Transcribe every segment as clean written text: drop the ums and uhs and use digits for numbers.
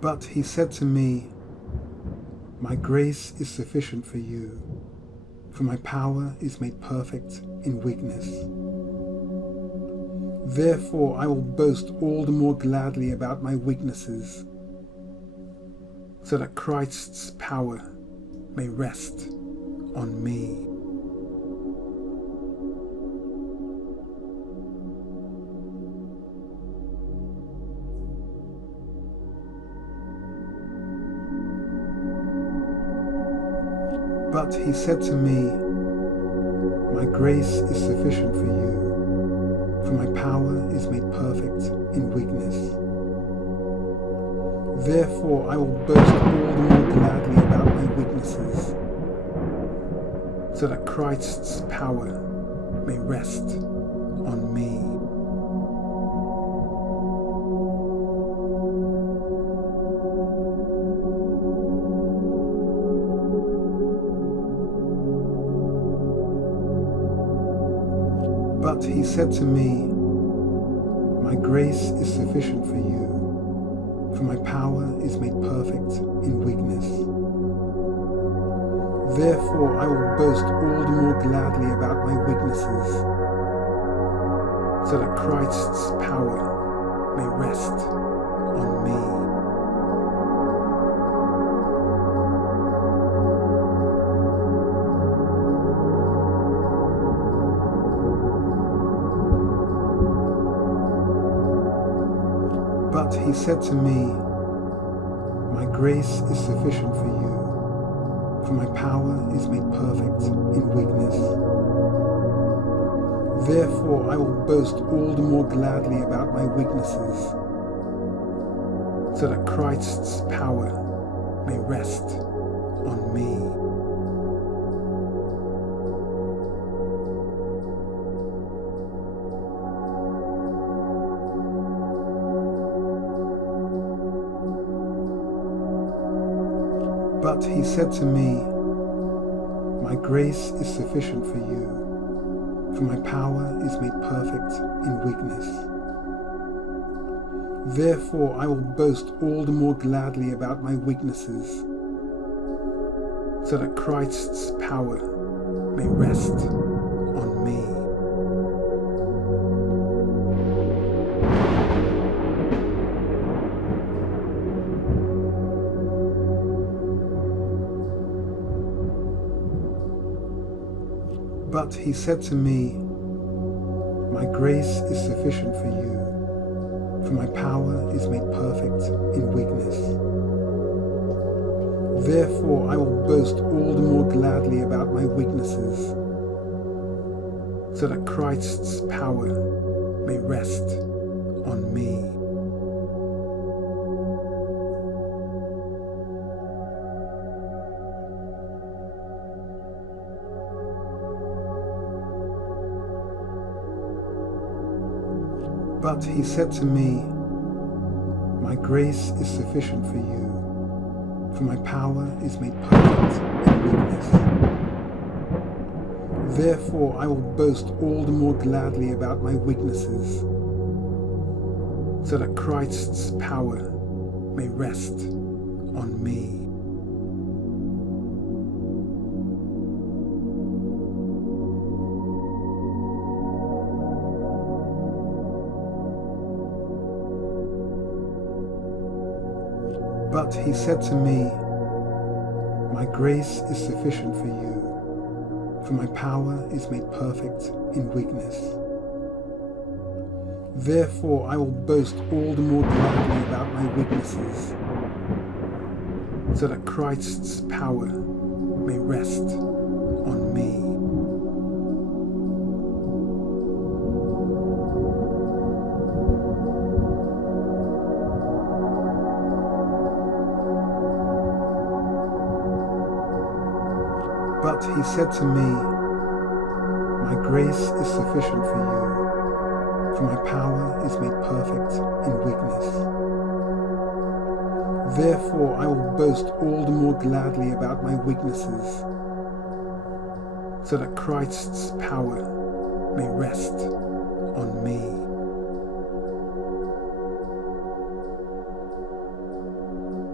But he said to me, "My grace is sufficient for you, for my power is made perfect in weakness. Therefore I will boast all the more gladly about my weaknesses, so that Christ's power may rest on me." But he said to me, "My grace is sufficient for you, for my power is made perfect in weakness. Therefore I will boast all the more gladly about my weaknesses, so that Christ's power may rest on me." But he said to me, "My grace is sufficient for you, for my power is made perfect in weakness. Therefore I will boast all the more gladly about my weaknesses, so that Christ's power may rest on me." But he said to me, "My grace is sufficient for you, for my power is made perfect in weakness. Therefore I will boast all the more gladly about my weaknesses, so that Christ's power may rest on me." But he said to me, "My grace is sufficient for you, for my power is made perfect in weakness. Therefore I will boast all the more gladly about my weaknesses, so that Christ's power may rest on me." But he said to me, "My grace is sufficient for you, for my power is made perfect in weakness. Therefore I will boast all the more gladly about my weaknesses, so that Christ's power may rest on me." But he said to me, "My grace is sufficient for you, for my power is made perfect in weakness. Therefore I will boast all the more gladly about my weaknesses, so that Christ's power may rest on me." But he said to me, "My grace is sufficient for you, for my power is made perfect in weakness. Therefore I will boast all the more gladly about my weaknesses, so that Christ's power may rest on me." But he said to me, "My grace is sufficient for you, for my power is made perfect in weakness. Therefore I will boast all the more gladly about my weaknesses, so that Christ's power may rest on me." .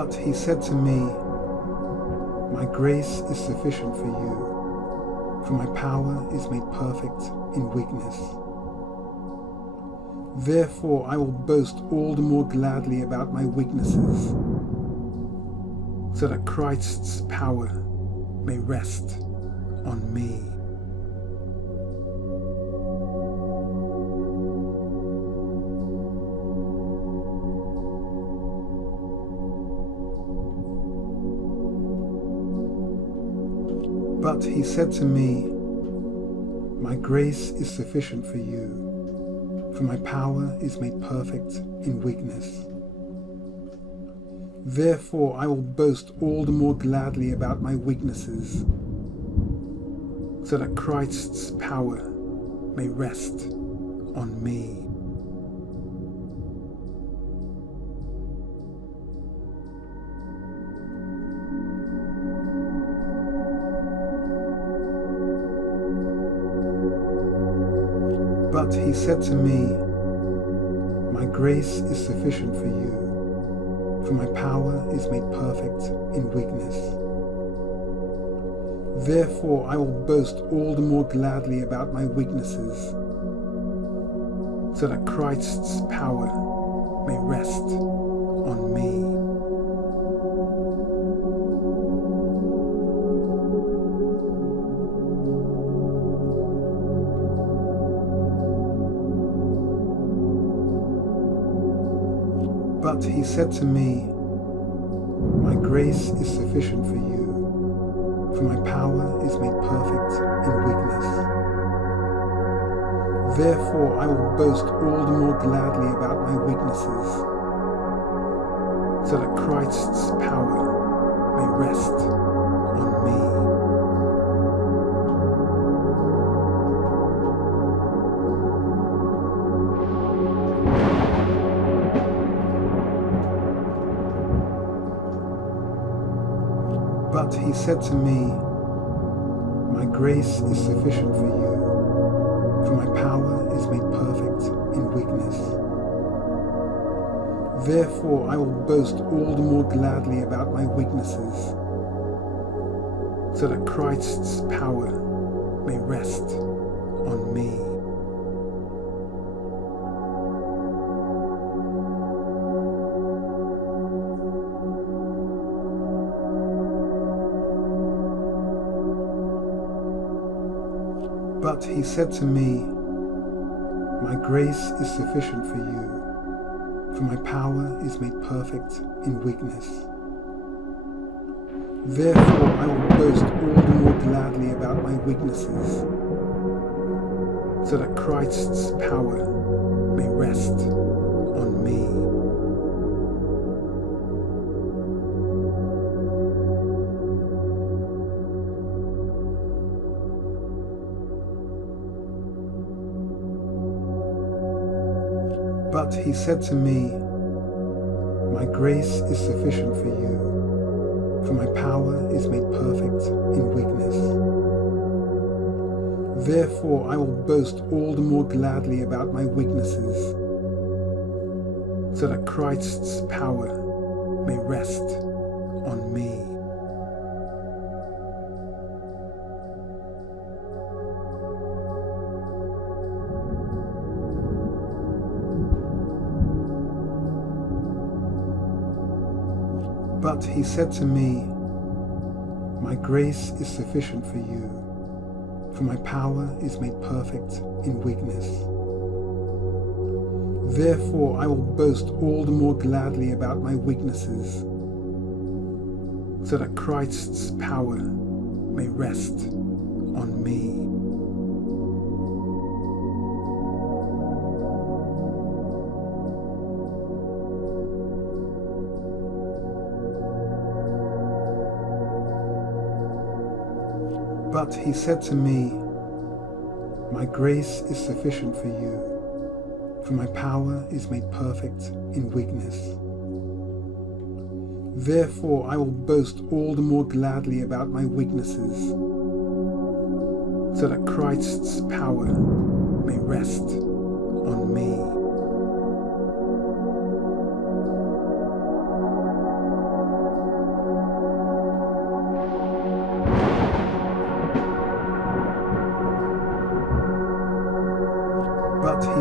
But he said to me, "My grace is sufficient for you, for my power is made perfect in weakness." Therefore I will boast all the more gladly about my weaknesses, so that Christ's power may rest on me. But he said to me, "My grace is sufficient for you, for my power is made perfect in weakness." Therefore I will boast all the more gladly about my weaknesses, so that Christ's power may rest on me. But he said to me, "My grace is sufficient for you, for my power is made perfect in weakness." Therefore I will boast all the more gladly about my weaknesses, so that Christ's power may rest on me. But he said to me, "My grace is sufficient for you, for my power is made perfect in weakness." Therefore I will boast all the more gladly about my weaknesses, so that Christ's power may rest on me. But he said to me, "My grace is sufficient for you, for my power is made perfect in weakness." Therefore I will boast all the more gladly about my weaknesses, so that Christ's power may rest on me. But he said to me, "My grace is sufficient for you, for my power is made perfect in weakness." Therefore I will boast all the more gladly about my weaknesses, so that Christ's power may rest on me. But he said to me, "My grace is sufficient for you, for my power is made perfect in weakness." Therefore I will boast all the more gladly about my weaknesses, so that Christ's power may rest on me. But he said to me, "My grace is sufficient for you, for my power is made perfect in weakness." Therefore I will boast all the more gladly about my weaknesses, so that Christ's power may rest on me. But he said to me, "My grace is sufficient for you, for my power is made perfect in weakness." Therefore I will boast all the more gladly about my weaknesses, so that Christ's power may rest on me.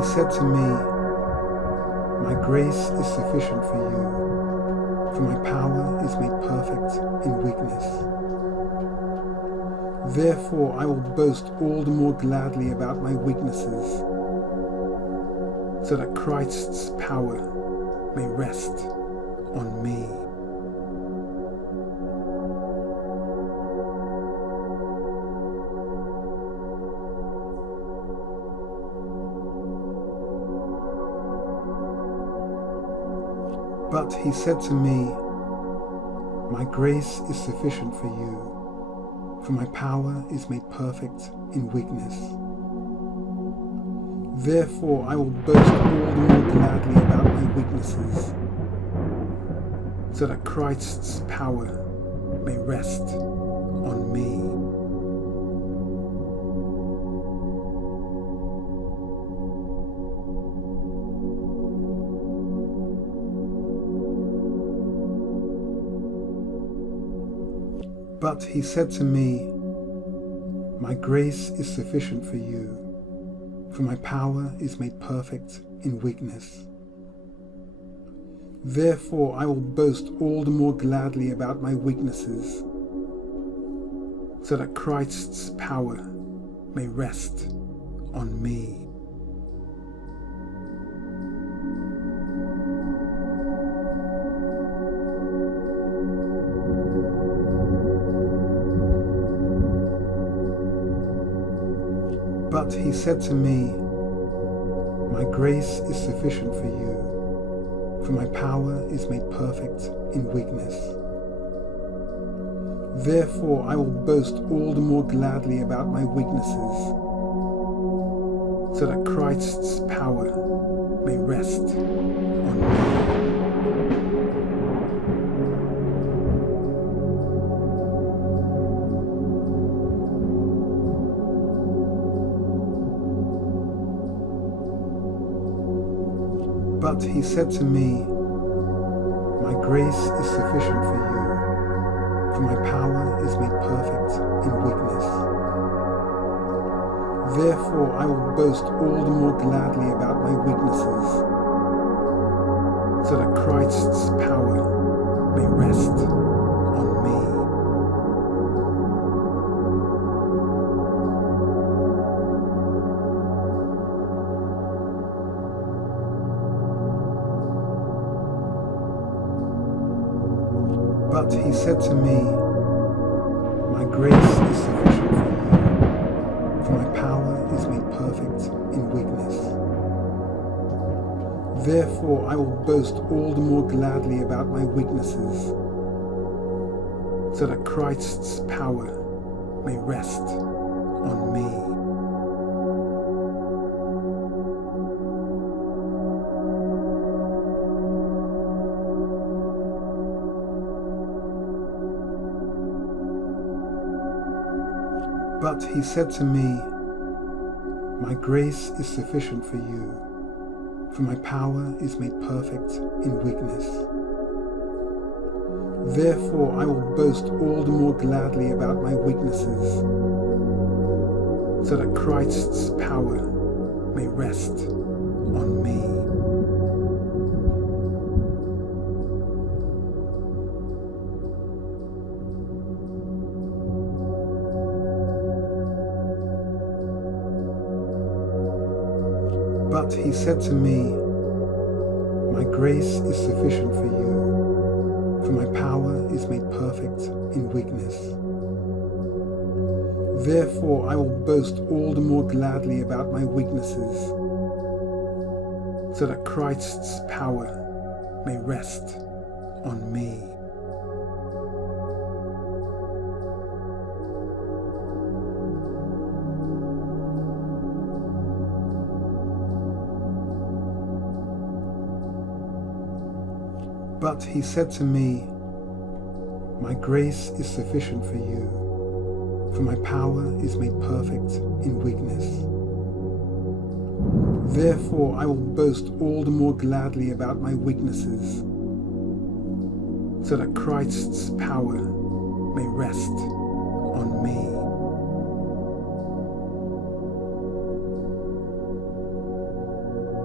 said to me, "My grace is sufficient for you, for my power is made perfect in weakness." Therefore I will boast all the more gladly about my weaknesses, so that Christ's power may rest on me. But he said to me, "My grace is sufficient for you, for my power is made perfect in weakness." Therefore I will boast all the more gladly about my weaknesses, so that Christ's power may rest on me. But he said to me, "My grace is sufficient for you, for my power is made perfect in weakness." Therefore I will boast all the more gladly about my weaknesses, so that Christ's power may rest on me. But he said to me, "My grace is sufficient for you, for my power is made perfect in weakness." Therefore I will boast all the more gladly about my weaknesses, so that Christ's power may rest on me. But he said to me, "My grace is sufficient for you, for my power is made perfect in weakness." Therefore I will boast all the more gladly about my weaknesses, so that Christ's power may rest on me. But he said to me, "My grace is sufficient for you, for my power is made perfect in weakness." Therefore I will boast all the more gladly about my weaknesses, so that Christ's power may rest on me. But he said to me, "My grace is sufficient for you, for my power is made perfect in weakness." Therefore I will boast all the more gladly about my weaknesses, so that Christ's power may rest on me. But he said to me, "My grace is sufficient for you, for my power is made perfect in weakness." Therefore I will boast all the more gladly about my weaknesses, so that Christ's power may rest on me. But he said to me, "My grace is sufficient for you, for my power is made perfect in weakness." Therefore I will boast all the more gladly about my weaknesses, so that Christ's power may rest on me.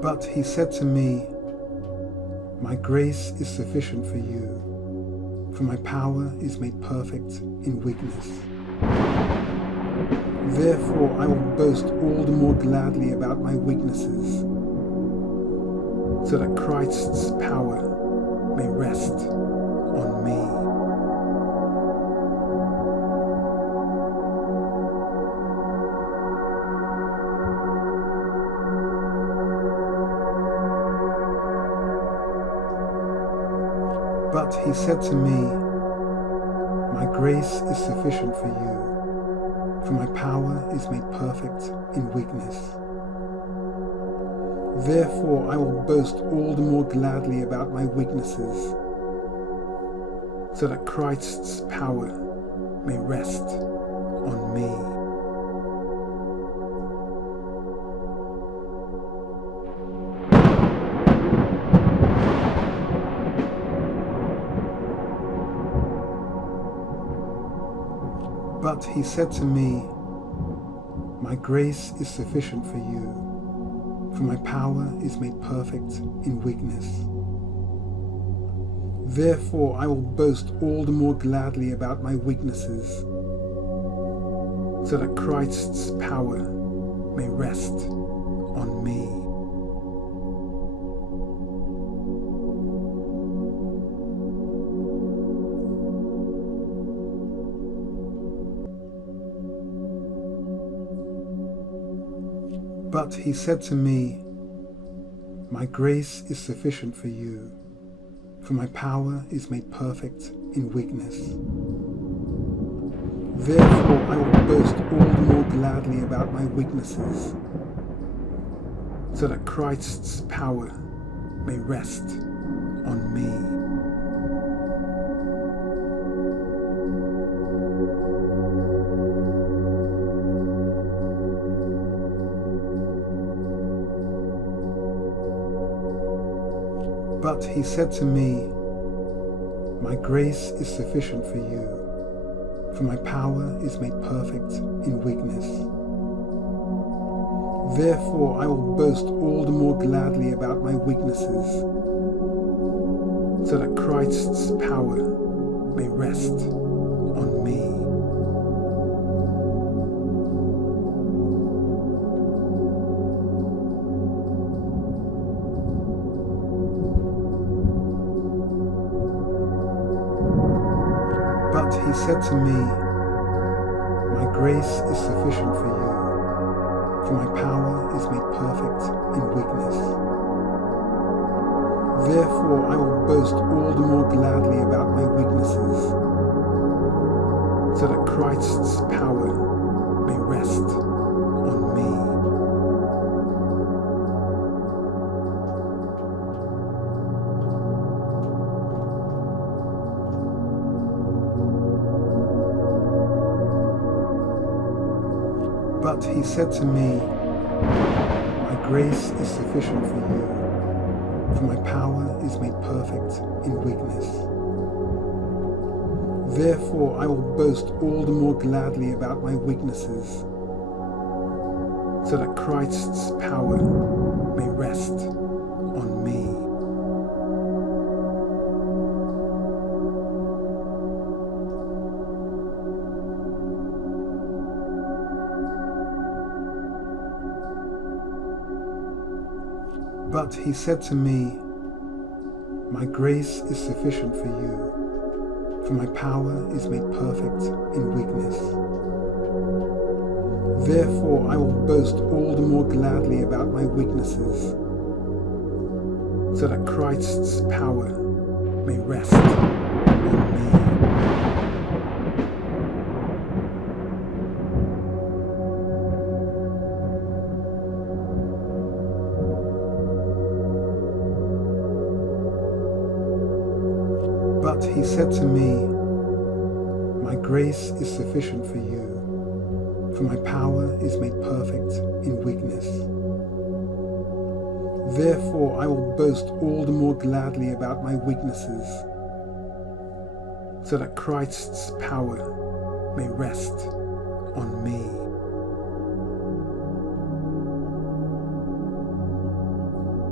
But he said to me, "My grace is sufficient for you, for my power is made perfect in weakness. Therefore I will boast all the more gladly about my weaknesses, so that Christ's power may rest on me." But he said to me, "My grace is sufficient for you, for my power is made perfect in weakness. Therefore I will boast all the more gladly about my weaknesses, so that Christ's power may rest on me." But he said to me, "My grace is sufficient for you, for my power is made perfect in weakness. Therefore I will boast all the more gladly about my weaknesses, so that Christ's power may rest on me." But he said to me, "My grace is sufficient for you, for my power is made perfect in weakness. Therefore I will boast all the more gladly about my weaknesses, so that Christ's power may rest on me." But he said to me, "My grace is sufficient for you, for my power is made perfect in weakness. Therefore I will boast all the more gladly about my weaknesses, so that Christ's power may rest on me." But he said to me, "My grace is sufficient for you, for my power is made perfect in weakness. Therefore I will boast all the more gladly about my weaknesses, so that Christ's power may rest on me." But he said to me, "My grace is sufficient for you, for my power is made perfect in weakness. Therefore I will boast all the more gladly about my weaknesses, so that Christ's power may rest on me." But he said to me, "My grace is sufficient for you, for my power is made perfect in weakness. Therefore I will boast all the more gladly about my weaknesses, so that Christ's power may rest on me." But he said to me, "My grace is sufficient for you, for my power is made perfect in weakness. Therefore I will boast all the more gladly about my weaknesses, so that Christ's power may rest on me."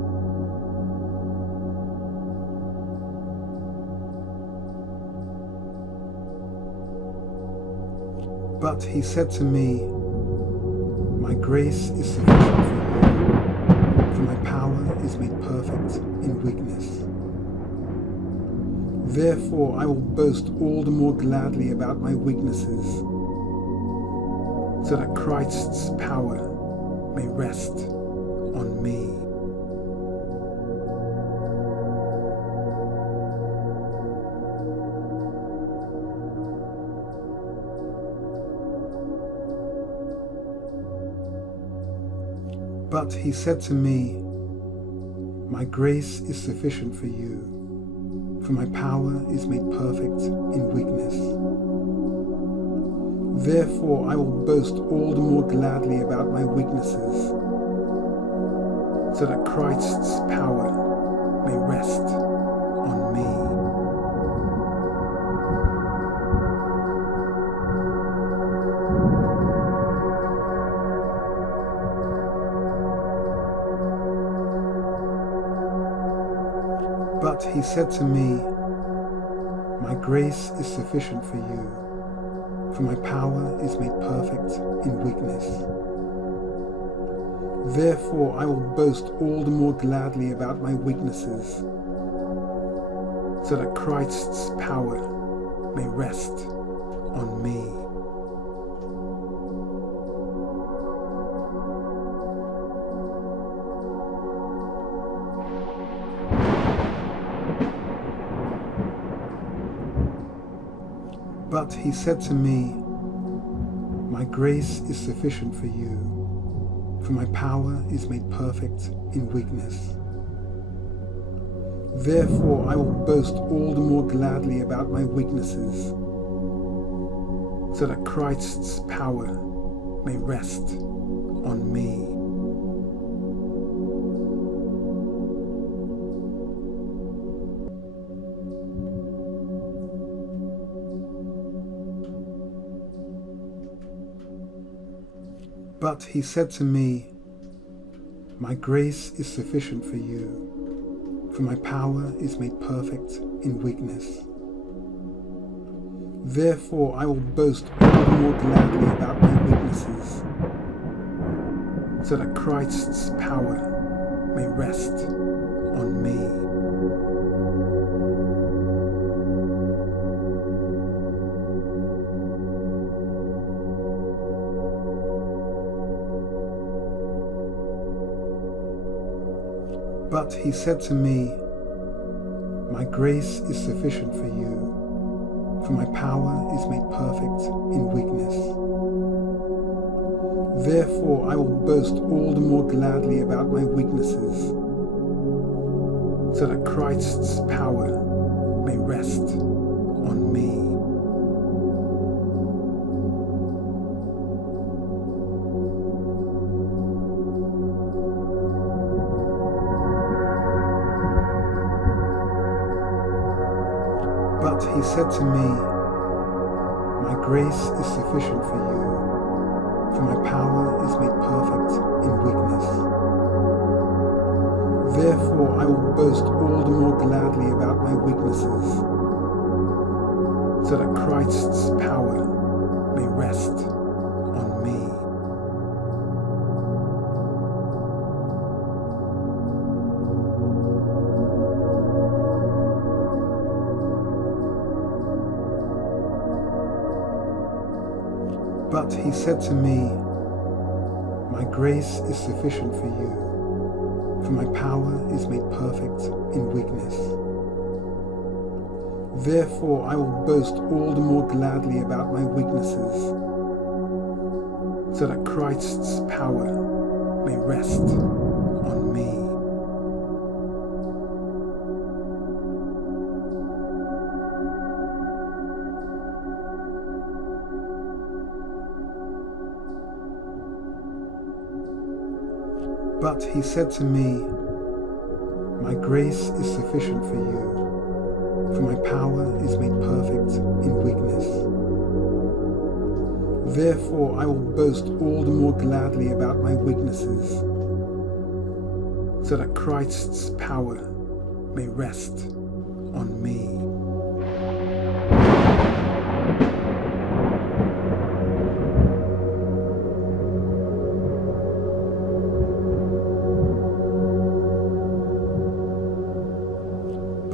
But he said to me, my grace is sufficient for you, for my power is made perfect in weakness. Therefore I will boast all the more gladly about my weaknesses, so that Christ's power may rest on me. But he said to me, my grace is sufficient for you, for my power is made perfect in weakness. Therefore I will boast all the more gladly about my weaknesses, so that Christ's power may rest on me. But he said to me, my grace is sufficient for you, for my power is made perfect in weakness. Therefore I will boast all the more gladly about my weaknesses, so that Christ's power may rest on me. But he said to me, my grace is sufficient for you, for my power is made perfect in weakness. Therefore I will boast all the more gladly about my weaknesses, so that Christ's power may rest on me. But he said to me, my grace is sufficient for you, for my power is made perfect in weakness. Therefore I will boast all the more gladly about my weaknesses, so that Christ's power may rest on me. But he said to me, my grace is sufficient for you, for my power is made perfect in weakness. Therefore I will boast all the more gladly about my weaknesses, so that Christ's power may rest on me. But he said to me, my grace is sufficient for you, for my power is made perfect in weakness. Therefore I will boast all the more gladly about my weaknesses, so that Christ's power may rest on me. But he said to me, my grace is sufficient for you, for my power is made perfect in weakness. Therefore I will boast all the more gladly about my weaknesses, so that Christ's power may rest on me. But he said to me, my grace is sufficient for you, for my power is made perfect in weakness. Therefore I will boast all the more gladly about my weaknesses, so that Christ's power may rest on me.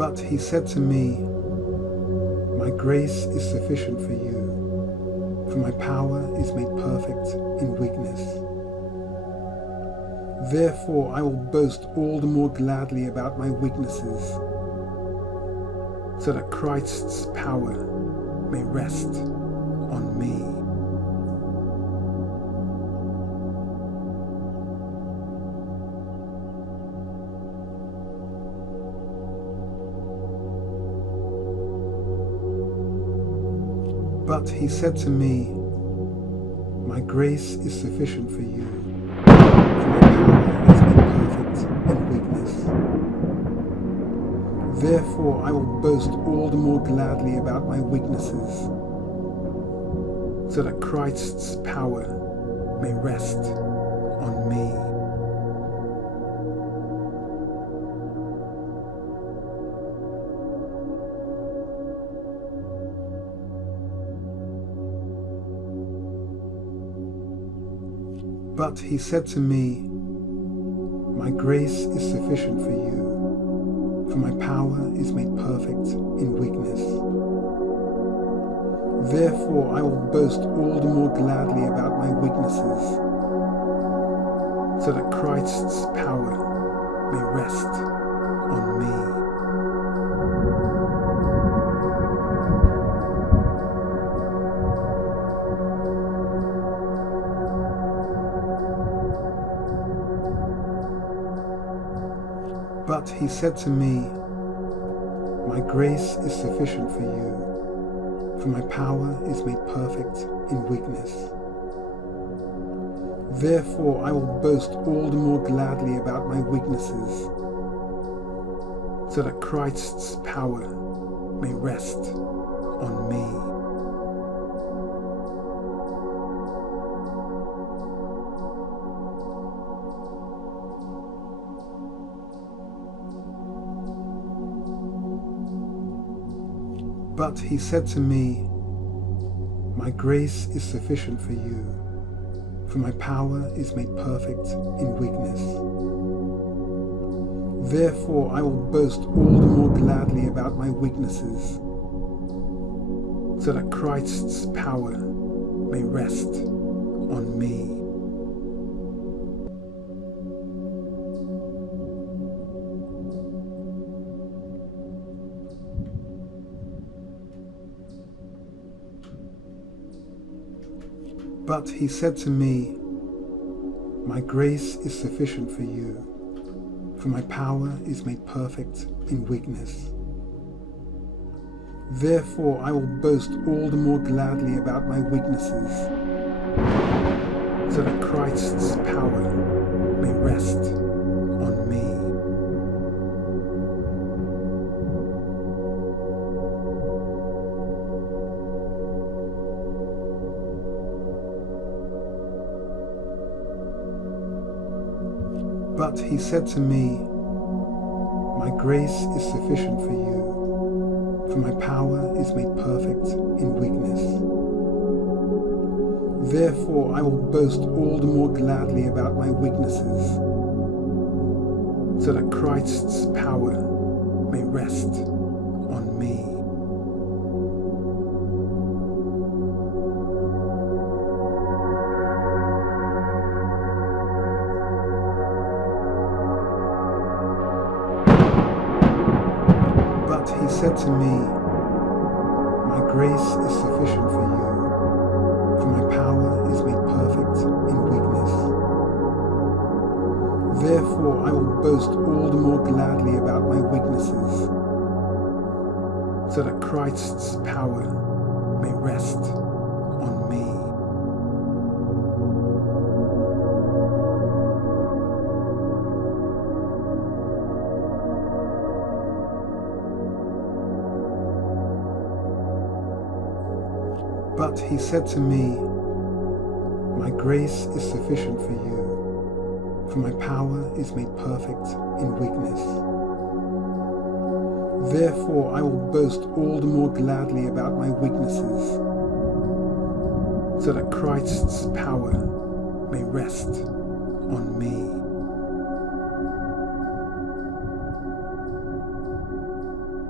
But he said to me, "My grace is sufficient for you, for my power is made perfect in weakness. Therefore I will boast all the more gladly about my weaknesses, so that Christ's power may rest on me." But he said to me, "My grace is sufficient for you, for my power is made perfect in weakness. Therefore I will boast all the more gladly about my weaknesses, so that Christ's power may rest on me." But he said to me, "My grace is sufficient for you, for my power is made perfect in weakness. Therefore I will boast all the more gladly about my weaknesses, so that Christ's power may rest on me." But he said to me, "My grace is sufficient for you, for my power is made perfect in weakness. Therefore I will boast all the more gladly about my weaknesses, so that Christ's power may rest on me." But he said to me, "My grace is sufficient for you, for my power is made perfect in weakness. Therefore I will boast all the more gladly about my weaknesses, so that Christ's power may rest on me." But he said to me, "My grace is sufficient for you, for my power is made perfect in weakness. Therefore I will boast all the more gladly about my weaknesses, so that Christ's power may rest on me." But he said to me, "My grace is sufficient for you, for my power is made perfect in weakness. Therefore I will boast all the more gladly about my weaknesses, so that Christ's power may rest on me." But he said to me, "My grace is sufficient for you, for my power is made perfect in weakness. Therefore I will boast all the more gladly about my weaknesses, so that Christ's power may rest on me." But he said to me, "My grace is sufficient for you, for my power is made perfect in weakness. Therefore I will boast all the more gladly about my weaknesses, so that Christ's power may rest on me."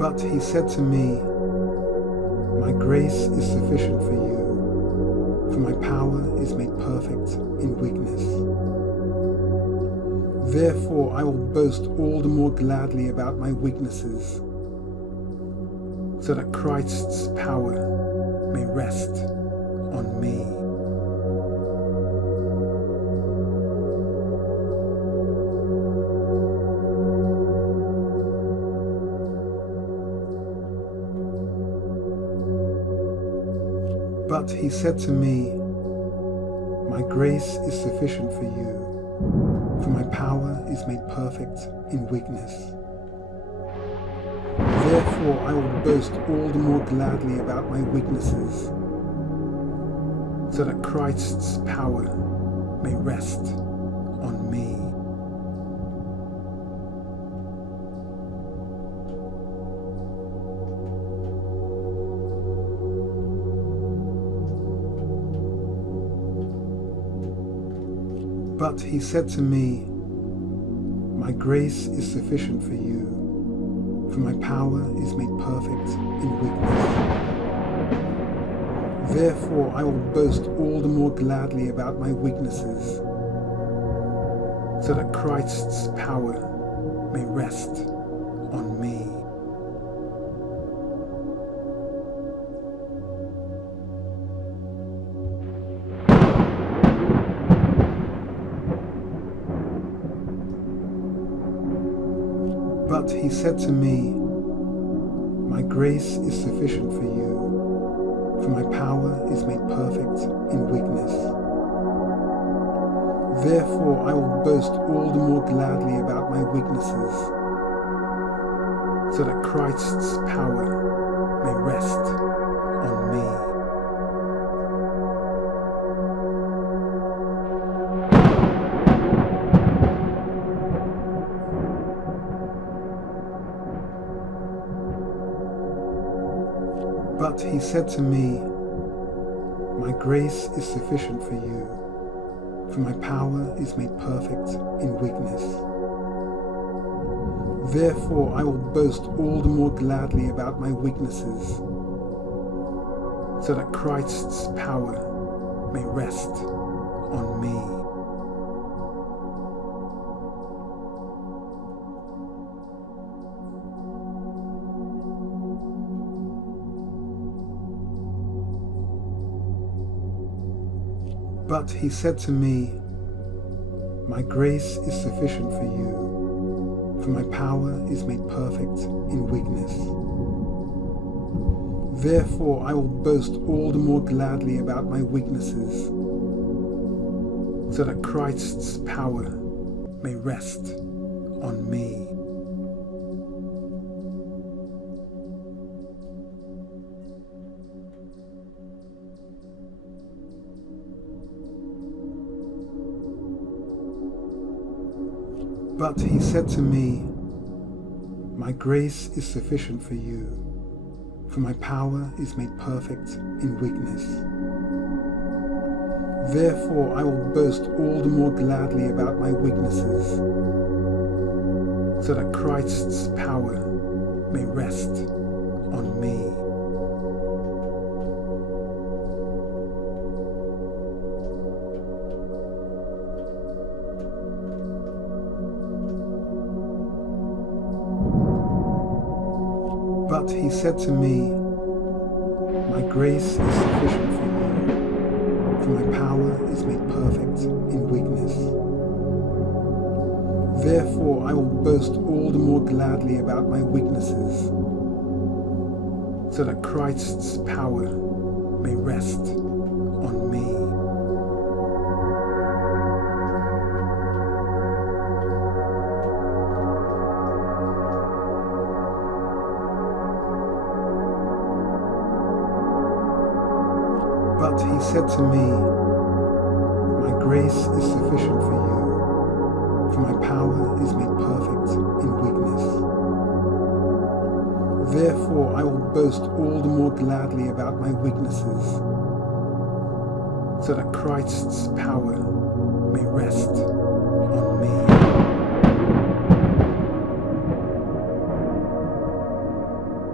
But he said to me, "My grace is sufficient for you, for my power is made perfect in weakness." Therefore I will boast all the more gladly about my weaknesses, so that Christ's power may rest on me. But he said to me, "My grace is sufficient for you, for my power is made perfect in weakness." Therefore I will boast all the more gladly about my weaknesses, so that Christ's power may rest on me. But he said to me, "My grace is sufficient for you, for my power is made perfect in weakness." Therefore I will boast all the more gladly about my weaknesses, so that Christ's power may rest on me. But he said to me, "My grace is sufficient for you, for my power is made perfect in weakness." Therefore I will boast all the more gladly about my weaknesses, so that Christ's power may rest on me. But he said to me, "My grace is sufficient for you, for my power is made perfect in weakness." Therefore I will boast all the more gladly about my weaknesses, so that Christ's power may rest on me. But he said to me, "My grace is sufficient for you, for my power is made perfect in weakness." Therefore I will boast all the more gladly about my weaknesses, so that Christ's power may rest on me. But he said to me, "My grace is sufficient for you, for my power is made perfect in weakness." Therefore I will boast all the more gladly about my weaknesses, so that Christ's power may rest on me. But he said to me, "My grace is sufficient for you, for my power is made perfect in weakness." Therefore I will boast all the more gladly about my weaknesses, so that Christ's power may rest on me. But he said to me, "My grace is sufficient for you, for my power is made perfect in weakness." Therefore I will boast all the more gladly about my weaknesses, so that Christ's power may rest on me.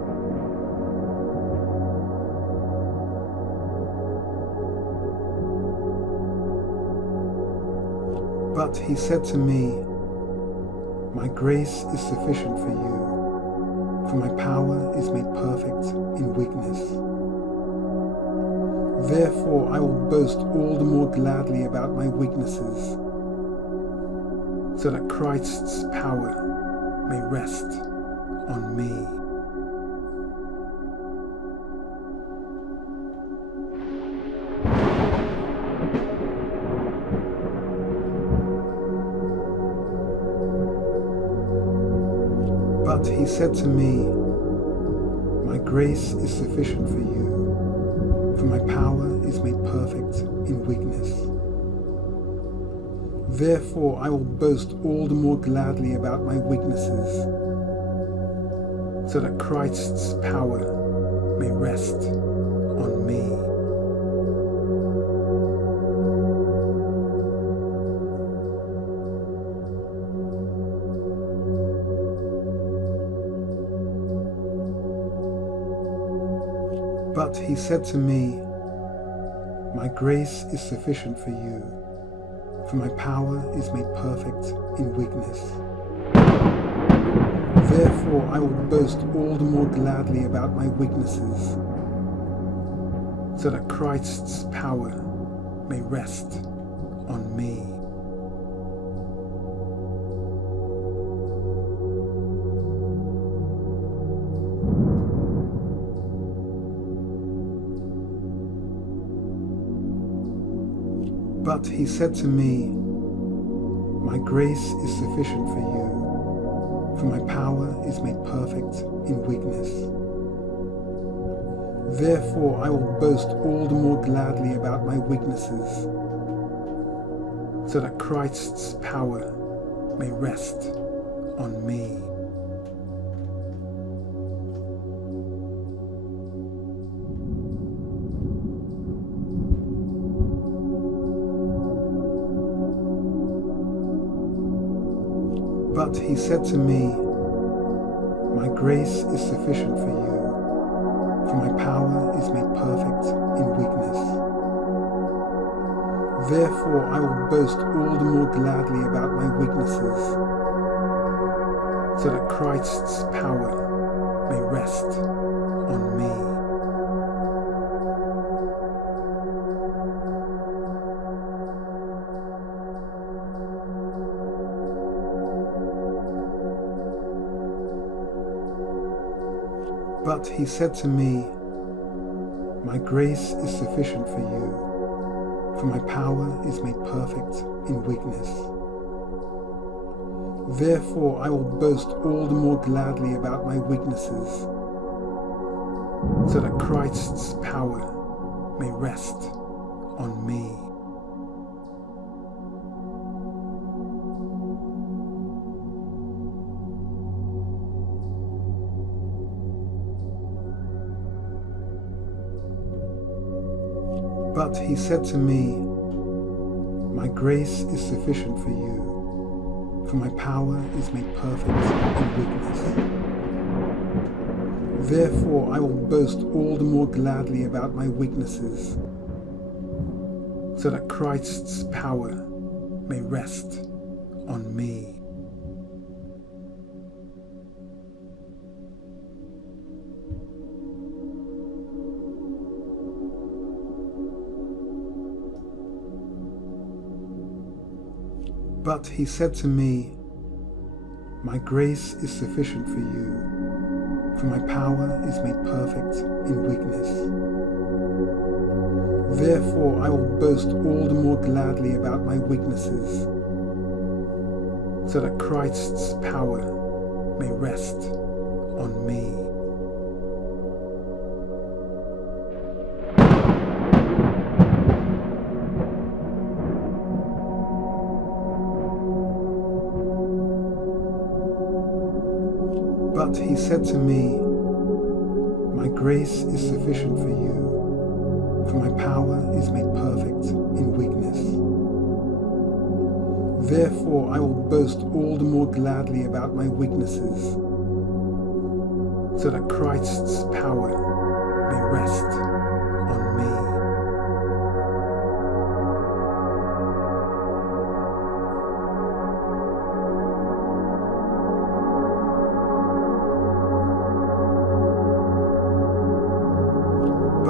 But he said to me, "My grace is sufficient for you, for my power is made perfect in weakness." Therefore I will boast all the more gladly about my weaknesses, so that Christ's power may rest on me. But he said to me, "My grace is sufficient for you, for my power is made perfect in weakness." Therefore I will boast all the more gladly about my weaknesses, so that Christ's power may rest on me. But he said to me, "My grace is sufficient for you, for my power is made perfect in weakness." Therefore I will boast all the more gladly about my weaknesses, so that Christ's power may rest on me. But he said to me, "My grace is sufficient for you, for my power is made perfect in weakness." Therefore I will boast all the more gladly about my weaknesses, so that Christ's power may rest on me. But he said to me, "My grace is sufficient for you, for my power is made perfect in weakness." Therefore I will boast all the more gladly about my weaknesses, so that Christ's power may rest on me. But he said to me, "My grace is sufficient for you, for my power is made perfect in weakness." Therefore I will boast all the more gladly about my weaknesses, so that Christ's power may rest on me. But he said to me, "My grace is sufficient for you, for my power is made perfect in weakness." Therefore I will boast all the more gladly about my weaknesses, so that Christ's power may rest on me. But he said to me, "My grace is sufficient for you, for my power is made perfect in weakness." Therefore I will boast all the more gladly about my weaknesses, so that Christ's power may rest on me. But he said to me, "My grace is sufficient for you, for my power is made perfect in weakness." Therefore I will boast all the more gladly about my weaknesses, so that Christ's power may rest on me.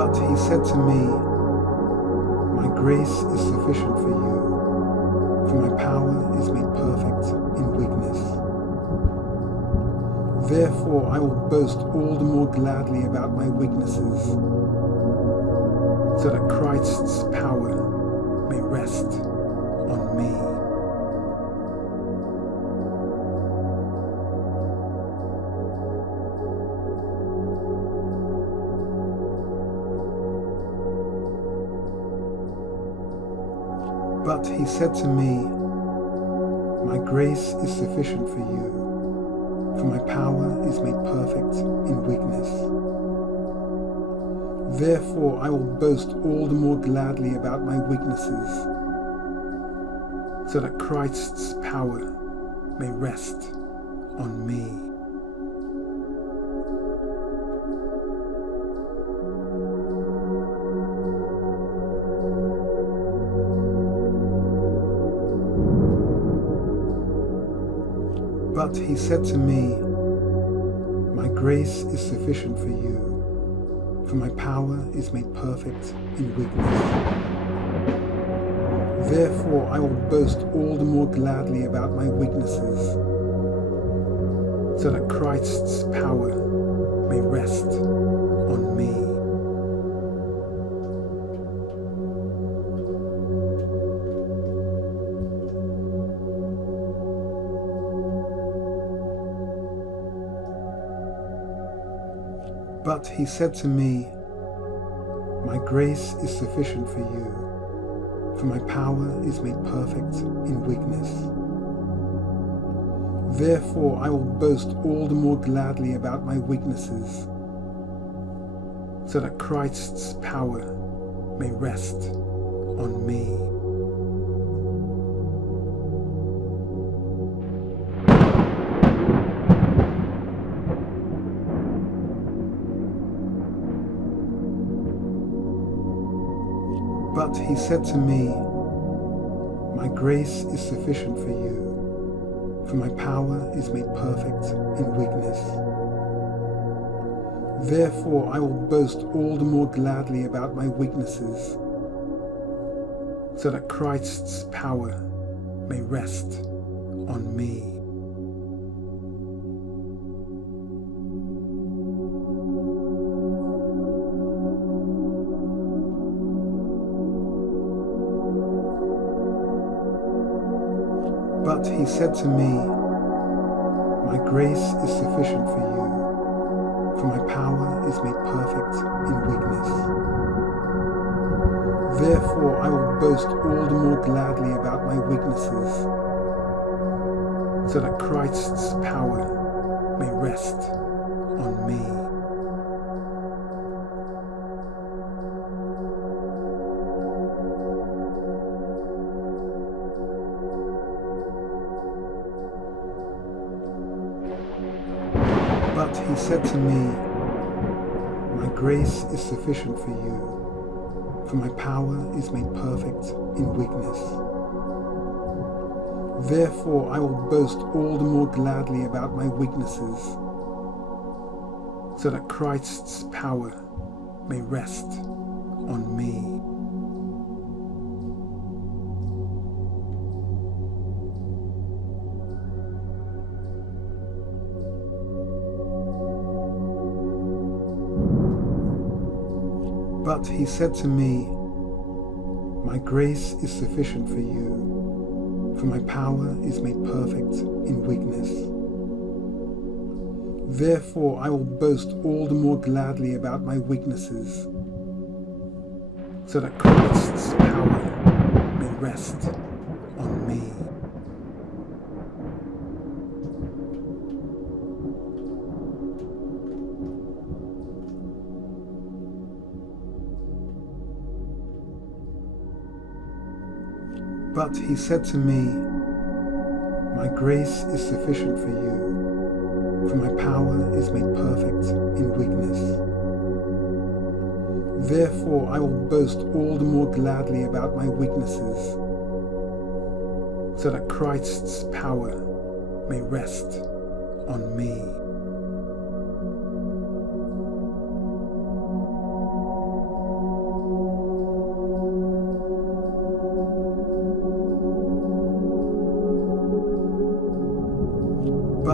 But he said to me, my grace is sufficient for you, for my power is made perfect in weakness. Therefore I will boast all the more gladly about my weaknesses, so that Christ's power may rest on me. But he said to me, my grace is sufficient for you, for my power is made perfect in weakness. Therefore I will boast all the more gladly about my weaknesses, so that Christ's power may rest on me. But he said to me, my grace is sufficient for you, for my power is made perfect in weakness. Therefore I will boast all the more gladly about my weaknesses, so that Christ's power may rest on me. But he said to me, my grace is sufficient for you, for my power is made perfect in weakness. Therefore I will boast all the more gladly about my weaknesses, so that Christ's power may rest on me. But he said to me, my grace is sufficient for you, for my power is made perfect in weakness. Therefore I will boast all the more gladly about my weaknesses, so that Christ's power may rest on me. But he said to me, my grace is sufficient for you, for my power is made perfect in weakness. Therefore I will boast all the more gladly about my weaknesses, so that Christ's power may rest on me. But he said to me, my grace is sufficient for you, for my power is made perfect in weakness. Therefore I will boast all the more gladly about my weaknesses, so that Christ's power may rest on me. But he said to me, my grace is sufficient for you, for my power is made perfect in weakness. Therefore I will boast all the more gladly about my weaknesses, so that Christ's power may rest on me. But he said to me, my grace is sufficient for you, for my power is made perfect in weakness. Therefore I will boast all the more gladly about my weaknesses, so that Christ's power may rest on me.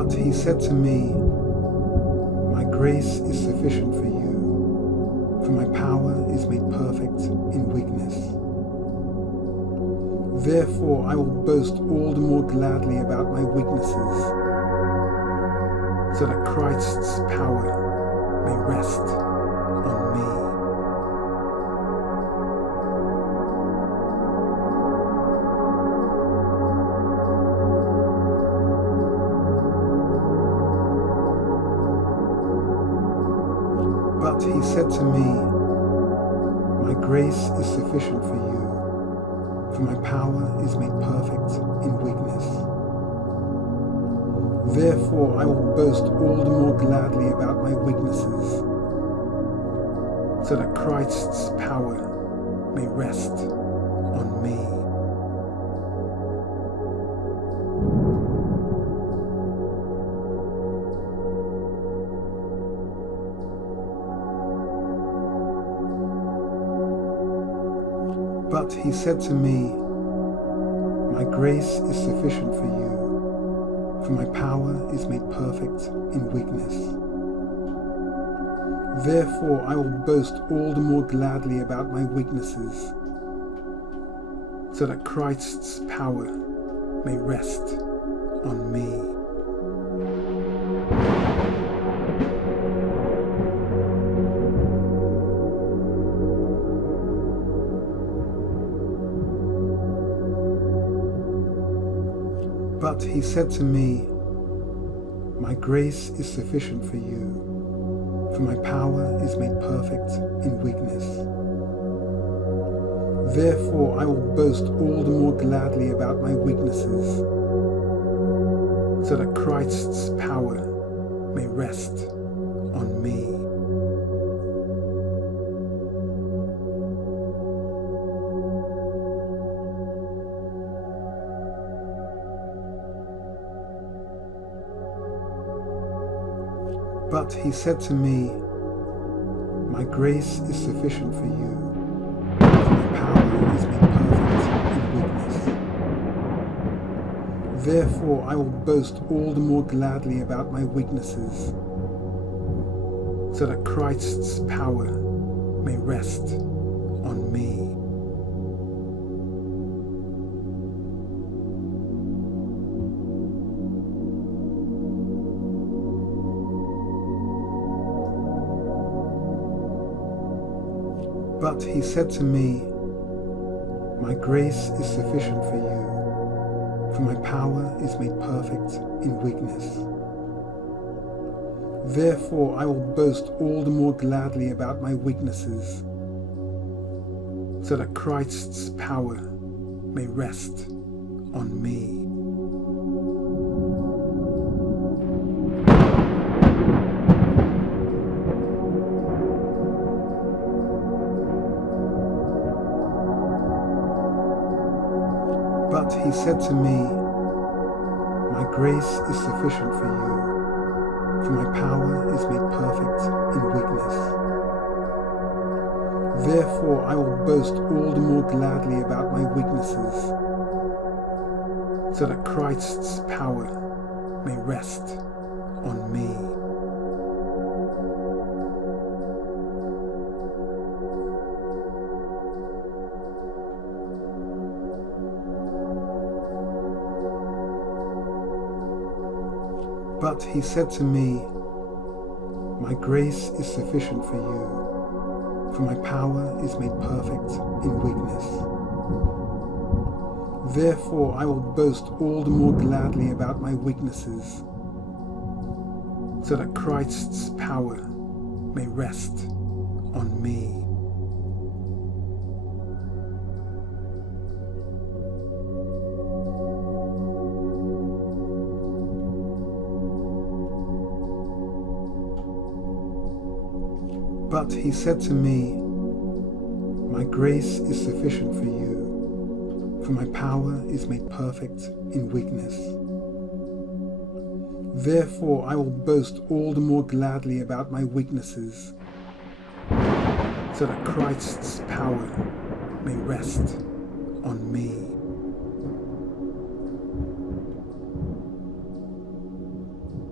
But he said to me, my grace is sufficient for you, for my power is made perfect in weakness. Therefore I will boast all the more gladly about my weaknesses, so that Christ's power may rest on me. But he said to me, my grace is sufficient for you, for my power is made perfect in weakness. Therefore I will boast all the more gladly about my weaknesses, so that Christ's power may rest on me. But he said to me, my grace is sufficient for you, for my power is made perfect in weakness. Therefore I will boast all the more gladly about my weaknesses, so that Christ's power may rest on me. But he said to me, my grace is sufficient for you, for my power is made perfect in weakness. Therefore I will boast all the more gladly about my weaknesses, so that Christ's power may rest on me. But he said to me, my grace is sufficient for you, for my power is made perfect in weakness. Therefore I will boast all the more gladly about my weaknesses, so that Christ's power may rest on me. But he said to me, my grace is sufficient for you, for my power is made perfect in weakness. Therefore I will boast all the more gladly about my weaknesses, so that Christ's power may rest on me. But he said to me, my grace is sufficient for you, for my power is made perfect in weakness. Therefore I will boast all the more gladly about my weaknesses, so that Christ's power may rest on me. But he said to me, my grace is sufficient for you, for my power is made perfect in weakness. Therefore I will boast all the more gladly about my weaknesses, so that Christ's power may rest on me. But he said to me, my grace is sufficient for you, for my power is made perfect in weakness. Therefore I will boast all the more gladly about my weaknesses, so that Christ's power may rest on me.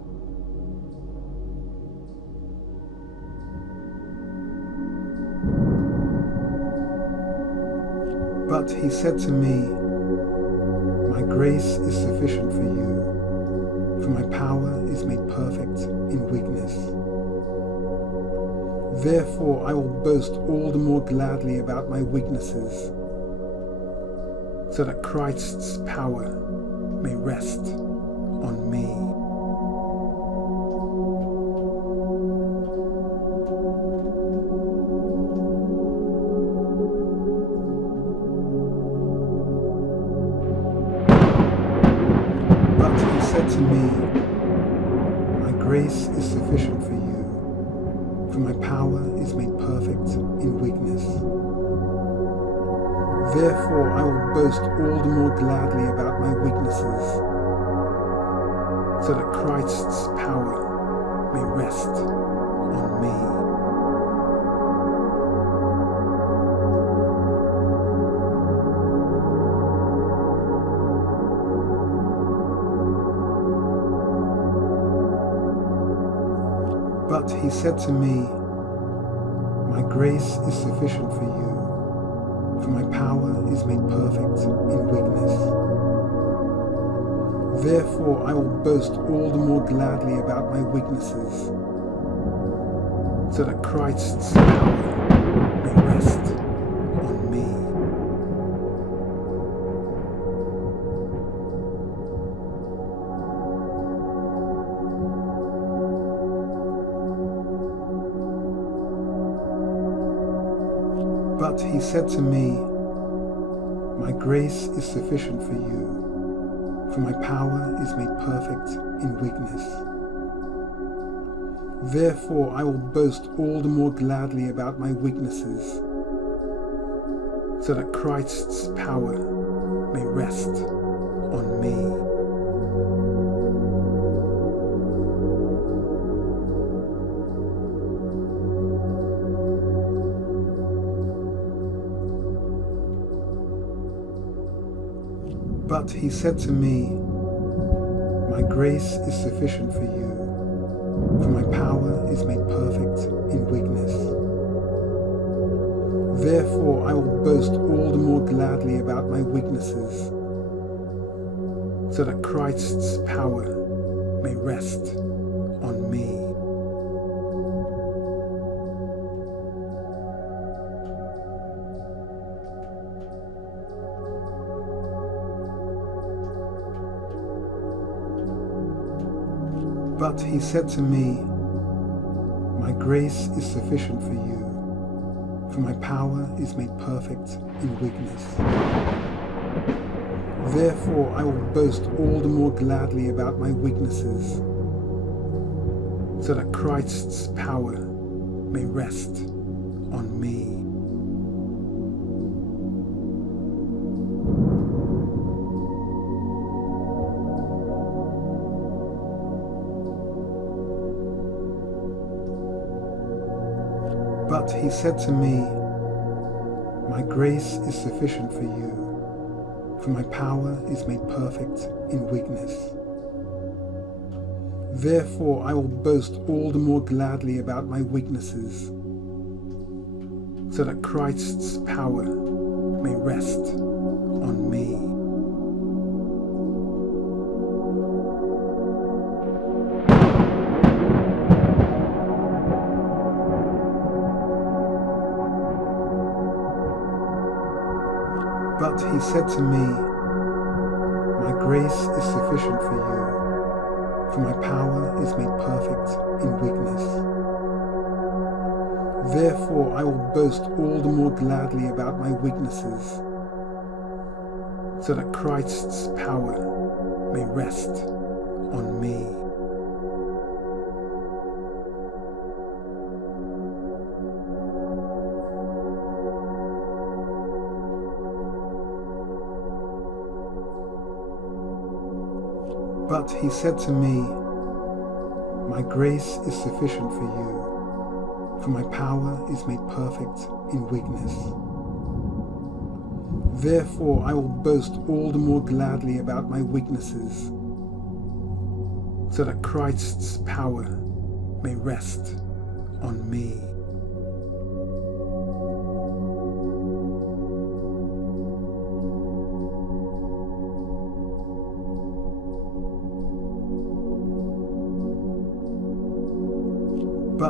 But he said to me, "My grace is sufficient for you, for my power is made perfect in weakness." Therefore I will boast all the more gladly about my weaknesses, so that Christ's power may rest on me. But he said to me, "My grace is sufficient for you, for my power is made perfect in weakness." Therefore I will boast all the more gladly about my weaknesses, so that Christ's power may rest on me. But he said to me, "My grace is sufficient for you, for my power is made perfect in weakness." Therefore I will boast all the more gladly about my weaknesses, so that Christ's power may rest on me. But he said to me, "My grace is sufficient for you, for my power is made perfect in weakness." Therefore I will boast all the more gladly about my weaknesses, so that Christ's power may rest on me. But he said to me, "My grace is sufficient for you, for my power is made perfect in weakness." Therefore I will boast all the more gladly about my weaknesses, so that Christ's power may rest on me. But he said to me, "My grace is sufficient for you, for my power is made perfect in weakness." Therefore I will boast all the more gladly about my weaknesses, so that Christ's power may rest on me. But he said to me, "My grace is sufficient for you, for my power is made perfect in weakness." Therefore I will boast all the more gladly about my weaknesses, so that Christ's power may rest on me. But he said to me, "My grace is sufficient for you, for my power is made perfect in weakness." Therefore I will boast all the more gladly about my weaknesses, so that Christ's power may rest on me. But he said to me, "My grace is sufficient for you, for my power is made perfect in weakness." Therefore I will boast all the more gladly about my weaknesses, so that Christ's power may rest on me.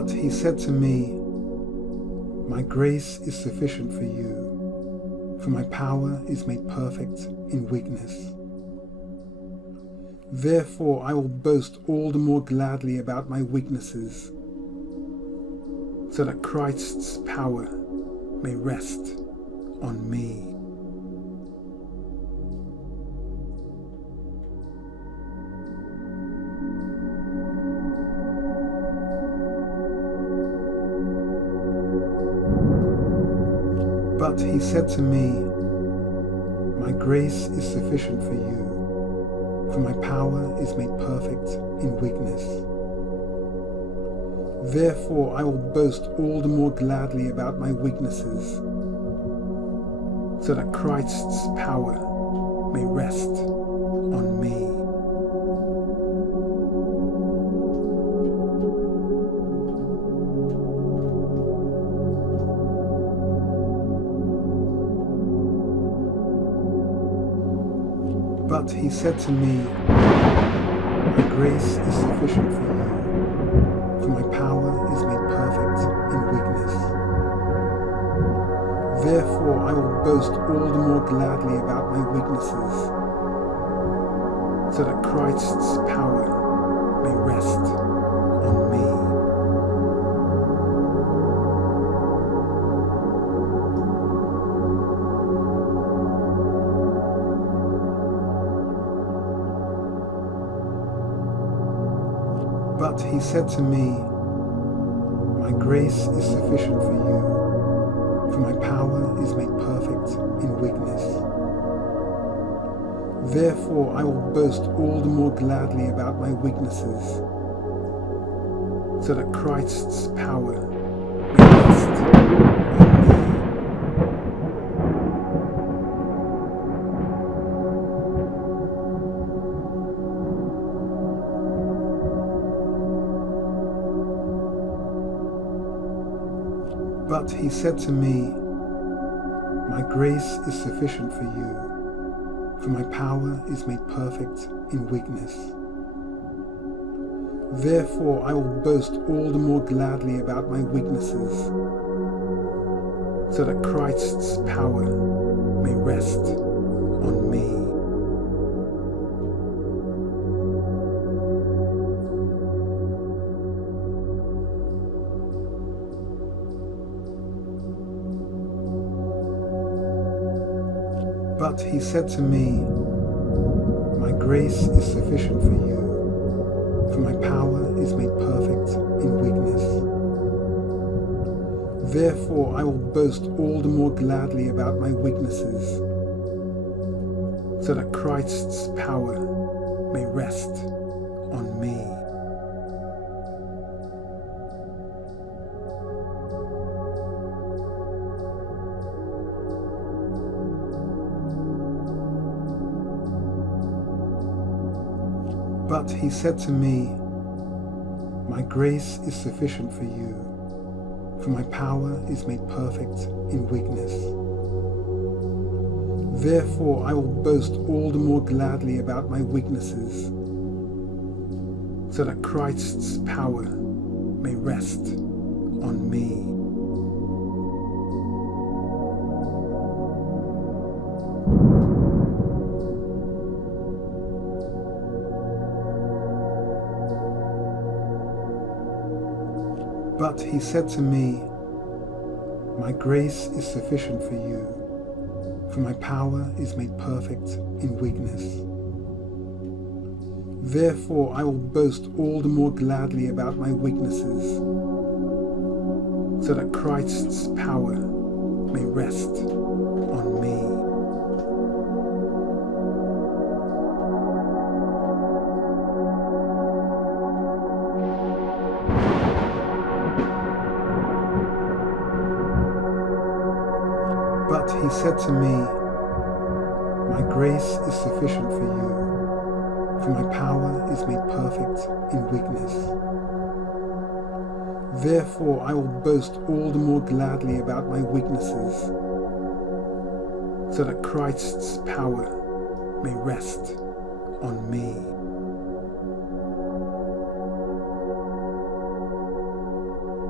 But he said to me, "My grace is sufficient for you, for my power is made perfect in weakness." Therefore I will boast all the more gladly about my weaknesses, so that Christ's power may rest on me. But he said to me, "My grace is sufficient for you, for my power is made perfect in weakness." Therefore I will boast all the more gladly about my weaknesses, so that Christ's power may rest on me. But he said to me, "My grace is sufficient for you, for my power is made perfect in weakness." Therefore I will boast all the more gladly about my weaknesses, so that Christ's power may rest on me. But he said to me, "My grace is sufficient for you, for my power is made perfect in weakness." Therefore I will boast all the more gladly about my weaknesses, so that Christ's power may rest on me. But he said to me, "My grace is sufficient for you, for my power is made perfect in weakness." Therefore I will boast all the more gladly about my weaknesses, so that Christ's power may rest on me. But he said to me, "My grace is sufficient for you, for my power is made perfect in weakness." Therefore I will boast all the more gladly about my weaknesses, so that Christ's power may rest on me. But he said to me, "My grace is sufficient for you, for my power is made perfect in weakness." Therefore I will boast all the more gladly about my weaknesses, so that Christ's power may rest on me. But he said to me, "My grace is sufficient for you, for my power is made perfect in weakness." Therefore I will boast all the more gladly about my weaknesses, so that Christ's power may rest on me. But he said to me, "My grace is sufficient for you, for my power is made perfect in weakness." Therefore I will boast all the more gladly about my weaknesses, so that Christ's power may rest on me.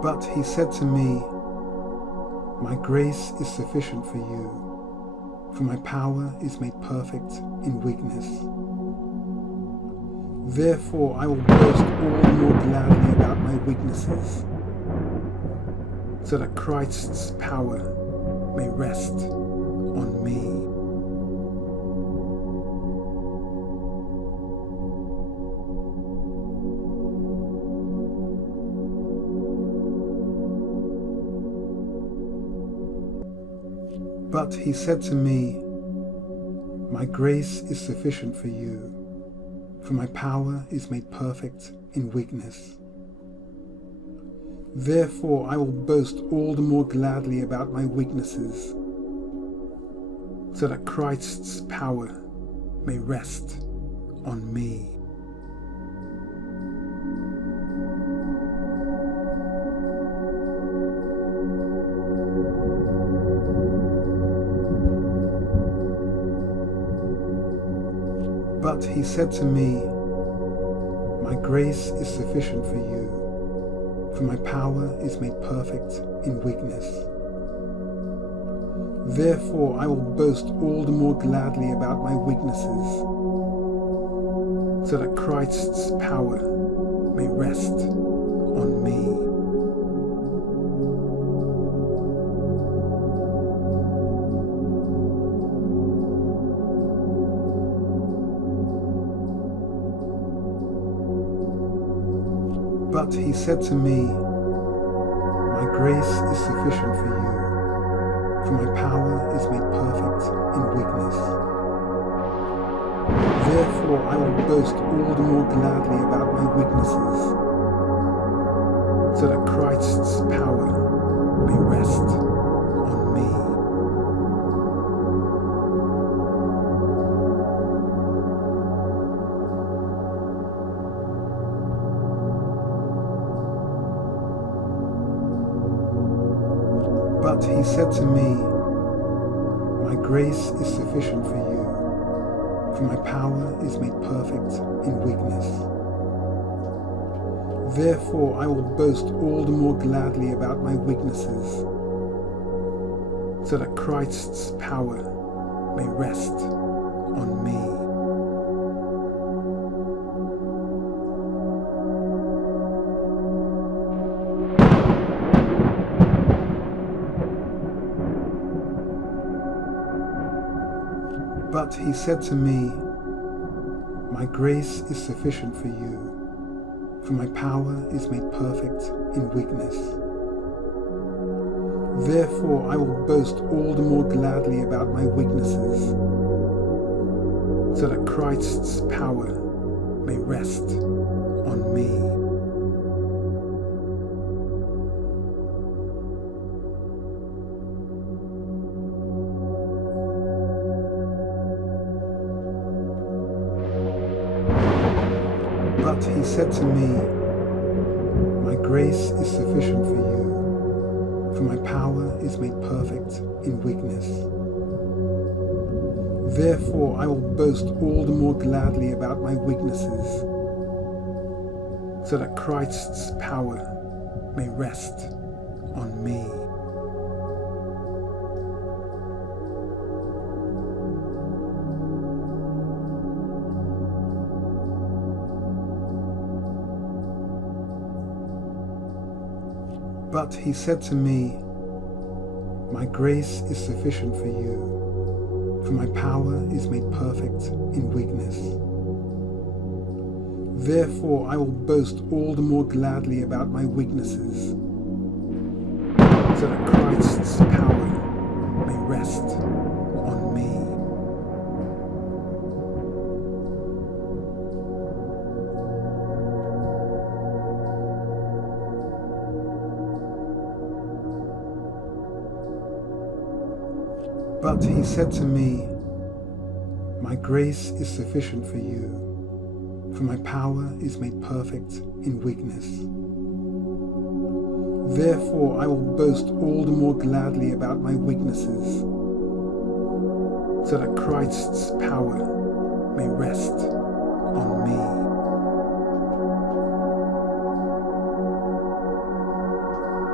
But he said to me, "My grace is sufficient for you, for my power is made perfect in weakness. Therefore I will boast all the more gladly about my weaknesses, so that Christ's power may rest on me." But he said to me, "My grace is sufficient for you, for my power is made perfect in weakness. Therefore I will boast all the more gladly about my weaknesses, so that Christ's power may rest on me." But he said to me, "My grace is sufficient for you, for my power is made perfect in weakness. Therefore I will boast all the more gladly about my weaknesses, so that Christ's power may rest on me." But he said to me, "My grace is sufficient for you, for my power is made perfect in weakness. Therefore I will boast all the more gladly about my weaknesses, so that Christ's power may rest on me." But he said to me, "My grace is sufficient for you, for my power is made perfect in weakness. Therefore I will boast all the more gladly about my weaknesses, so that Christ's power may rest on me." But he said to me, "My grace is sufficient for you, for my power is made perfect in weakness. Therefore I will boast all the more gladly about my weaknesses, so that Christ's power may rest on me." But he said to me, "My grace is sufficient for you, for my power is made perfect in weakness. Therefore I will boast all the more gladly about my weaknesses, so that Christ's power may rest on me." But he said to me, "My grace is sufficient for you, for my power is made perfect in weakness. Therefore I will boast all the more gladly about my weaknesses, so that Christ's power may rest on me." But he said to me, "My grace is sufficient for you, for my power is made perfect in weakness. Therefore I will boast all the more gladly about my weaknesses, so that Christ's power may rest on me."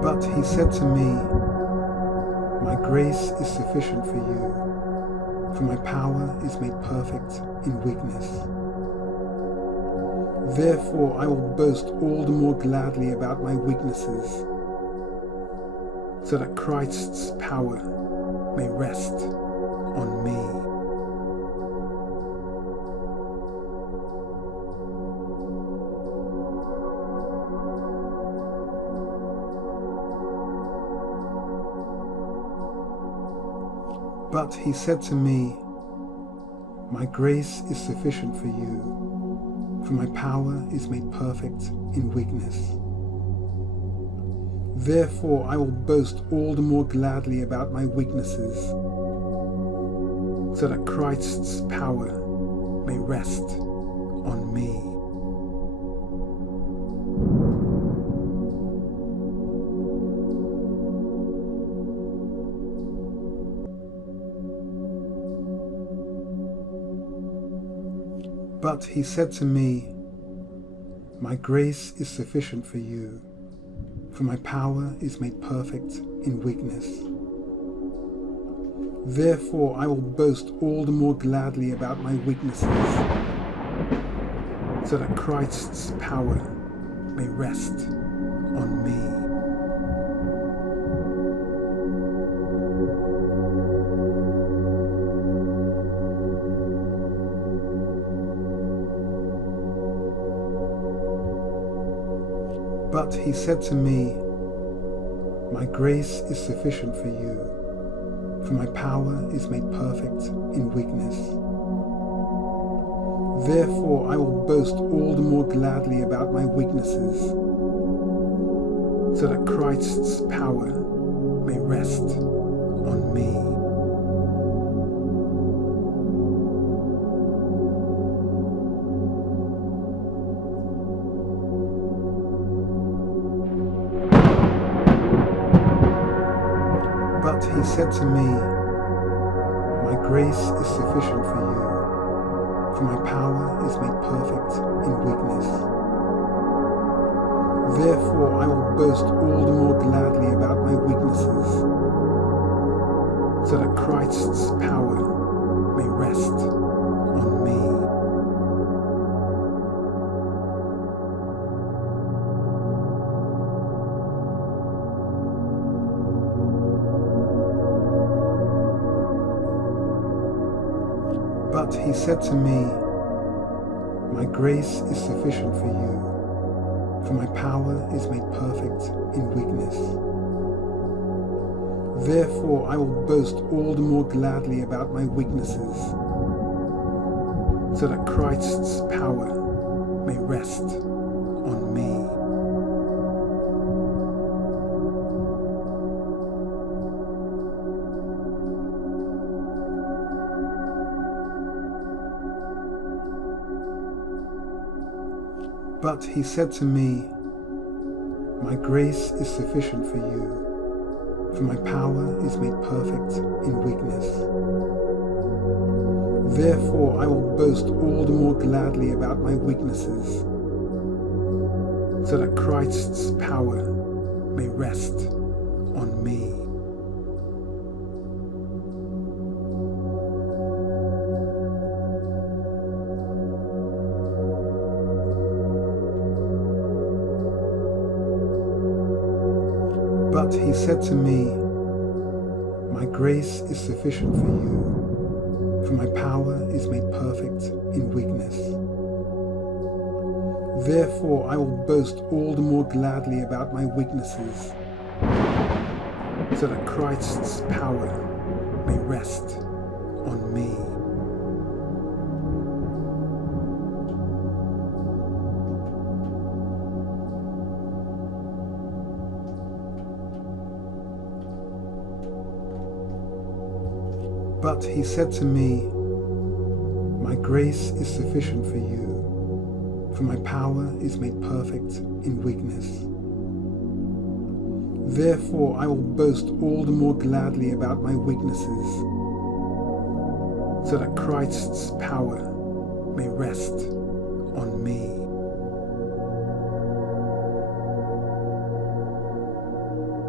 But he said to me, "My grace is sufficient for you, for my power is made perfect in weakness. Therefore I will boast all the more gladly about my weaknesses, so that Christ's power may rest on me." But he said to me, "My grace is sufficient for you, for my power is made perfect in weakness. Therefore I will boast all the more gladly about my weaknesses, so that Christ's power may rest on me." But he said to me, "My grace is sufficient for you, for my power is made perfect in weakness. Therefore I will boast all the more gladly about my weaknesses, so that Christ's power may rest on me." But he said to me, "My grace is sufficient for you, for my power is made perfect in weakness. Therefore I will boast all the more gladly about my weaknesses, so that Christ's power may rest on me." But he said to me, "My grace is sufficient for you, for my power is made perfect in weakness. Therefore I will boast all the more gladly about my weaknesses, so that Christ's power may rest on me." But he said to me, "My grace is sufficient for you, for my power is made perfect in weakness. Therefore I will boast all the more gladly about my weaknesses, so that Christ's power may rest on me." But he said to me, "My grace is sufficient for you, for my power is made perfect in weakness. Therefore I will boast all the more gladly about my weaknesses, so that Christ's power may rest on me." But he said to me, "My grace is sufficient for you, for my power is made perfect in weakness. Therefore I will boast all the more gladly about my weaknesses, so that Christ's power may rest on me." But he said to me, "My grace is sufficient for you, for my power is made perfect in weakness. Therefore I will boast all the more gladly about my weaknesses, so that Christ's power may rest on me."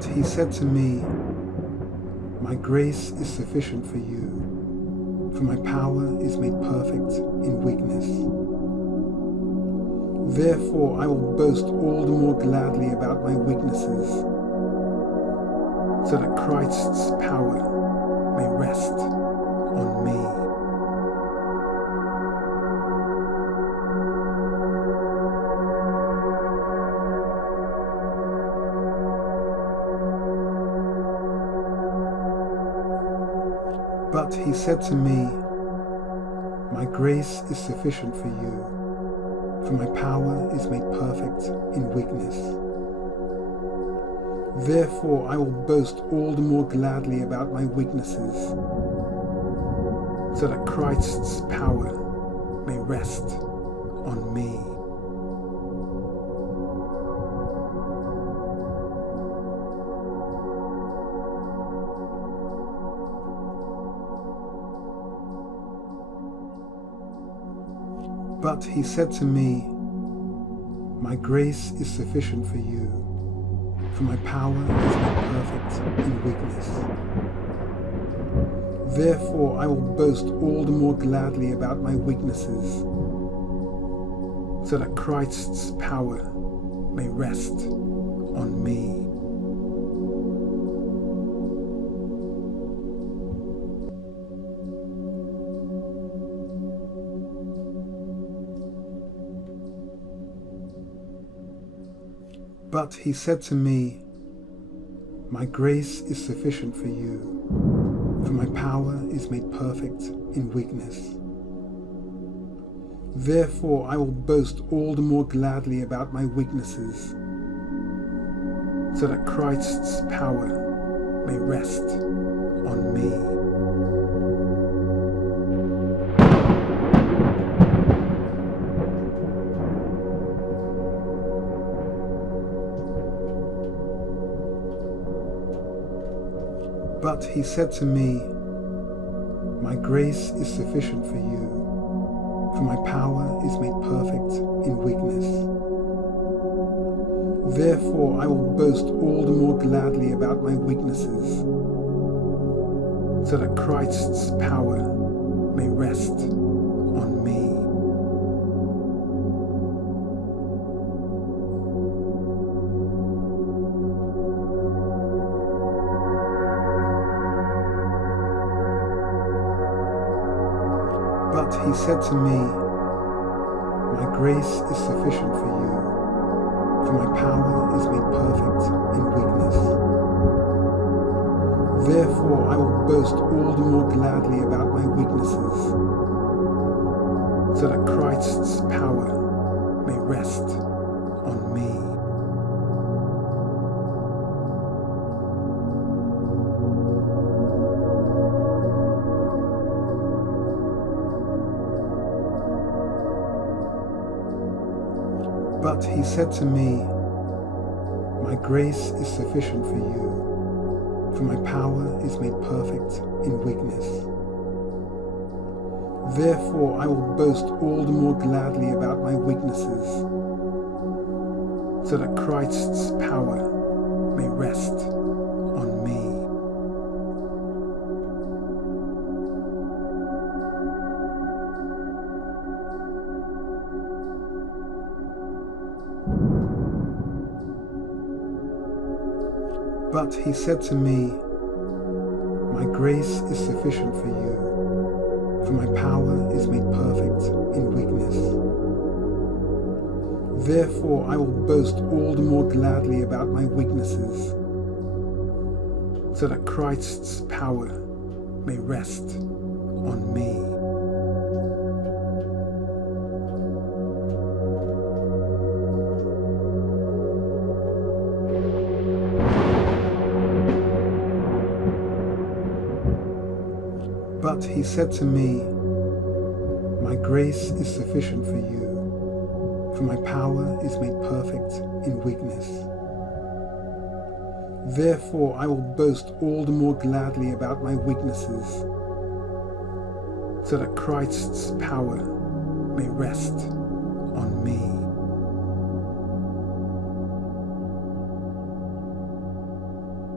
But he said to me, "My grace is sufficient for you, for my power is made perfect in weakness. Therefore I will boast all the more gladly about my weaknesses, so that Christ's power may rest on me." But he said to me, "My grace is sufficient for you, for my power is made perfect in weakness. Therefore I will boast all the more gladly about my weaknesses, so that Christ's power may rest on me." But he said to me, "My grace is sufficient for you, for my power is made perfect in weakness. Therefore I will boast all the more gladly about my weaknesses, so that Christ's power may rest on me." But he said to me, "My grace is sufficient for you, for my power is made perfect in weakness. Therefore I will boast all the more gladly about my weaknesses, so that Christ's power may rest on me." But he said to me, "My grace is sufficient for you, for my power is made perfect in weakness. Therefore I will boast all the more gladly about my weaknesses, so that Christ's power may rest on me." But he said to me, "My grace is sufficient for you, for my power is made perfect in weakness. Therefore I will boast all the more gladly about my weaknesses, so that Christ's power may rest on me." But he said to me, "My grace is sufficient for you, for my power is made perfect in weakness. Therefore I will boast all the more gladly about my weaknesses, so that Christ's power may rest on me." But he said to me, "My grace is sufficient for you, for my power is made perfect in weakness. Therefore I will boast all the more gladly about my weaknesses, so that Christ's power may rest on me." But he said to me, "My grace is sufficient for you, for my power is made perfect in weakness. Therefore I will boast all the more gladly about my weaknesses, so that Christ's power may rest on me."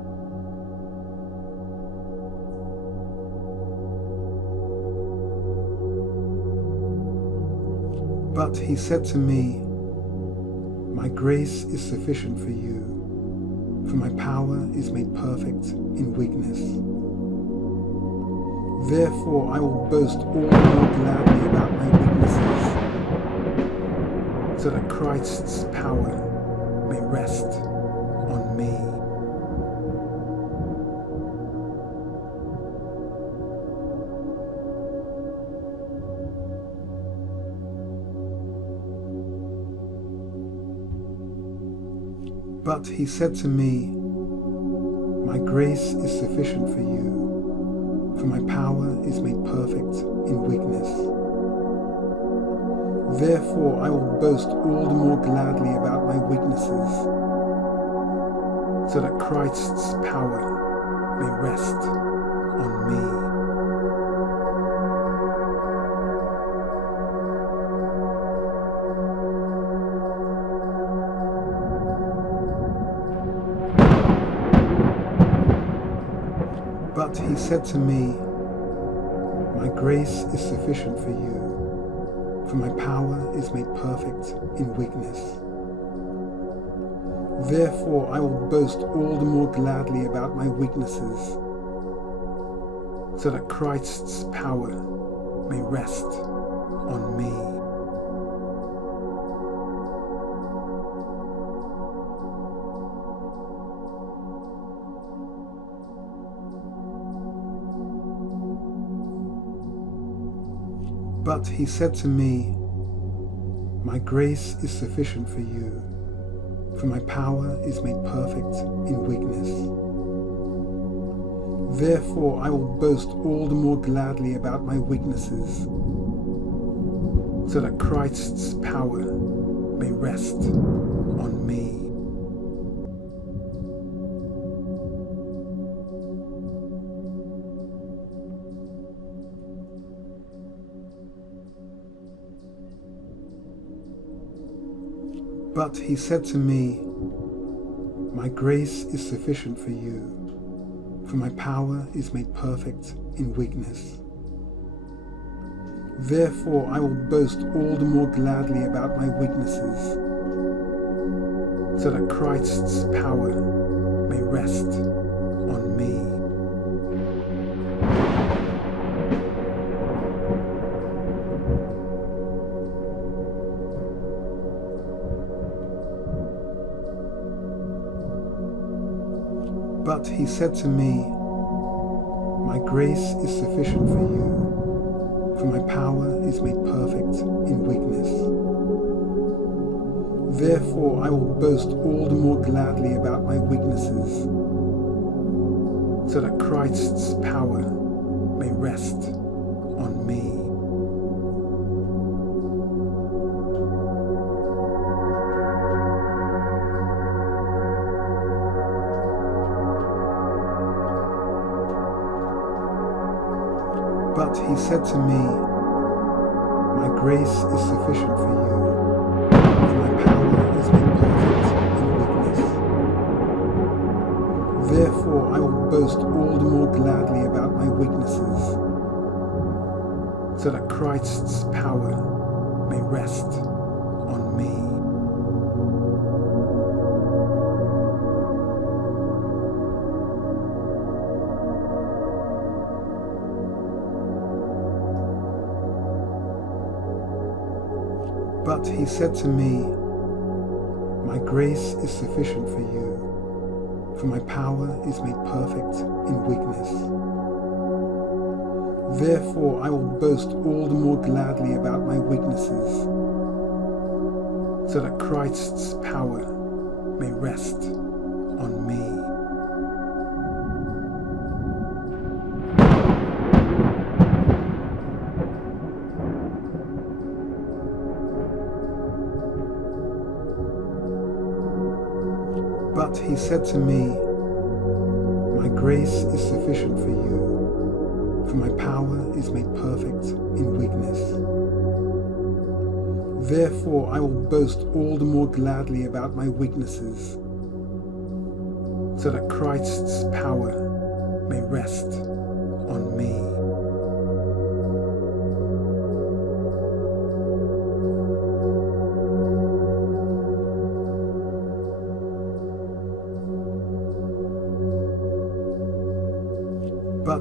But he said to me, "My grace is sufficient for you, for my power is made perfect in weakness. Therefore I will boast all the more gladly about my weaknesses, so that Christ's power may rest on me." But he said to me, "My grace is sufficient for you, for my power is made perfect in weakness. Therefore I will boast all the more gladly about my weaknesses, so that Christ's power may rest on me." But he said to me, "My grace is sufficient for you, for my power is made perfect in weakness. Therefore I will boast all the more gladly about my weaknesses, so that Christ's power may rest on me." But he said to me, "My grace is sufficient for you, for my power is made perfect in weakness. Therefore I will boast all the more gladly about my weaknesses, so that Christ's power may rest on me." But he said to me, "My grace is sufficient for you, for my power is made perfect in weakness. Therefore I will boast all the more gladly about my weaknesses, so that Christ's power may rest on me." But he said to me, "My grace is sufficient for you, for my power is made perfect in weakness. Therefore I will boast all the more gladly about my weaknesses, so that Christ's power may rest on me." But he said to me, "My grace is sufficient for you, for my power is made perfect in weakness. Therefore I will boast all the more gladly about my weaknesses, so that Christ's power may rest on me." But he said to me, "My grace is sufficient for you, for my power is made perfect in weakness. Therefore I will boast all the more gladly about my weaknesses, so that Christ's power may rest on me." But he said to me, "My grace is sufficient for you, for my power is made perfect in weakness. Therefore I will boast all the more gladly about my weaknesses, so that Christ's power may rest on me."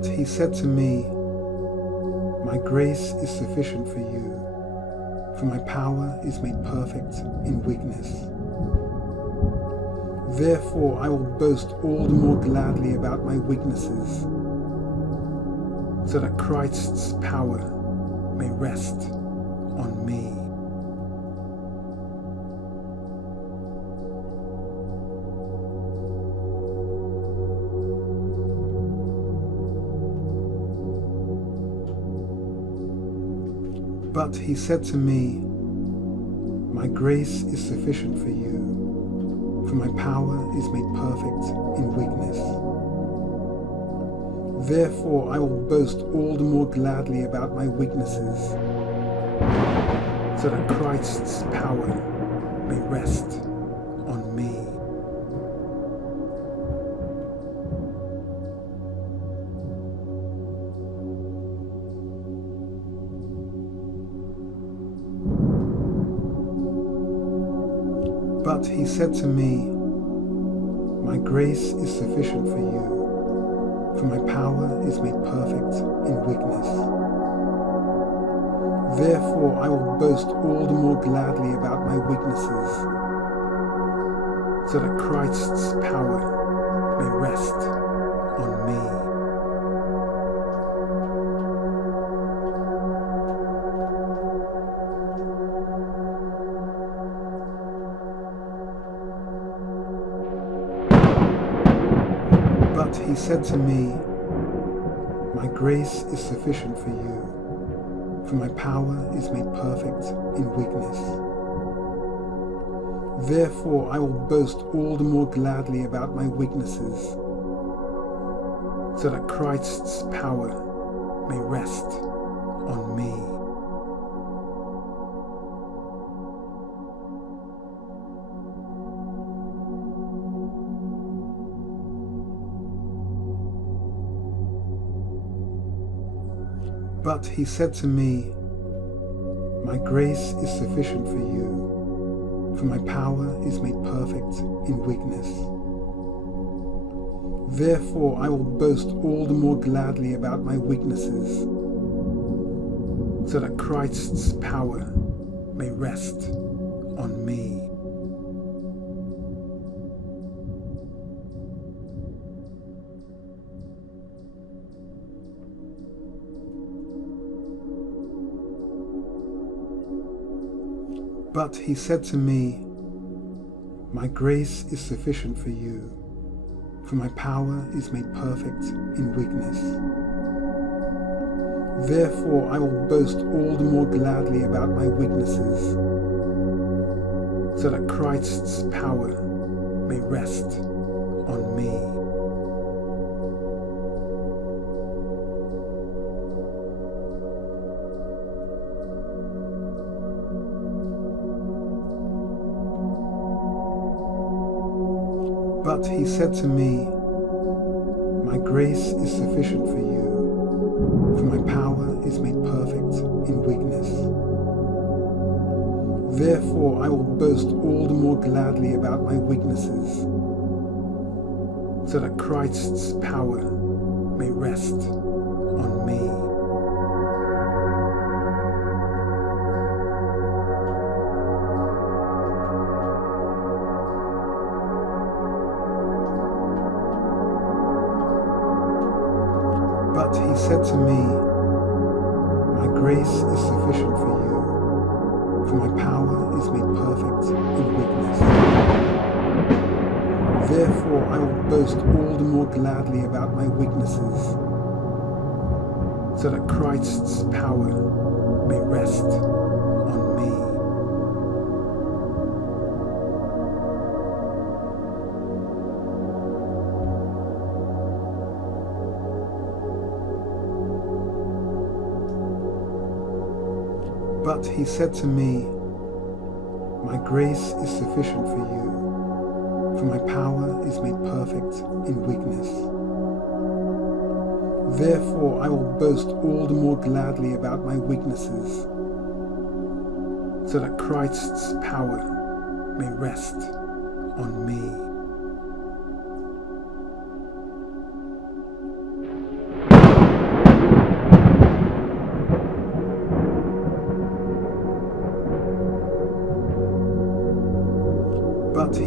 But he said to me, "My grace is sufficient for you, for my power is made perfect in weakness. Therefore I will boast all the more gladly about my weaknesses, so that Christ's power may rest on me." But he said to me, "My grace is sufficient for you, for my power is made perfect in weakness. Therefore I will boast all the more gladly about my weaknesses, so that Christ's power may rest on me." But he said to me, "My grace is sufficient for you, for my power is made perfect in weakness. Therefore I will boast all the more gladly about my weaknesses, so that Christ's power may rest on me." But he said to me, "My grace is sufficient for you, for my power is made perfect in weakness. Therefore I will boast all the more gladly about my weaknesses, so that Christ's power may rest on me." But he said to me, "My grace is sufficient for you, for my power is made perfect in weakness. Therefore I will boast all the more gladly about my weaknesses, so that Christ's power may rest on me." But he said to me, "My grace is sufficient for you, for my power is made perfect in weakness. Therefore I will boast all the more gladly about my weaknesses, so that Christ's power may rest on me." But he said to me, "My grace is sufficient for you, for my power is made perfect in weakness. Therefore I will boast all the more gladly about my weaknesses, so that Christ's power may rest on me." But he said to me, "My grace is sufficient for you, for my power is made perfect in weakness. Therefore I will boast all the more gladly about my weaknesses, so that Christ's power may rest on me." But he said to me, "My grace is sufficient for you, for my power is made perfect in weakness. Therefore I will boast all the more gladly about my weaknesses, so that Christ's power may rest on me."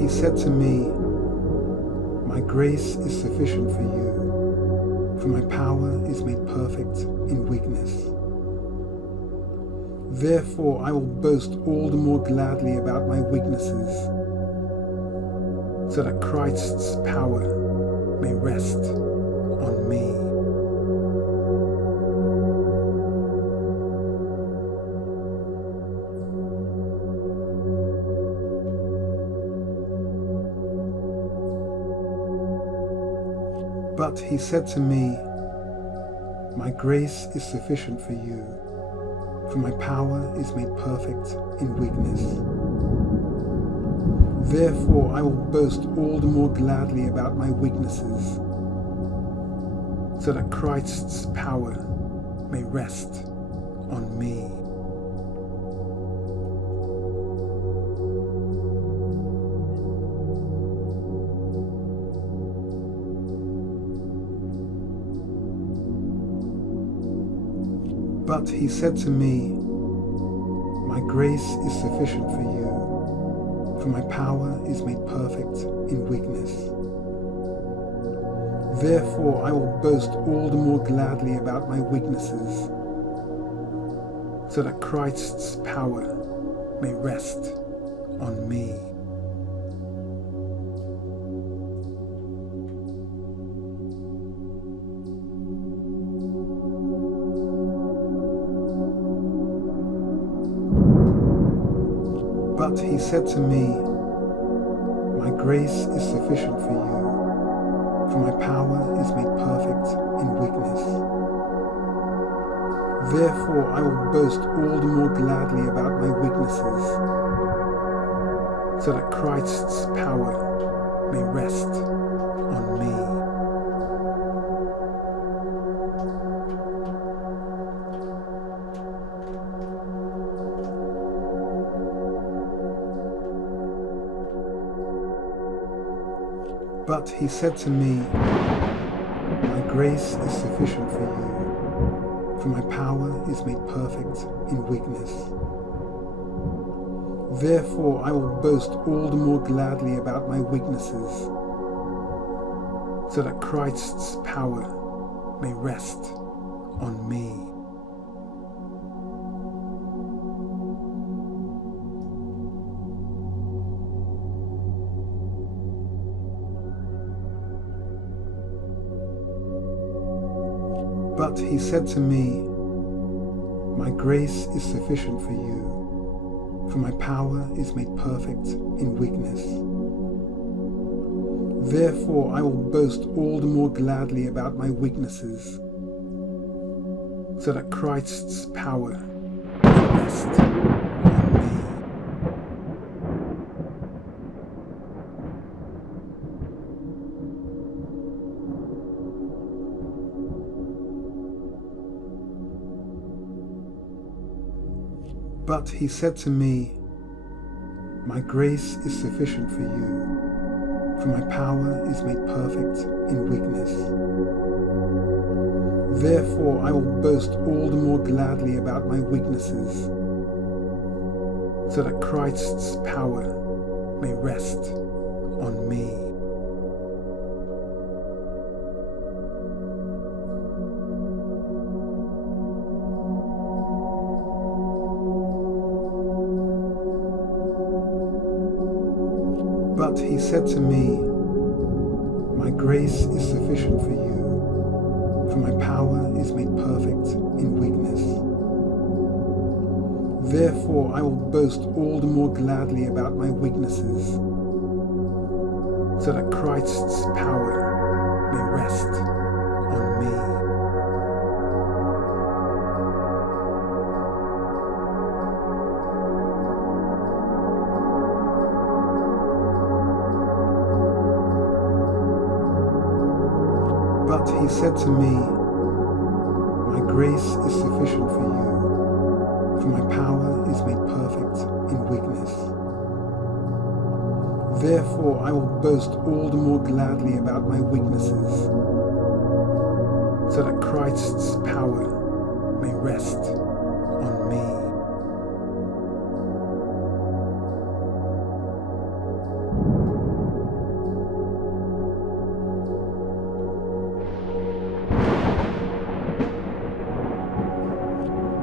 he said to me, "My grace is sufficient for you, for my power is made perfect in weakness. Therefore I will boast all the more gladly about my weaknesses, so that Christ's power may rest on me." But he said to me, "My grace is sufficient for you, for my power is made perfect in weakness. Therefore I will boast all the more gladly about my weaknesses, so that Christ's power may rest on me." But he said to me, "My grace is sufficient for you, for my power is made perfect in weakness. Therefore I will boast all the more gladly about my weaknesses, so that Christ's power may rest on me." But he said to me, "My grace is sufficient for you, for my power is made perfect in weakness. Therefore I will boast all the more gladly about my weaknesses, so that Christ's power may rest on me." But he said to me, "My grace is sufficient for you, for my power is made perfect in weakness. Therefore I will boast all the more gladly about my weaknesses, so that Christ's power may rest on me." But he said to me, "My grace is sufficient for you, for my power is made perfect in weakness. Therefore I will boast all the more gladly about my weaknesses, so that Christ's power may rest on me." But he said to me, "My grace is sufficient for you, for my power is made perfect in weakness. Therefore I will boast all the more gladly about my weaknesses, so that Christ's power may rest on me." But he said to me, "My grace is sufficient for you, for my power is made perfect in weakness. Therefore I will boast all the more gladly about my weaknesses, so that Christ's power may rest on me." But he said to me, "My grace is sufficient for you, for my power is made perfect in weakness. Therefore I will boast all the more gladly about my weaknesses, so that Christ's power may rest on me."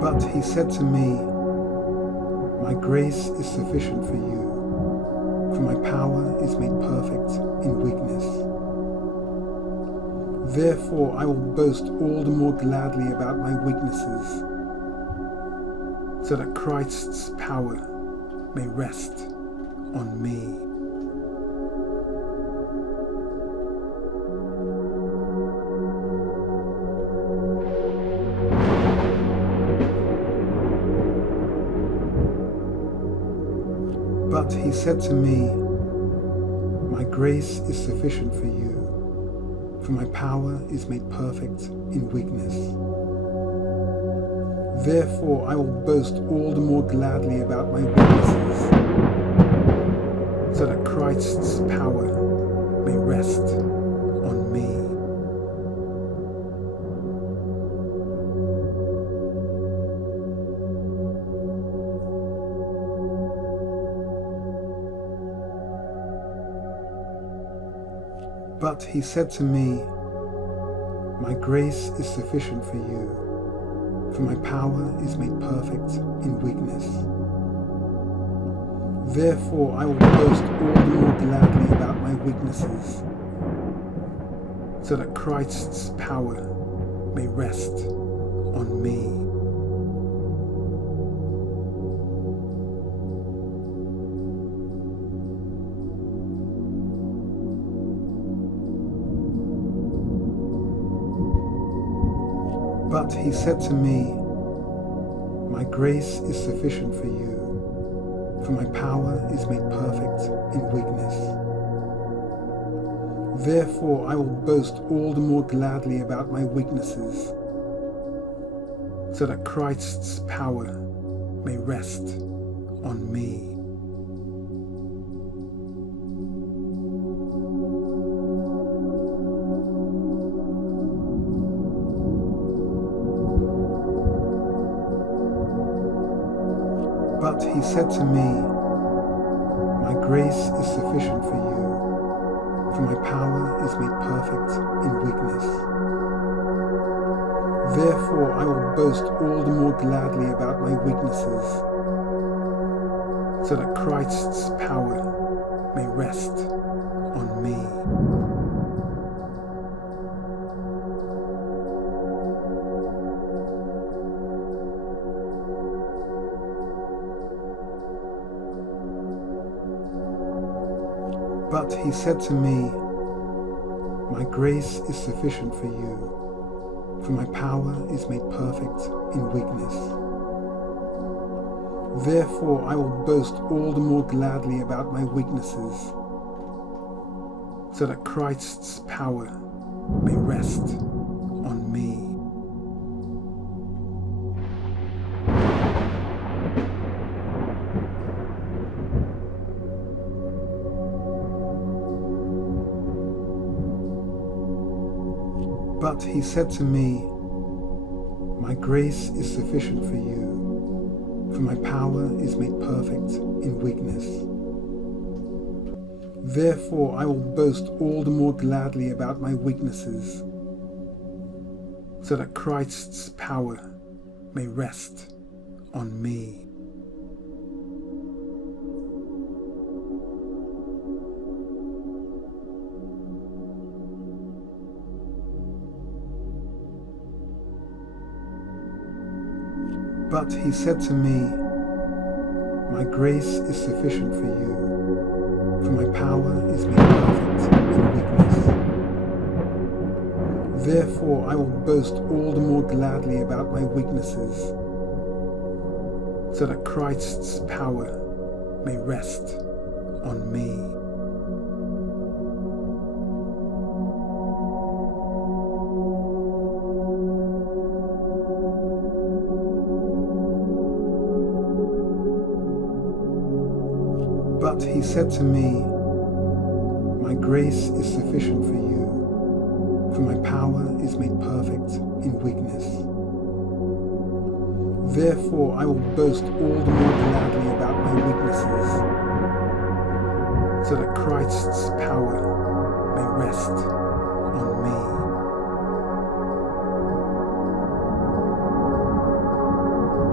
But he said to me, "My grace is sufficient for you, for my power is made perfect in weakness. Therefore I will boast all the more gladly about my weaknesses, so that Christ's power may rest on me." But he said to me, "My grace is sufficient for you, for my power is made perfect in weakness. Therefore I will boast all the more gladly about my weaknesses, so that Christ's power may rest on me." But he said to me, "My grace is sufficient for you, for my power is made perfect in weakness. Therefore I will boast all the more gladly about my weaknesses, so that Christ's power may rest on me." But he said to me, "My grace is sufficient for you, for my power is made perfect in weakness. Therefore I will boast all the more gladly about my weaknesses, so that Christ's power may rest on me." But he said to me, "My grace is sufficient for you, for my power is made perfect in weakness. Therefore I will boast all the more gladly about my weaknesses, so that Christ's power may rest on me." But he said to me, "My grace is sufficient for you, for my power is made perfect in weakness. Therefore I will boast all the more gladly about my weaknesses, so that Christ's power may rest on me." But he said to me, "My grace is sufficient for you, for my power is made perfect in weakness. Therefore I will boast all the more gladly about my weaknesses, so that Christ's power may rest on me." But he said to me, "My grace is sufficient for you, for my power is made perfect in weakness. Therefore I will boast all the more gladly about my weaknesses, so that Christ's power may rest on me." But he said to me, "My grace is sufficient for you, for my power is made perfect in weakness. Therefore I will boast all the more gladly about my weaknesses, so that Christ's power may rest on me."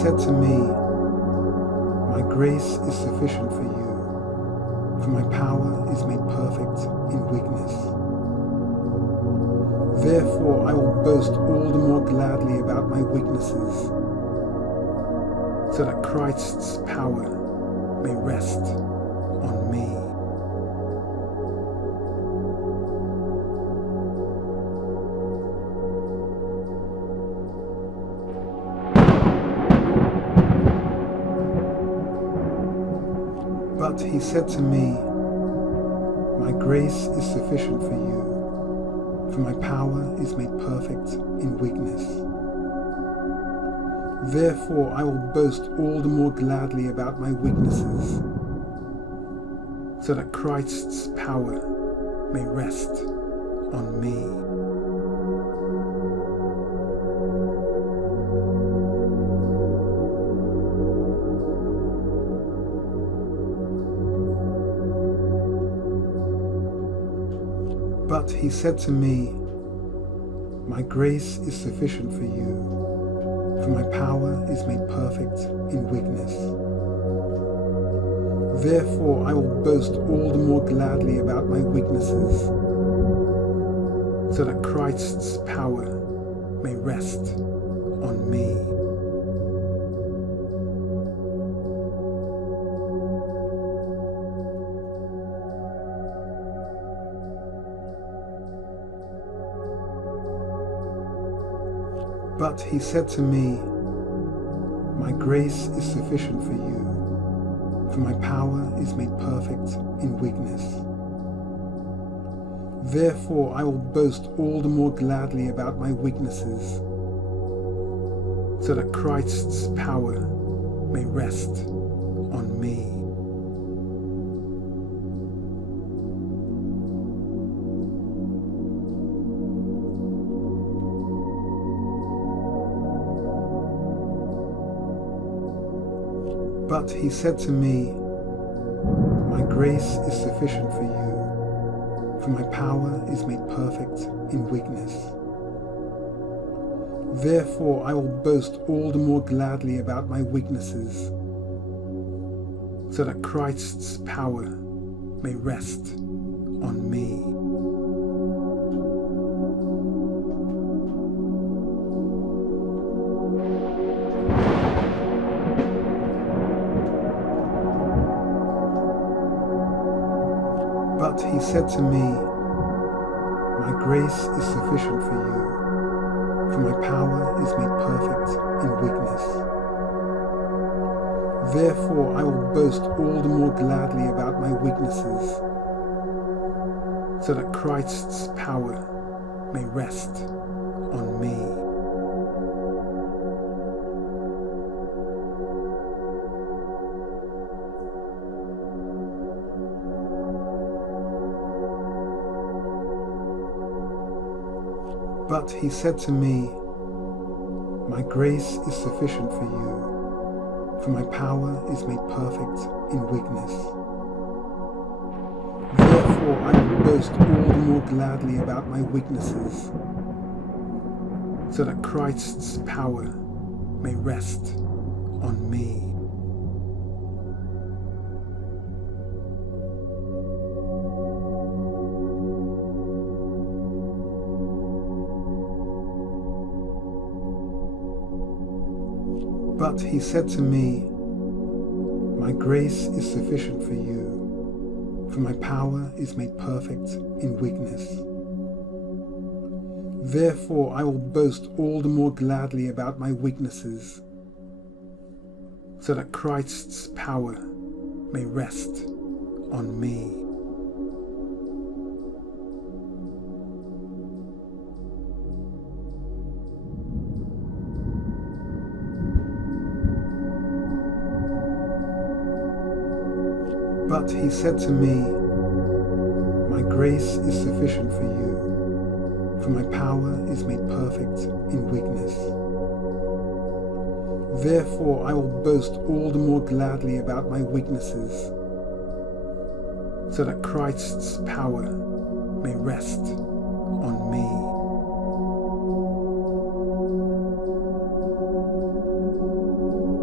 said to me, "My grace is sufficient for you, for my power is made perfect in weakness." Therefore I will boast all the more gladly about my weaknesses, so that Christ's power may rest on me. But he said to me, "My grace is sufficient for you, for my power is made perfect in weakness." Therefore I will boast all the more gladly about my weaknesses, so that Christ's power may rest on me. But he said to me, "My grace is sufficient for you, for my power is made perfect in weakness." Therefore I will boast all the more gladly about my weaknesses, so that Christ's power may rest on me. But he said to me, "My grace is sufficient for you, for my power is made perfect in weakness." Therefore I will boast all the more gladly about my weaknesses, so that Christ's power may rest on me. But he said to me, "My grace is sufficient for you, for my power is made perfect in weakness." Therefore I will boast all the more gladly about my weaknesses, so that Christ's power may rest on me. But he said to me, "My grace is sufficient for you, for my power is made perfect in weakness." Therefore I will boast all the more gladly about my weaknesses, so that Christ's power may rest on me. But he said to me, "My grace is sufficient for you, for my power is made perfect in weakness." Therefore I will boast all the more gladly about my weaknesses, so that Christ's power may rest on me. But he said to me, "My grace is sufficient for you, for my power is made perfect in weakness." Therefore I will boast all the more gladly about my weaknesses, so that Christ's power may rest on me. But he said to me, "My grace is sufficient for you, for my power is made perfect in weakness." Therefore I will boast all the more gladly about my weaknesses, so that Christ's power may rest on me.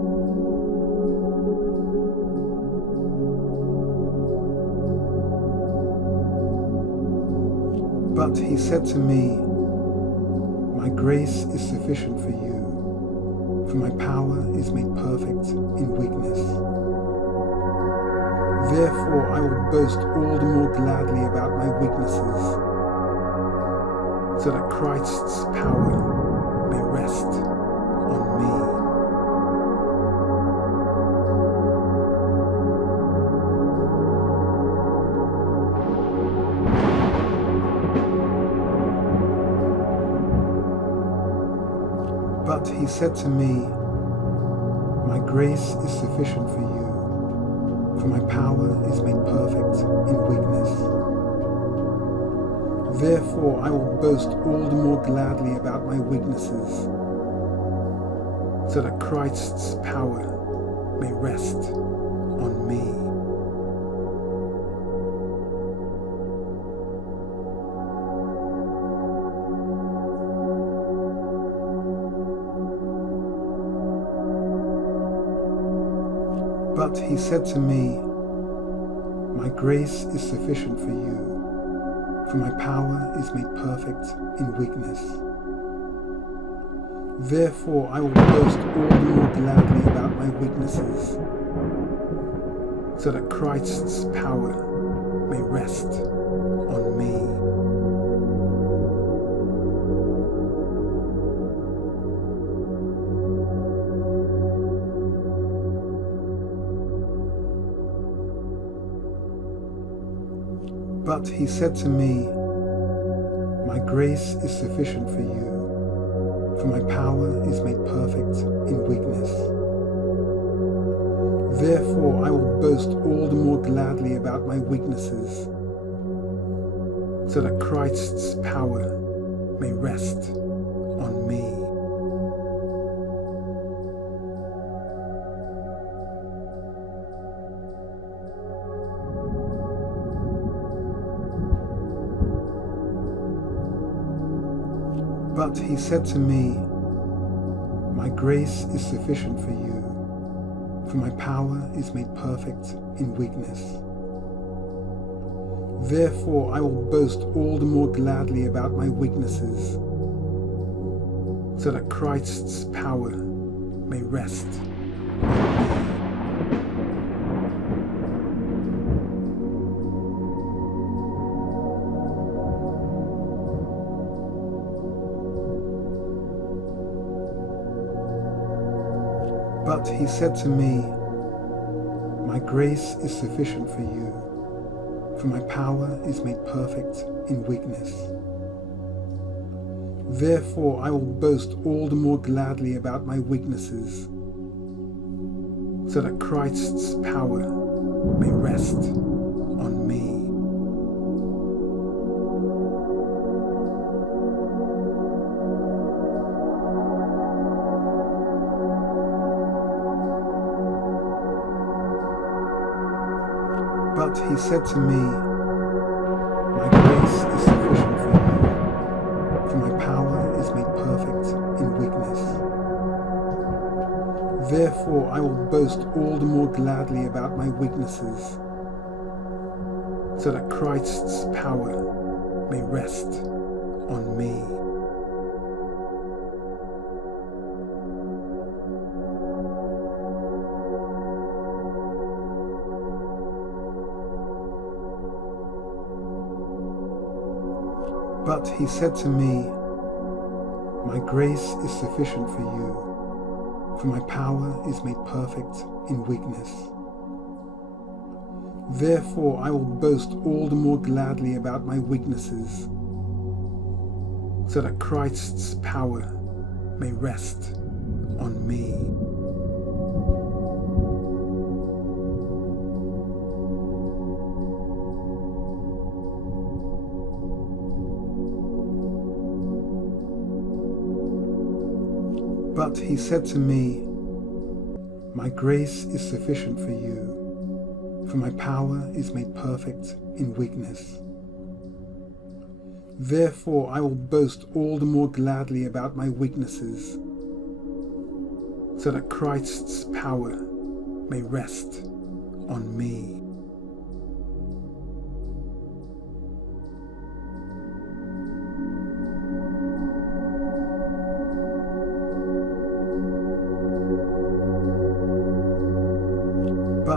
But he said to me, "My grace is sufficient for you, for my power is made perfect in weakness. Therefore I will boast all the more gladly about my weaknesses, so that Christ's power may rest on me." But he said to me, "My grace is sufficient for you, for my power is made perfect in weakness. Therefore I will boast all the more gladly about my weaknesses, so that Christ's power may rest on me." But he said to me, "My grace is sufficient for you, for my power is made perfect in weakness. Therefore I will boast all the more gladly about my weaknesses, so that Christ's power may rest on me." But he said to me, "My grace is sufficient for you, for my power is made perfect in weakness. Therefore I will boast all the more gladly about my weaknesses, so that Christ's power may rest on me." But he said to me, "My grace is sufficient for you, for my power is made perfect in weakness. Therefore I will boast all the more gladly about my weaknesses, so that Christ's power may rest on me." But he said to me, "My grace is sufficient for you, for my power is made perfect in weakness. Therefore I will boast all the more gladly about my weaknesses, so that Christ's power may rest on me." But he said to me, "My grace is sufficient for you, for my power is made perfect in weakness. Therefore I will boast all the more gladly about my weaknesses, so that Christ's power may rest on me." But he said to me, "My grace is sufficient for you, for my power is made perfect in weakness. Therefore I will boast all the more gladly about my weaknesses, so that Christ's power may rest on me." But he said to me, "My grace is sufficient for you, for my power is made perfect in weakness. Therefore I will boast all the more gladly about my weaknesses, so that Christ's power may rest on me."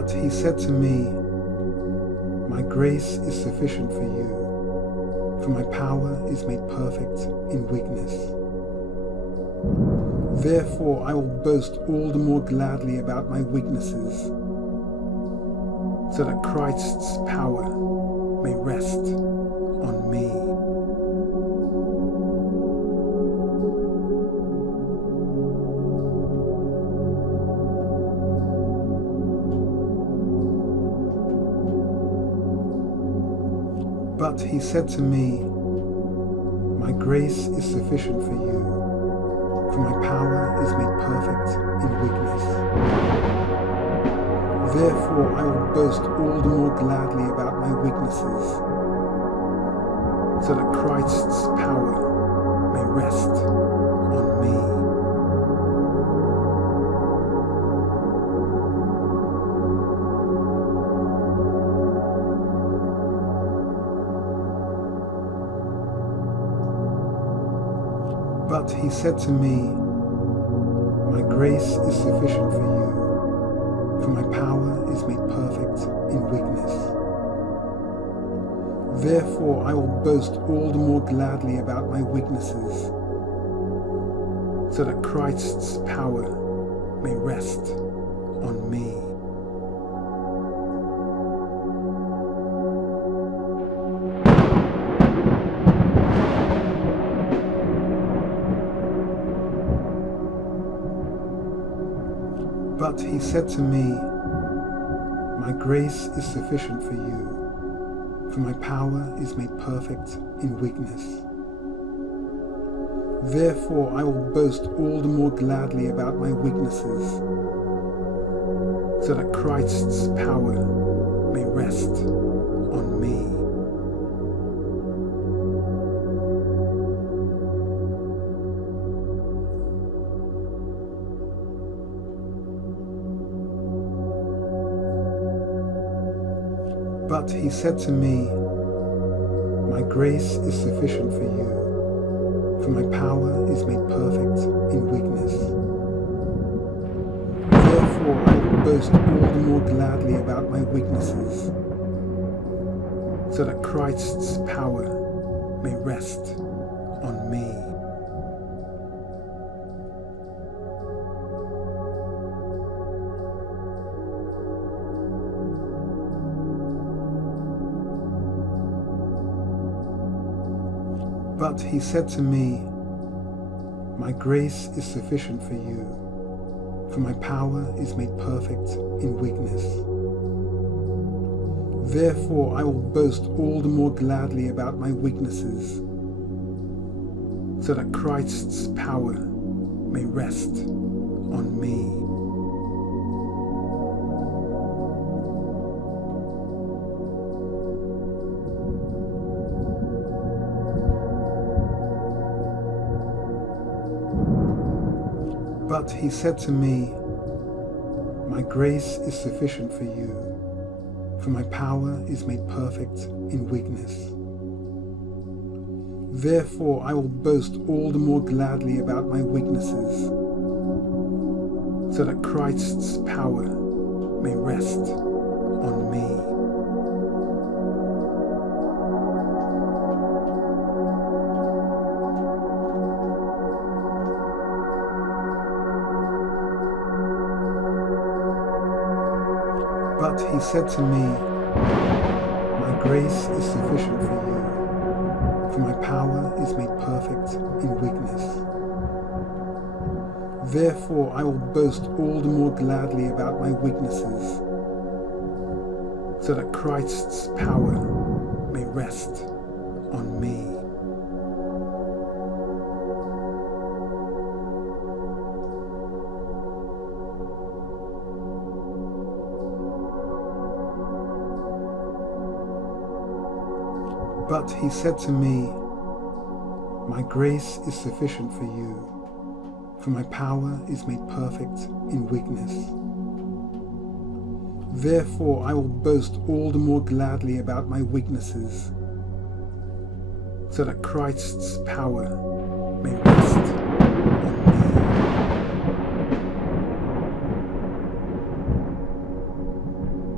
But he said to me, "My grace is sufficient for you, for my power is made perfect in weakness." Therefore I will boast all the more gladly about my weaknesses, so that Christ's power may rest on me. But he said to me, "My grace is sufficient for you, for my power is made perfect in weakness." Therefore I will boast all the more gladly about my weaknesses, so that Christ's power may rest on me. But he said to me, "My grace is sufficient for you, for my power is made perfect in weakness." Therefore I will boast all the more gladly about my weaknesses, so that Christ's power may rest on me. But he said to me, "My grace is sufficient for you, for my power is made perfect in weakness." Therefore I will boast all the more gladly about my weaknesses, so that Christ's power may rest on me. But he said to me, "My grace is sufficient for you, for my power is made perfect in weakness." Therefore I will boast all the more gladly about my weaknesses, so that Christ's power may rest on me. But he said to me, "My grace is sufficient for you, for my power is made perfect in weakness." Therefore I will boast all the more gladly about my weaknesses, so that Christ's power may rest on me. But he said to me, "My grace is sufficient for you, for my power is made perfect in weakness." Therefore I will boast all the more gladly about my weaknesses, so that Christ's power may rest on me. But he said to me, "My grace is sufficient for you, for my power is made perfect in weakness." Therefore I will boast all the more gladly about my weaknesses, so that Christ's power may rest on me. But he said to me, "My grace is sufficient for you, for my power is made perfect in weakness." Therefore I will boast all the more gladly about my weaknesses, so that Christ's power may rest on me.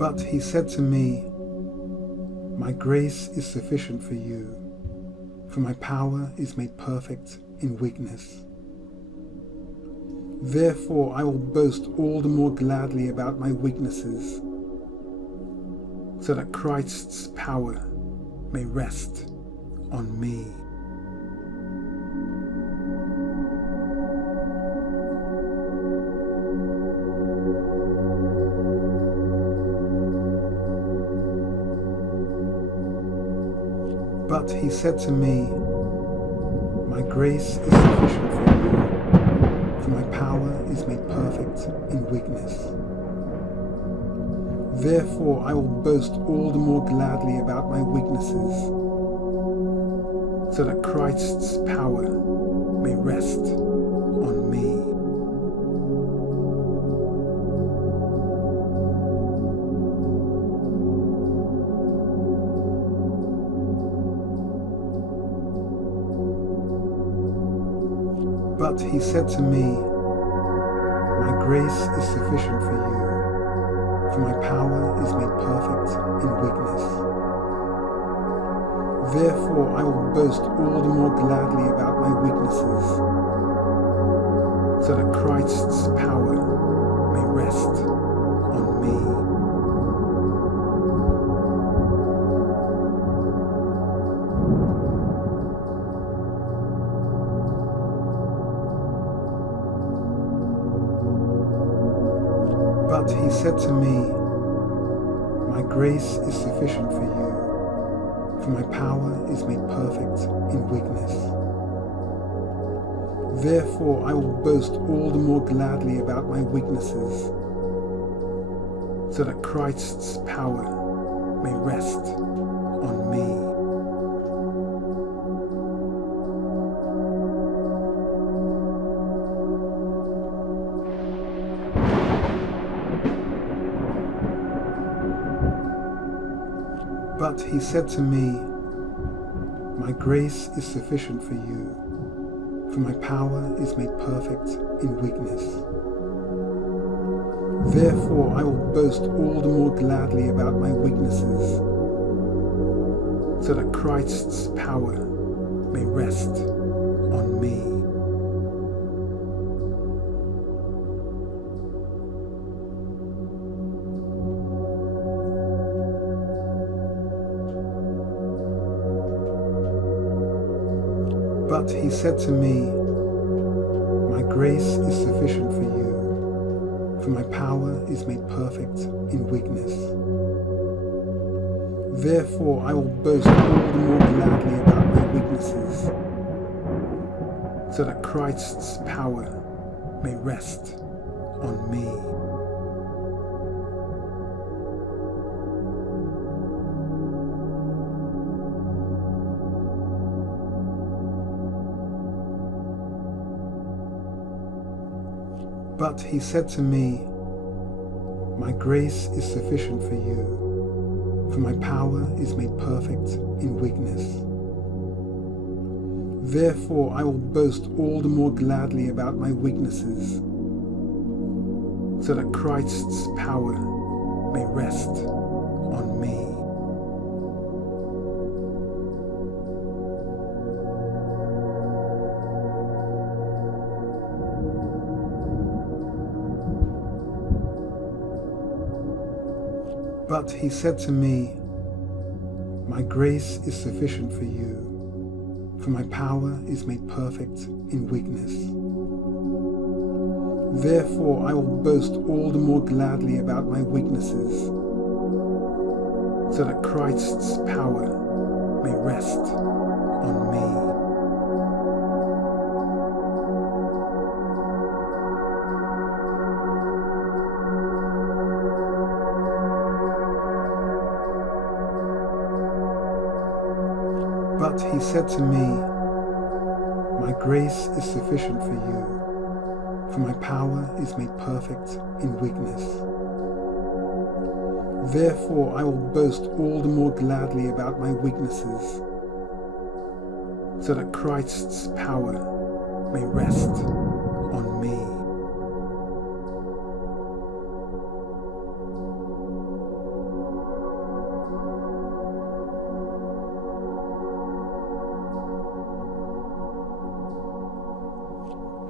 But he said to me, "My grace is sufficient for you, for my power is made perfect in weakness." Therefore I will boast all the more gladly about my weaknesses, so that Christ's power may rest on me. But he said to me, "My grace is sufficient for you, for my power is made perfect in weakness." Therefore I will boast all the more gladly about my weaknesses, so that Christ's power may rest on me. But he said to me, "My grace is sufficient for you, for my power is made perfect in weakness." Therefore I will boast all the more gladly about my weaknesses, so that Christ's power may rest on me. But he said to me, "My grace is sufficient for you, for my power is made perfect in weakness." Therefore I will boast all the more gladly about my weaknesses, so that Christ's power may rest on me. But he said to me, "My grace is sufficient for you, for my power is made perfect in weakness." Therefore I will boast all the more gladly about my weaknesses, so that Christ's power may rest on me. But he said to me, "My grace is sufficient for you, for my power is made perfect in weakness." Therefore I will boast all the more gladly about my weaknesses, so that Christ's power may rest on me. But he said to me, "My grace is sufficient for you, for my power is made perfect in weakness." Therefore I will boast all the more gladly about my weaknesses, so that Christ's power may rest on me. But he said to me, "My grace is sufficient for you, for my power is made perfect in weakness." Therefore I will boast all the more gladly about my weaknesses, so that Christ's power may rest on me. But he said to me, "My grace is sufficient for you, for my power is made perfect in weakness." Therefore I will boast all the more gladly about my weaknesses, so that Christ's power may rest on me.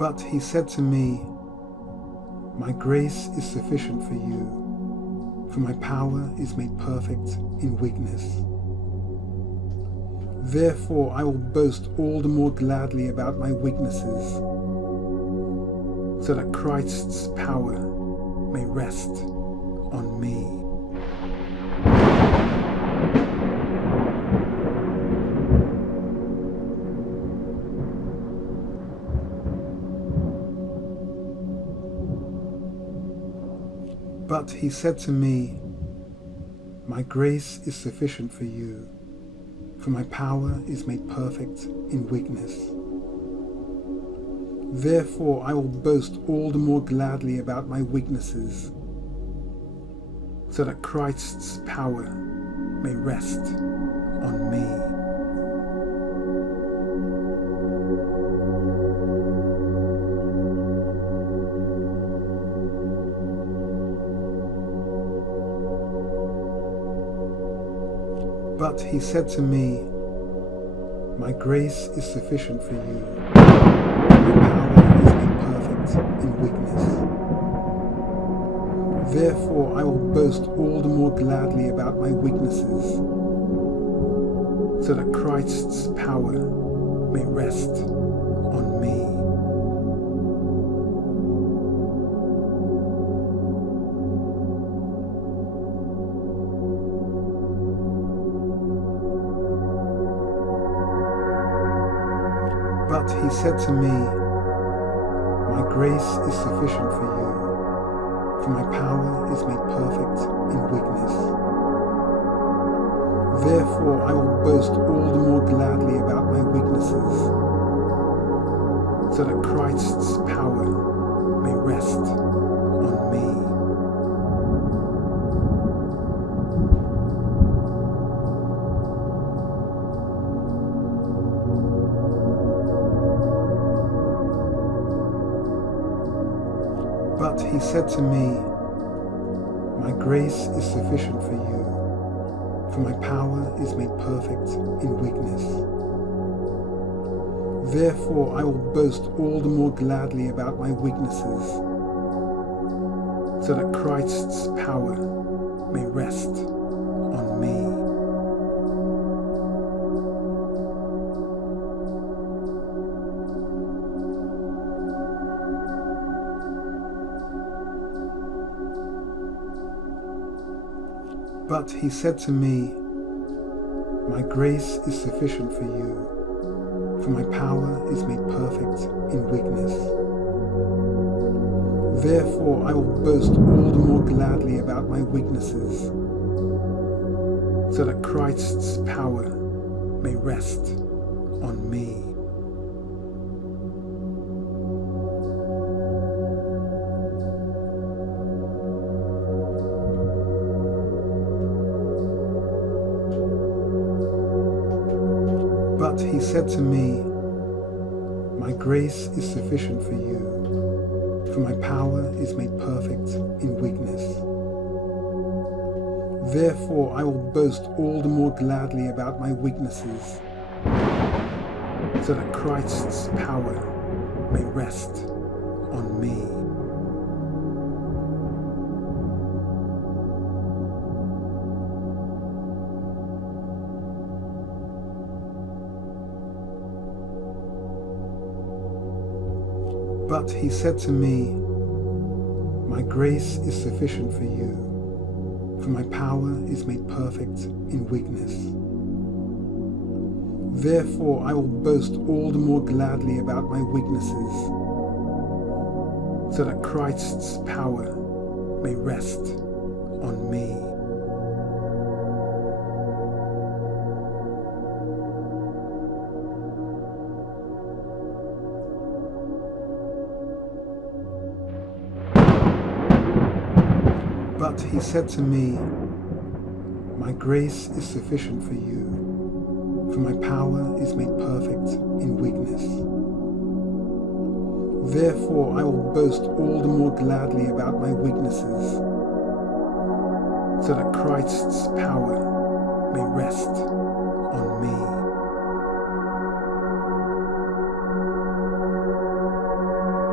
But he said to me, "My grace is sufficient for you, for my power is made perfect in weakness." Therefore I will boast all the more gladly about my weaknesses, so that Christ's power may rest on me. But he said to me, "My grace is sufficient for you, for my power is made perfect in weakness." Therefore I will boast all the more gladly about my weaknesses, so that Christ's power may rest on me. But he said to me, "My grace is sufficient for you, for my power is made perfect in weakness." Therefore I will boast all the more gladly about my weaknesses, so that Christ's power may rest on me. But he said to me, "My grace is sufficient for you, for my power is made perfect in weakness." Therefore I will boast all the more gladly about my weaknesses, so that Christ's power may rest on me. But he said to me, "My grace is sufficient for you, for my power is made perfect in weakness." Therefore I will boast all the more gladly about my weaknesses, so that Christ's power may rest on me. But he said to me, "My grace is sufficient for you, for my power is made perfect in weakness." Therefore I will boast all the more gladly about my weaknesses, so that Christ's power may rest on me. But he said to me, "My grace is sufficient for you, for my power is made perfect in weakness." Therefore I will boast all the more gladly about my weaknesses, so that Christ's power may rest on me. But he said to me, "My grace is sufficient for you, for my power is made perfect in weakness." Therefore I will boast all the more gladly about my weaknesses, so that Christ's power may rest on me. But he said to me, "My grace is sufficient for you, for my power is made perfect in weakness." Therefore I will boast all the more gladly about my weaknesses, so that Christ's power may rest on me.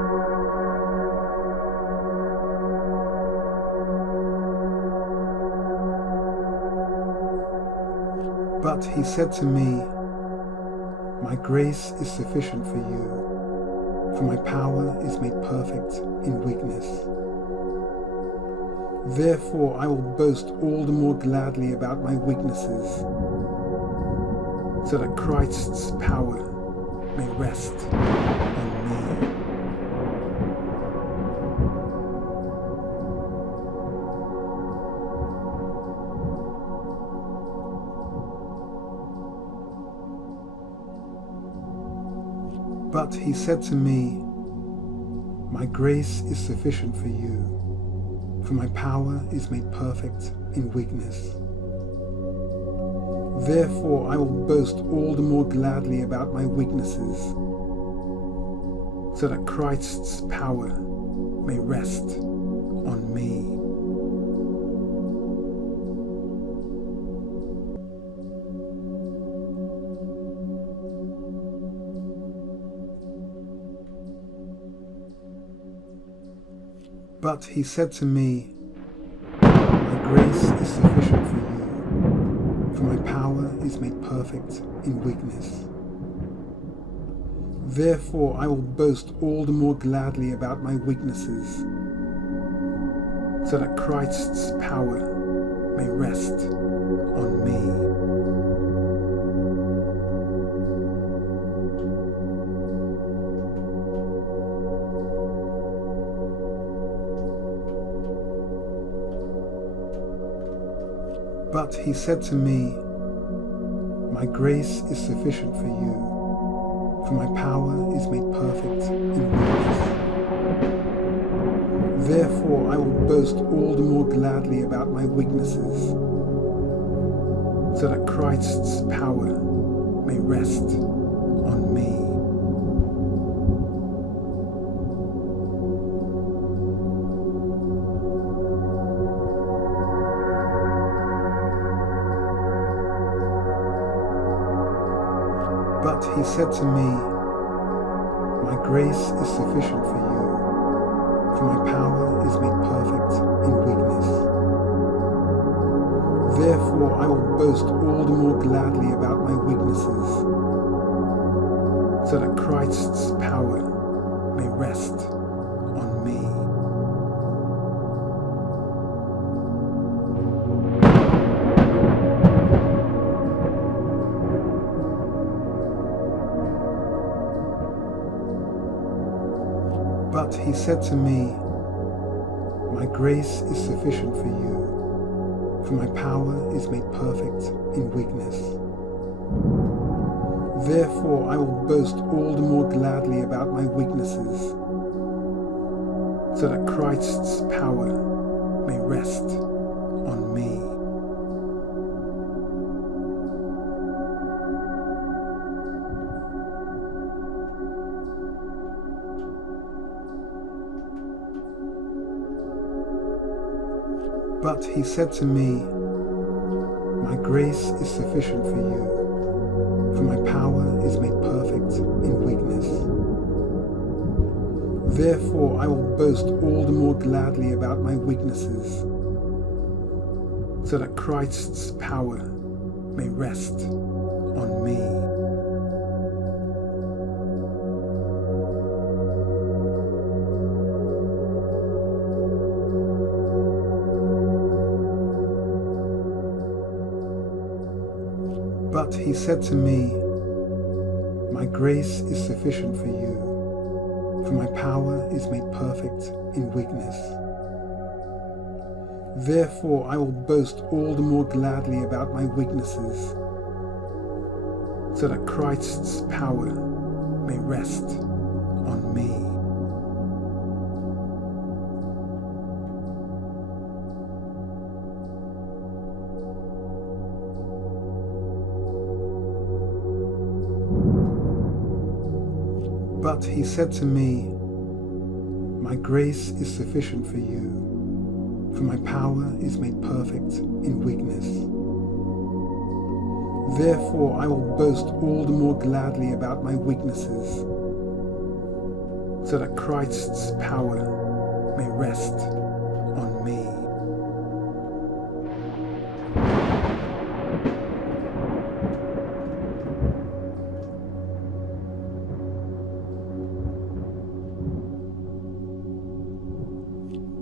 But he said to me, "My grace is sufficient for you, for my power is made perfect in weakness. Therefore I will boast all the more gladly about my weaknesses, so that Christ's power may rest on me." But he said to me, "My grace is sufficient for you, for my power is made perfect in weakness. Therefore I will boast all the more gladly about my weaknesses, so that Christ's power may rest on me." But he said to me, "My grace is sufficient for you, for my power is made perfect in weakness. Therefore I will boast all the more gladly about my weaknesses, so that Christ's power may rest on me." But he said to me, "My grace is sufficient for you, for my power is made perfect in weakness. Therefore I will boast all the more gladly about my weaknesses, so that Christ's power may rest on me." But he said to me, "My grace is sufficient for you, for my power is made perfect in weakness. Therefore I will boast all the more gladly about my weaknesses, so that Christ's power may rest on me." But he said to me, "My grace is sufficient for you, for my power is made perfect in weakness. Therefore I will boast all the more gladly about my weaknesses, so that Christ's power may rest on me." But he said to me, "My grace is sufficient for you, for my power is made perfect in weakness. Therefore I will boast all the more gladly about my weaknesses, so that Christ's power may rest on me." But he said to me, "My grace is sufficient for you, for my power is made perfect in weakness. Therefore I will boast all the more gladly about my weaknesses, so that Christ's power may rest on me." But he said to me, "My grace is sufficient for you, for my power is made perfect in weakness. Therefore I will boast all the more gladly about my weaknesses, so that Christ's power may rest on me."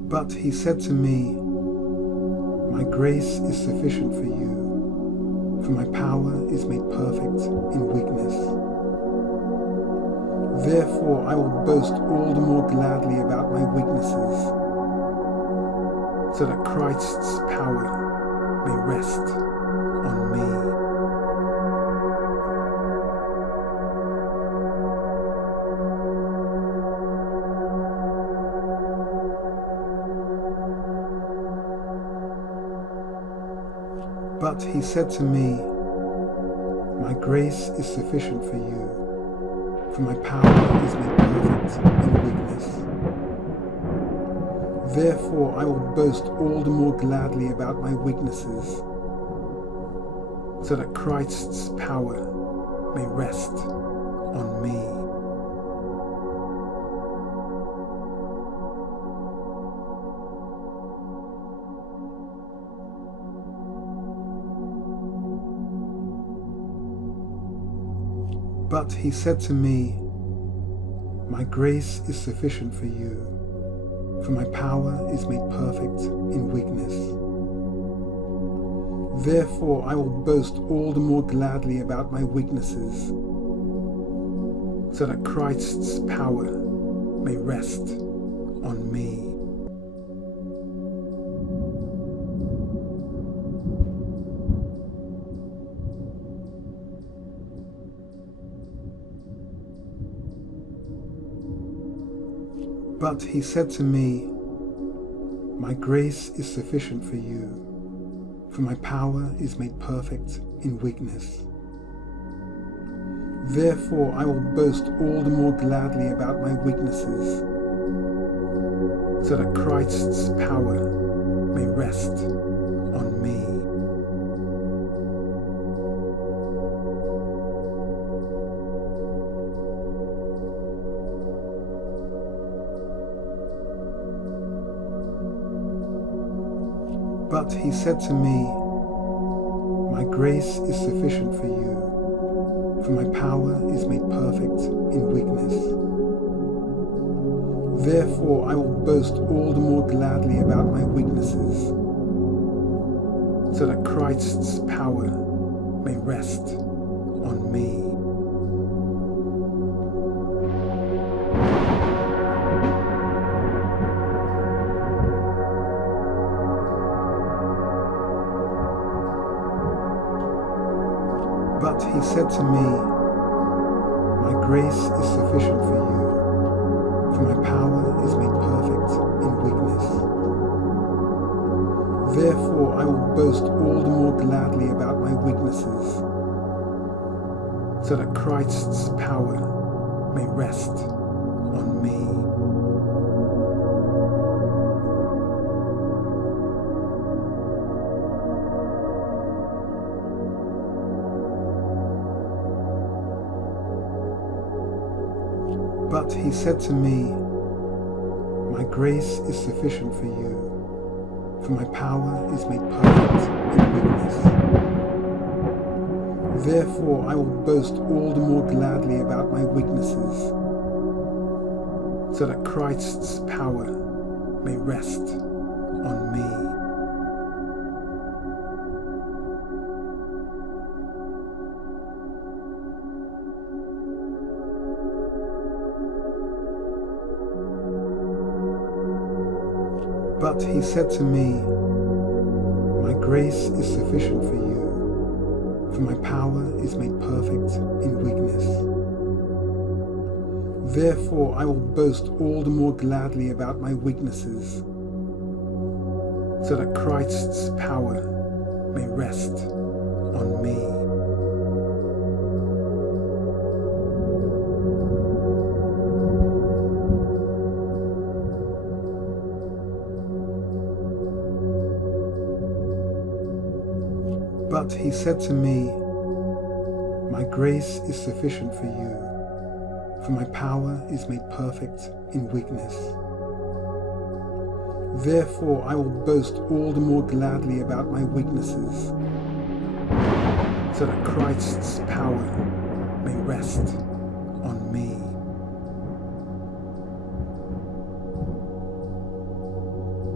But he said to me, "My grace is sufficient for you, for my power is made perfect in weakness. Therefore I will boast all the more gladly about my weaknesses, so that Christ's power may rest on me." But he said to me, "My grace is sufficient for you, for my power is made perfect in weakness. Therefore I will boast all the more gladly about my weaknesses, so that Christ's power may rest on me." But he said to me, "My grace is sufficient for you, for my power is made perfect in weakness. Therefore I will boast all the more gladly about my weaknesses, so that Christ's power may rest on me." But he said to me, "My grace is sufficient for you, for my power is made perfect in weakness. Therefore I will boast all the more gladly about my weaknesses, so that Christ's power may rest on me." But he said to me, "My grace is sufficient for you, for my power is made perfect in weakness. Therefore I will boast all the more gladly about my weaknesses, so that Christ's power may rest on me." But he said to me, "My grace is sufficient for you, for my power is made perfect in weakness. Therefore I will boast all the more gladly about my weaknesses, so that Christ's power may rest on me." But he said to me, "My grace is sufficient for you, for my power is made perfect in weakness. Therefore I will boast all the more gladly about my weaknesses, so that Christ's power may rest on me." But he said to me, "My grace is sufficient for you, for my power is made perfect in weakness. Therefore I will boast all the more gladly about my weaknesses, so that Christ's power may rest on me." But he said to me, "My grace is sufficient for you, for my power is made perfect in weakness. Therefore I will boast all the more gladly about my weaknesses, so that Christ's power may rest on me."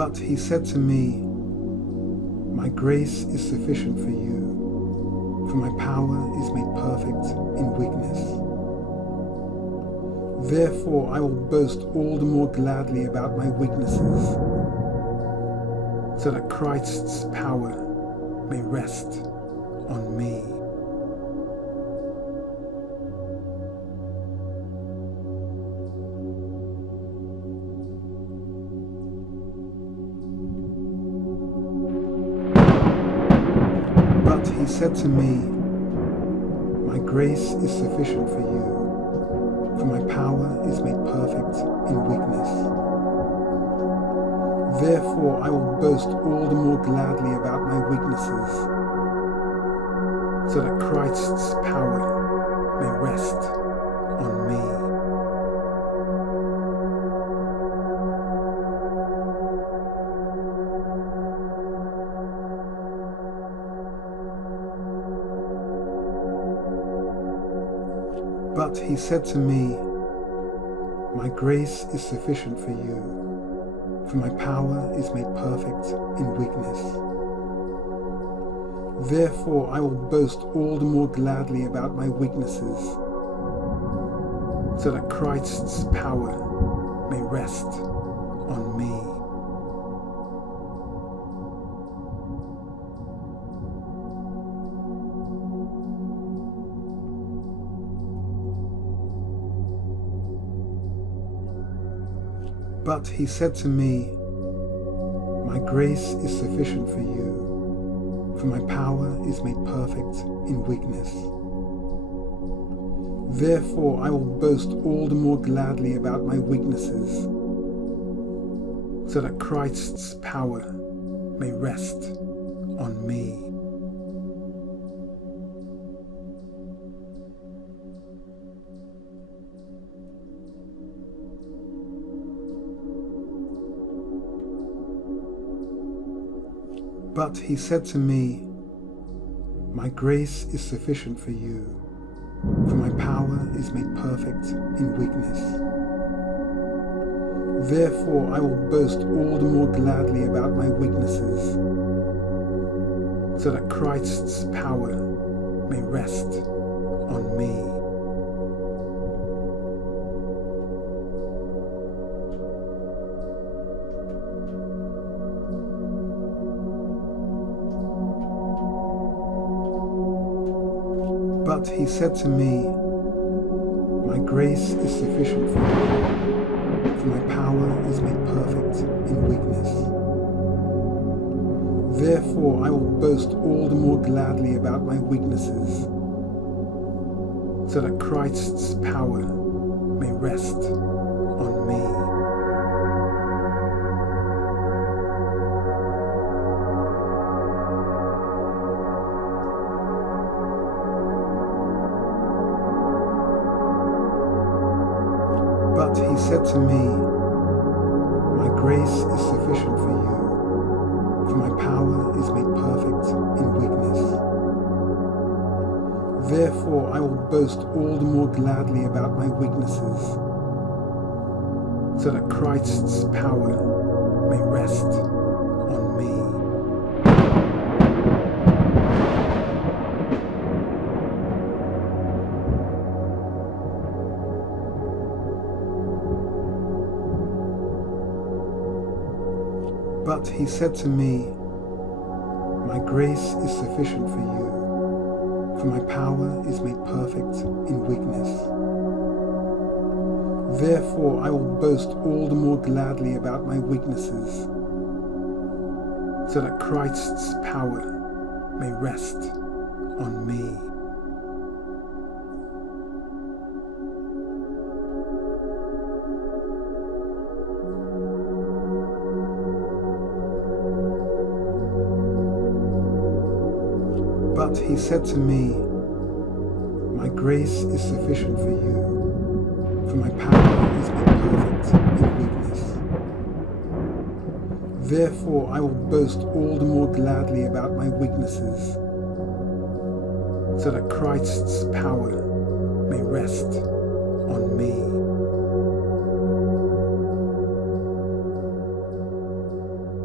But he said to me, "My grace is sufficient for you, for my power is made perfect in weakness. Therefore I will boast all the more gladly about my weaknesses, so that Christ's power may rest on me." But he said to me, "My grace is sufficient for you, for my power is made perfect in weakness. Therefore I will boast all the more gladly about my weaknesses, so that Christ's power may rest on me." But he said to me, "My grace is sufficient for you, for my power is made perfect in weakness. Therefore I will boast all the more gladly about my weaknesses, so that Christ's power may rest on me." But he said to me, "My grace is sufficient for you, for my power is made perfect in weakness. Therefore I will boast all the more gladly about my weaknesses, so that Christ's power may rest on me." But he said to me, "My grace is sufficient for you, for my power is made perfect in weakness. Therefore I will boast all the more gladly about my weaknesses, so that Christ's power may rest on me." But he said to me, "My grace is sufficient for you, for my power is made perfect in weakness. Therefore I will boast all the more gladly about my weaknesses, so that Christ's power may rest on me." But he said to me, "My grace is sufficient for you, for my power is made perfect in weakness. Therefore I will boast all the more gladly about my weaknesses, so that Christ's power may rest on me." But he said to me, "My grace is sufficient for you, for my power is made perfect in weakness. Therefore I will boast all the more gladly about my weaknesses, so that Christ's power may rest on me." But he said to me, "My grace is sufficient for you, for my power is made perfect in weakness. Therefore I will boast all the more gladly about my weaknesses, so that Christ's power may rest on me."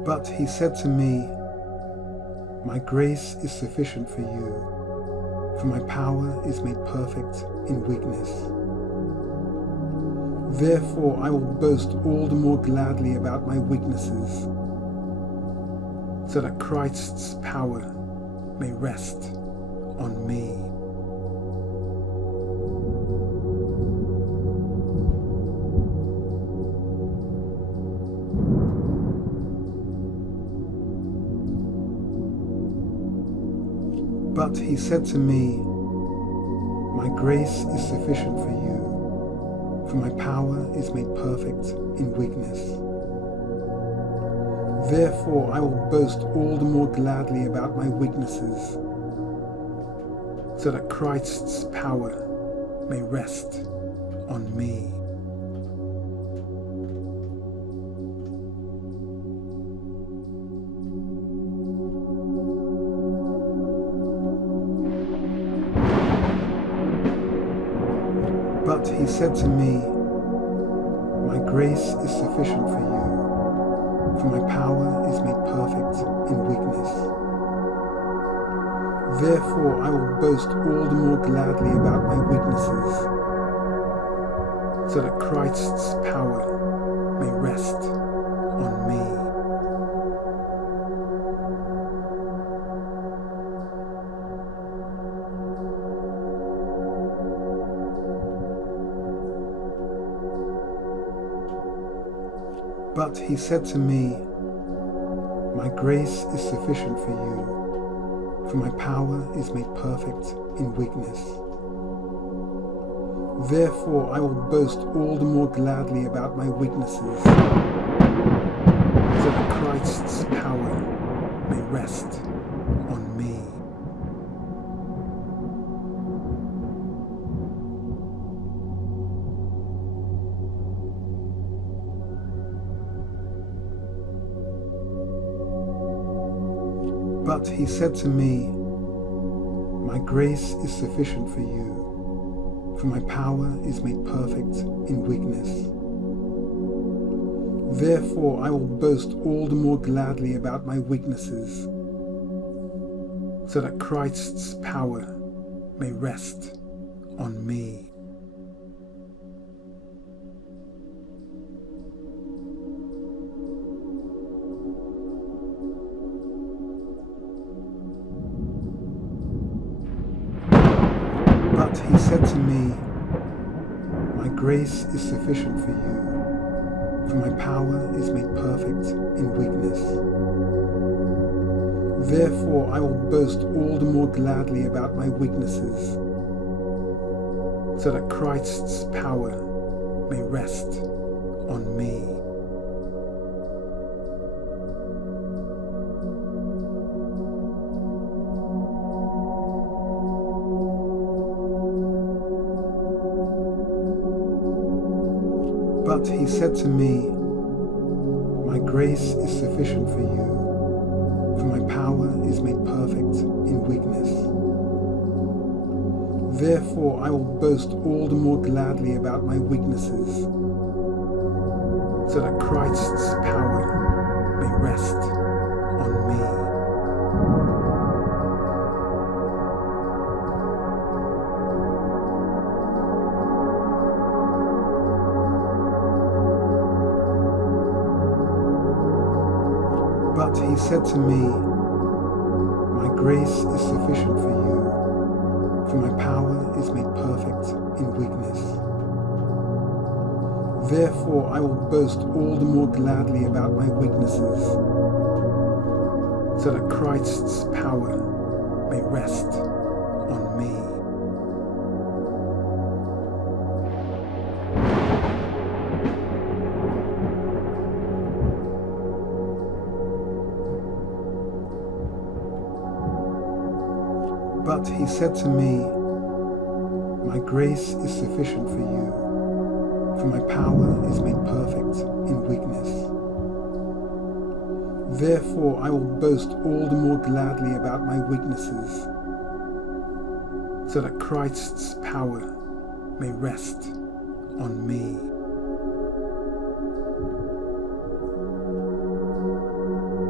But he said to me, "My grace is sufficient for you, for my power is made perfect in weakness. Therefore I will boast all the more gladly about my weaknesses, so that Christ's power may rest on me." But he said to me, "My grace is sufficient for you, for my power is made perfect in weakness. Therefore I will boast all the more gladly about my weaknesses, so that Christ's power may rest on me." But he said to me, "My grace is sufficient for you, for my power is made perfect in weakness. Therefore I will boast all the more gladly about my weaknesses, so that Christ's power may rest on me." But he said to me, "My grace is sufficient for you, for my power is made perfect in weakness. Therefore I will boast all the more gladly about my weaknesses, so that Christ's power may rest on me." But he said to me, "My grace is sufficient for you, for my power is made perfect in weakness. Therefore I will boast all the more gladly about my weaknesses, so that Christ's power may rest on me." But he said to me, "My grace is sufficient for you, for my power is made perfect in weakness. Therefore I will boast all the more gladly about my weaknesses, so that Christ's power may rest on me." But he said to me, "My grace is sufficient for you, for my power is made perfect in weakness. Therefore I will boast all the more gladly about my weaknesses, so that Christ's power may rest on me." But he said to me, "My grace is sufficient for you, for my power is made perfect in weakness. Therefore I will boast all the more gladly about my weaknesses, so that Christ's power may rest on me." But he said to me, "My grace is sufficient for you, for my power is made perfect in weakness. Therefore I will boast all the more gladly about my weaknesses, so that Christ's power may rest on me."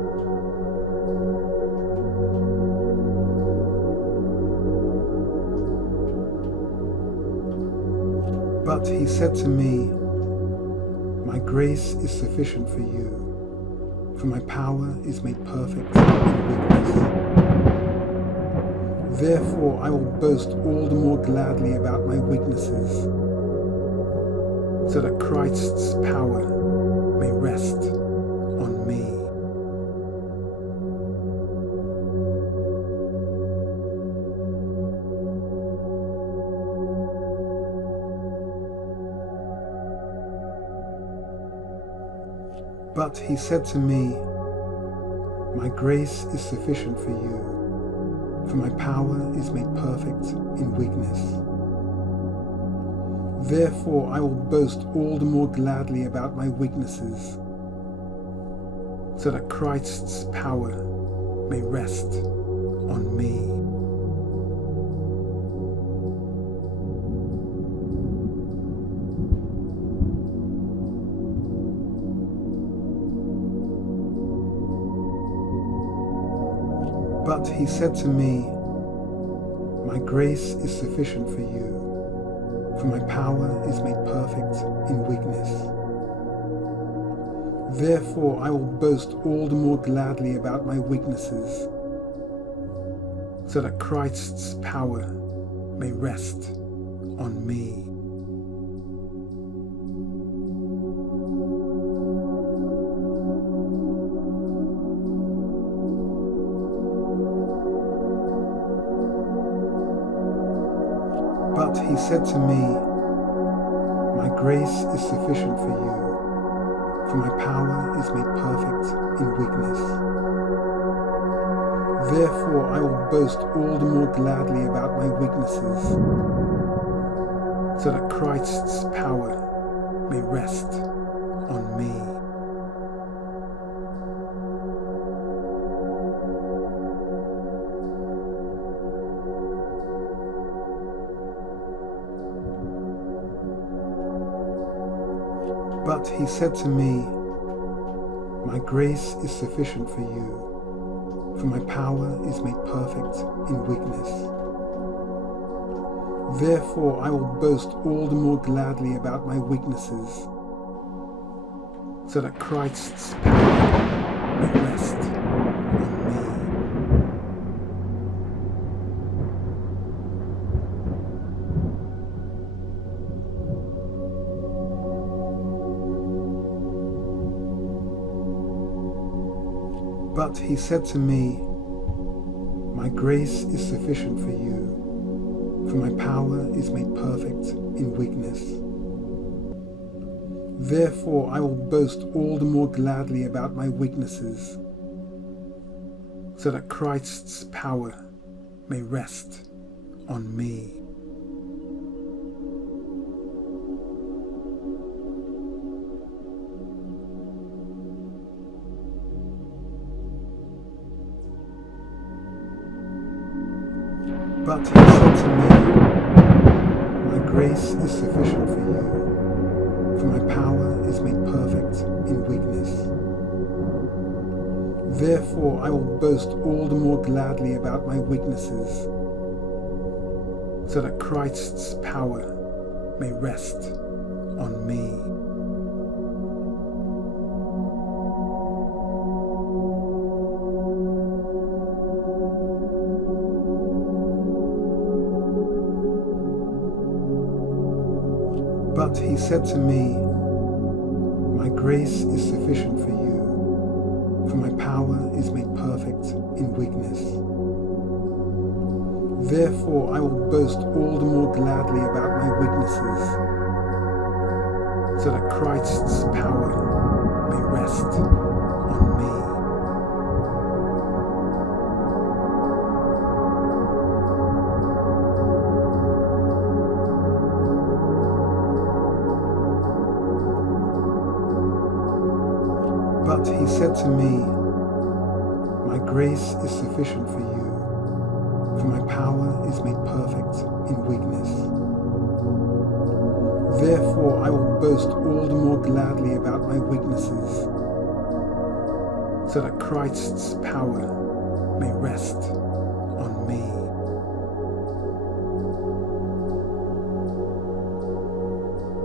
But he said to me, "My grace is sufficient for you, for my power is made perfect in weakness. Therefore I will boast all the more gladly about my weaknesses, so that Christ's power may rest on me." But he said to me, "My grace is sufficient for you, for my power is made perfect in weakness. Therefore I will boast all the more gladly about my weaknesses, so that Christ's power may rest on me." But he said to me, "My grace is sufficient for you, for my power is made perfect in weakness. Therefore I will boast all the more gladly about my weaknesses, so that Christ's power may rest on me." But he said to me, "My grace is sufficient for you, for my power is made perfect in weakness. Therefore I will boast all the more gladly about my weaknesses, so that Christ's power may rest on me." But he said to me, "My grace is sufficient for you, for my power is made perfect in weakness. Therefore I will boast all the more gladly about my weaknesses, so that Christ's power may rest on me." But he said to me, "My grace is sufficient for you, for my power is made perfect in weakness. Therefore I will boast all the more gladly about my weaknesses, so that Christ's power may rest on me." But he said to me, "My grace is sufficient for you, for my power is made perfect in weakness. Therefore I will boast all the more gladly about my weaknesses, so that Christ's power may rest on me." But he said to me, "My grace is sufficient for you, for my power is made perfect in weakness. Therefore I will boast all the more gladly about my weaknesses, so that Christ's power may rest on me." But he said to me, "My grace is sufficient for you, for my power is made perfect in weakness. Therefore I will boast all the more gladly about my weaknesses, so that Christ's power may rest on me."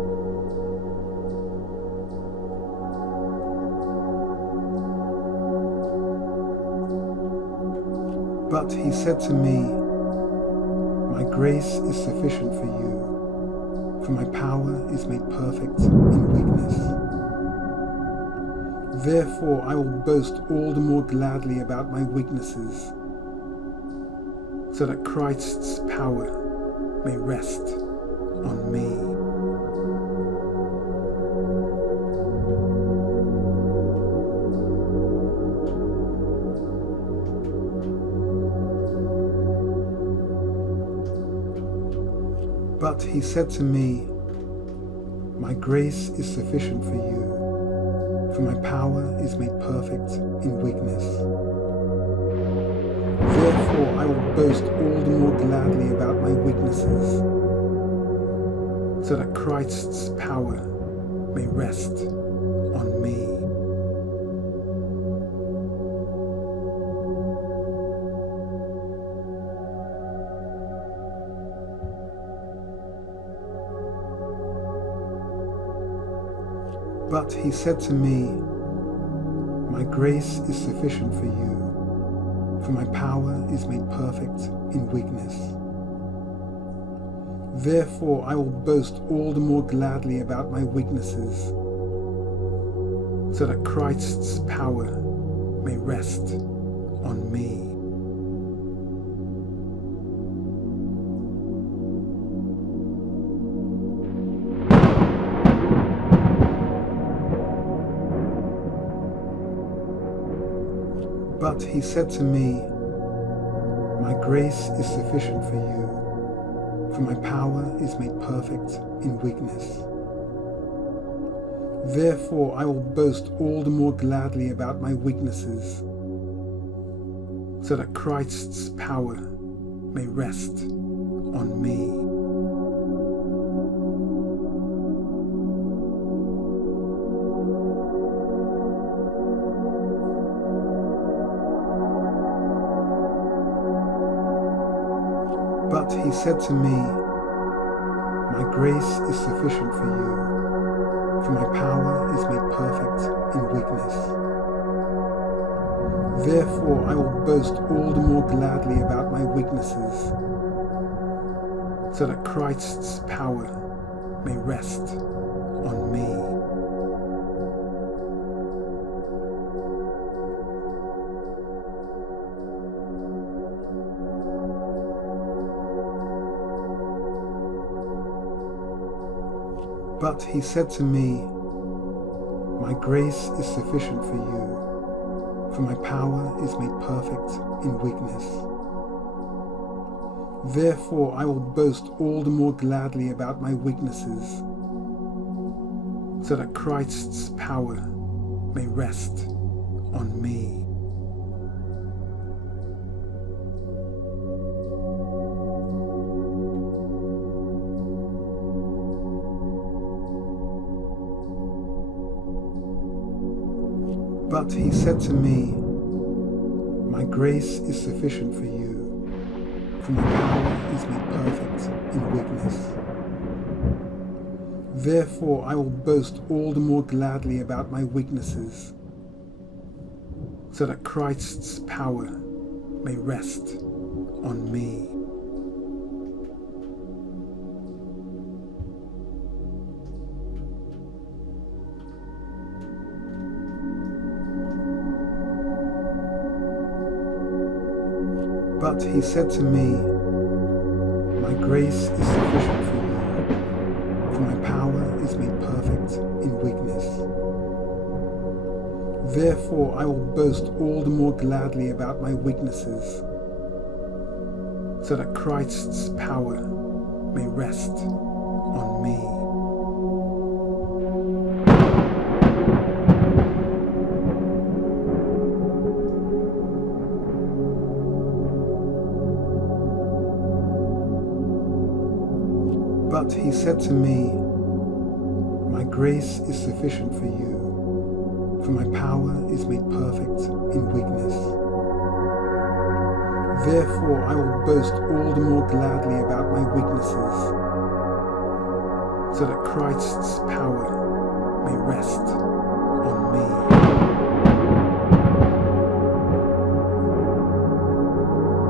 But he said to me, "My grace is sufficient for you, for my power is made perfect in weakness. Therefore I will boast all the more gladly about my weaknesses, so that Christ's power may rest on me." But he said to me, "My grace is sufficient for you, for my power is made perfect in weakness. Therefore I will boast all the more gladly about my weaknesses, so that Christ's power may rest on me." But he said to me, "My grace is sufficient for you, for my power is made perfect in weakness. Therefore I will boast all the more gladly about my weaknesses, so that Christ's power may rest on me." But he said to me, "My grace is sufficient for you, for my power is made perfect in weakness. Therefore I will boast all the more gladly about my weaknesses, so that Christ's power may rest on me." But he said to me, "My grace is sufficient for you, for my power is made perfect in weakness. Therefore I will boast all the more gladly about my weaknesses, so that Christ's power may rest on me." But he said to me, "My grace is sufficient for you, for my power is made perfect in weakness. Therefore I will boast all the more gladly about my weaknesses, so that Christ's power may rest on me." But he said to me, "My grace is sufficient for you, for my power is made perfect in weakness. Therefore I will boast all the more gladly about my weaknesses, so that Christ's power may rest on me." But he said to me, "My grace is sufficient for you, for my power is made perfect in weakness. Therefore I will boast all the more gladly about my weaknesses, so that Christ's power may rest on me." But he said to me, "My grace is sufficient for you, for my power is made perfect in weakness. Therefore I will boast all the more gladly about my weaknesses, so that Christ's power may rest on me."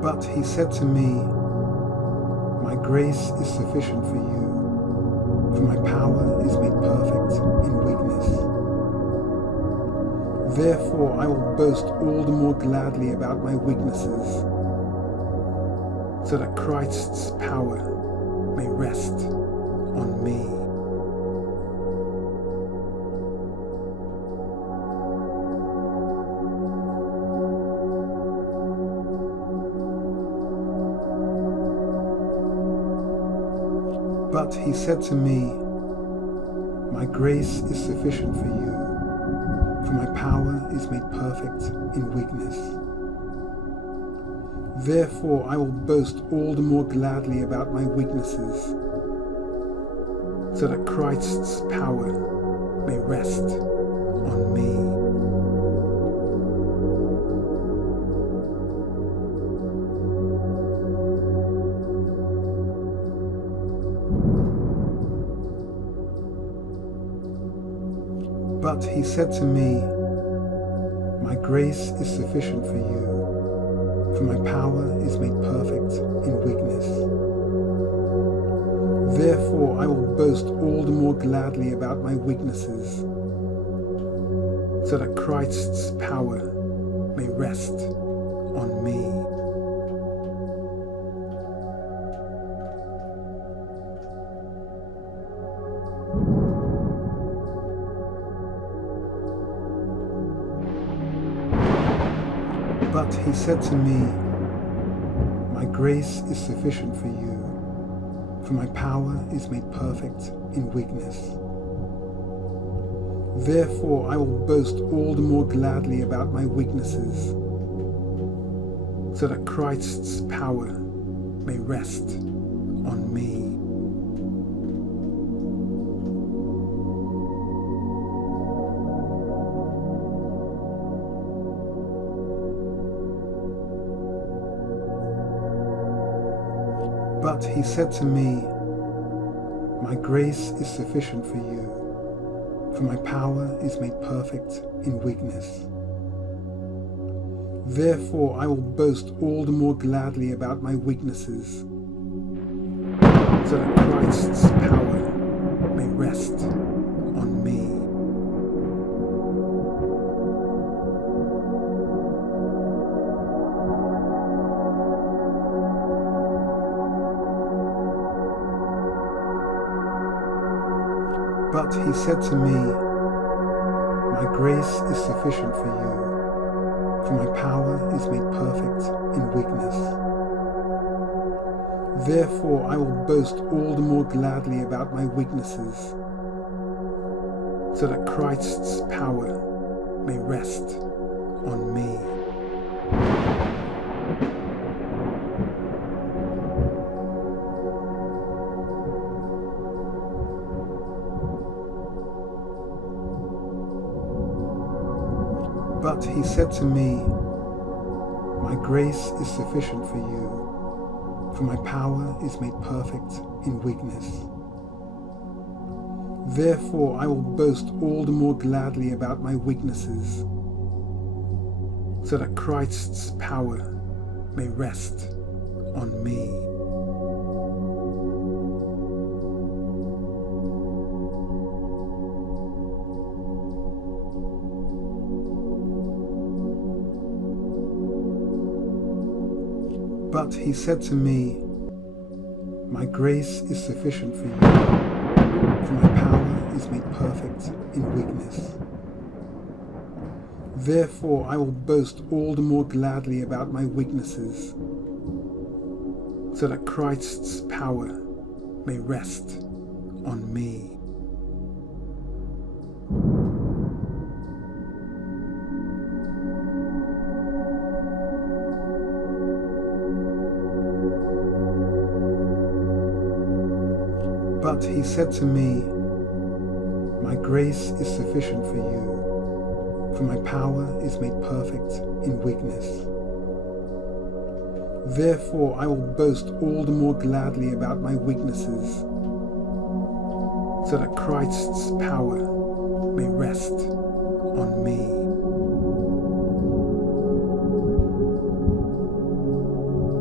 But he said to me, "My grace is sufficient for you, for my power is made perfect in weakness. Therefore I will boast all the more gladly about my weaknesses, so that Christ's power may rest on me." But he said to me, "My grace is sufficient for you, for my power is made perfect in weakness. Therefore I will boast all the more gladly about my weaknesses, so that Christ's power may rest on me." But he said to me, "My grace is sufficient for you, for my power is made perfect in weakness. Therefore I will boast all the more gladly about my weaknesses, so that Christ's power may rest on me." But he said to me, "My grace is sufficient for you, for my power is made perfect in weakness. Therefore I will boast all the more gladly about my weaknesses, so that Christ's power may rest on me." But he said to me, "My grace is sufficient for you, for my power is made perfect in weakness. Therefore I will boast all the more gladly about my weaknesses, so that Christ's power may rest on me." But he said to me, "My grace is sufficient for you, for my power is made perfect in weakness. Therefore I will boast all the more gladly about my weaknesses, so that Christ's power may rest on me." But he said to me, "My grace is sufficient for you, for my power is made perfect in weakness. Therefore I will boast all the more gladly about my weaknesses, so that Christ's power may rest on me." But he said to me, "My grace is sufficient for you, for my power is made perfect in weakness. Therefore I will boast all the more gladly about my weaknesses, so that Christ's power may rest on me." But he said to me, "My grace is sufficient for you, for my power is made perfect in weakness. Therefore I will boast all the more gladly about my weaknesses, so that Christ's power may rest on me."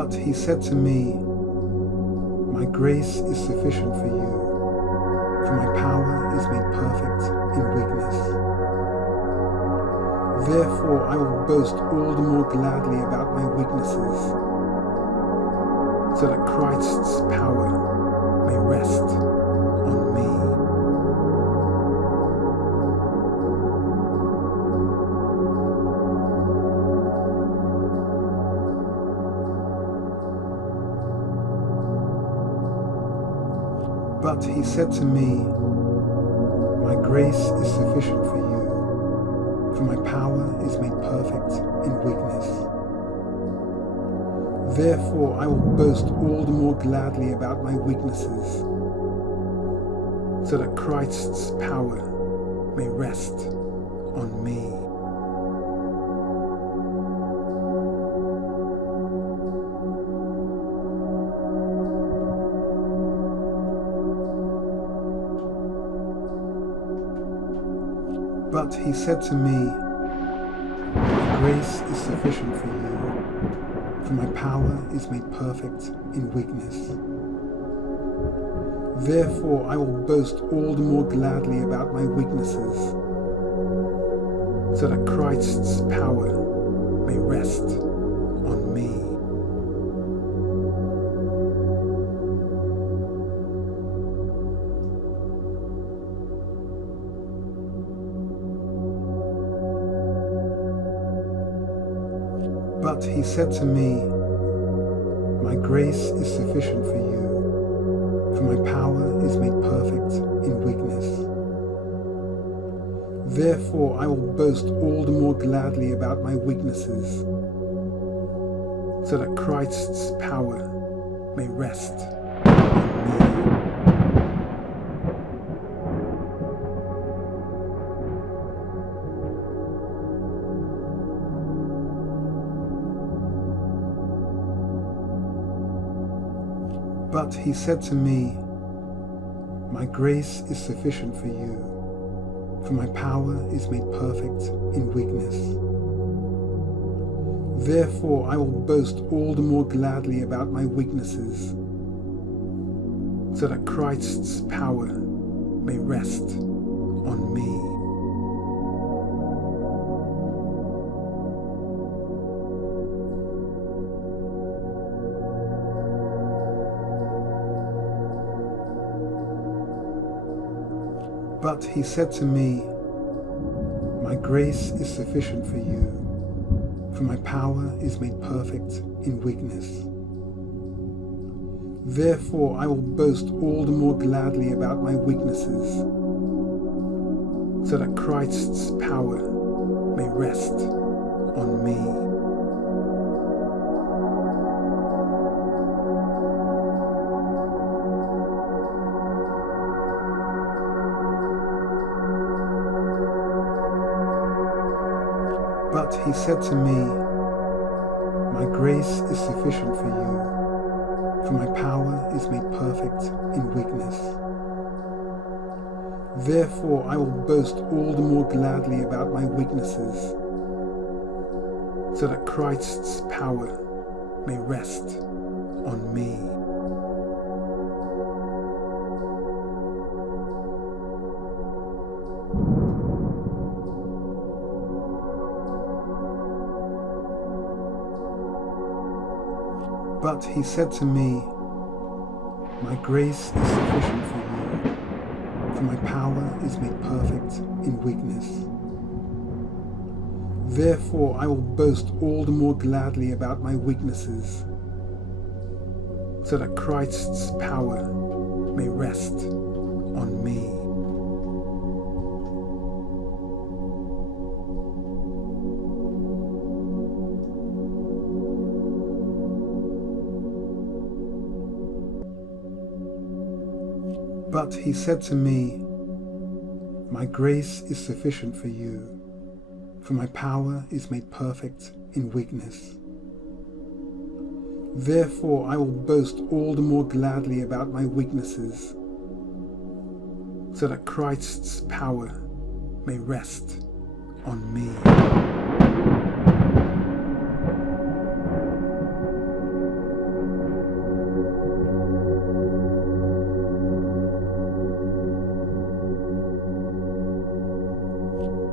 But he said to me, my grace is sufficient for you, for my power is made perfect in weakness. Therefore I will boast all the more gladly about my weaknesses, so that Christ's power may rest on me. But he said to me, my grace is sufficient for you, for my power is made perfect in weakness. Therefore I will boast all the more gladly about my weaknesses, so that Christ's power may rest on me. But he said to me, my grace is sufficient for you, for my power is made perfect in weakness. Therefore I will boast all the more gladly about my weaknesses, so that Christ's power may rest on me. But he said to me, my grace is sufficient for you, for my power is made perfect in weakness. Therefore I will boast all the more gladly about my weaknesses, so that Christ's power may rest on me. But he said to me, my grace is sufficient for you, for my power is made perfect in weakness. Therefore I will boast all the more gladly about my weaknesses, so that Christ's power may rest on me. But he said to me, my grace is sufficient for you, for my power is made perfect in weakness. Therefore I will boast all the more gladly about my weaknesses, so that Christ's power may rest on me. But he said to me, my grace is sufficient for you, for my power is made perfect in weakness. Therefore I will boast all the more gladly about my weaknesses, so that Christ's power may rest on me. But he said to me, my grace is sufficient for you, for my power is made perfect in weakness. Therefore I will boast all the more gladly about my weaknesses, so that Christ's power may rest on me. But he said to me, my grace is sufficient for you, for my power is made perfect in weakness. Therefore I will boast all the more gladly about my weaknesses, so that Christ's power may rest on me.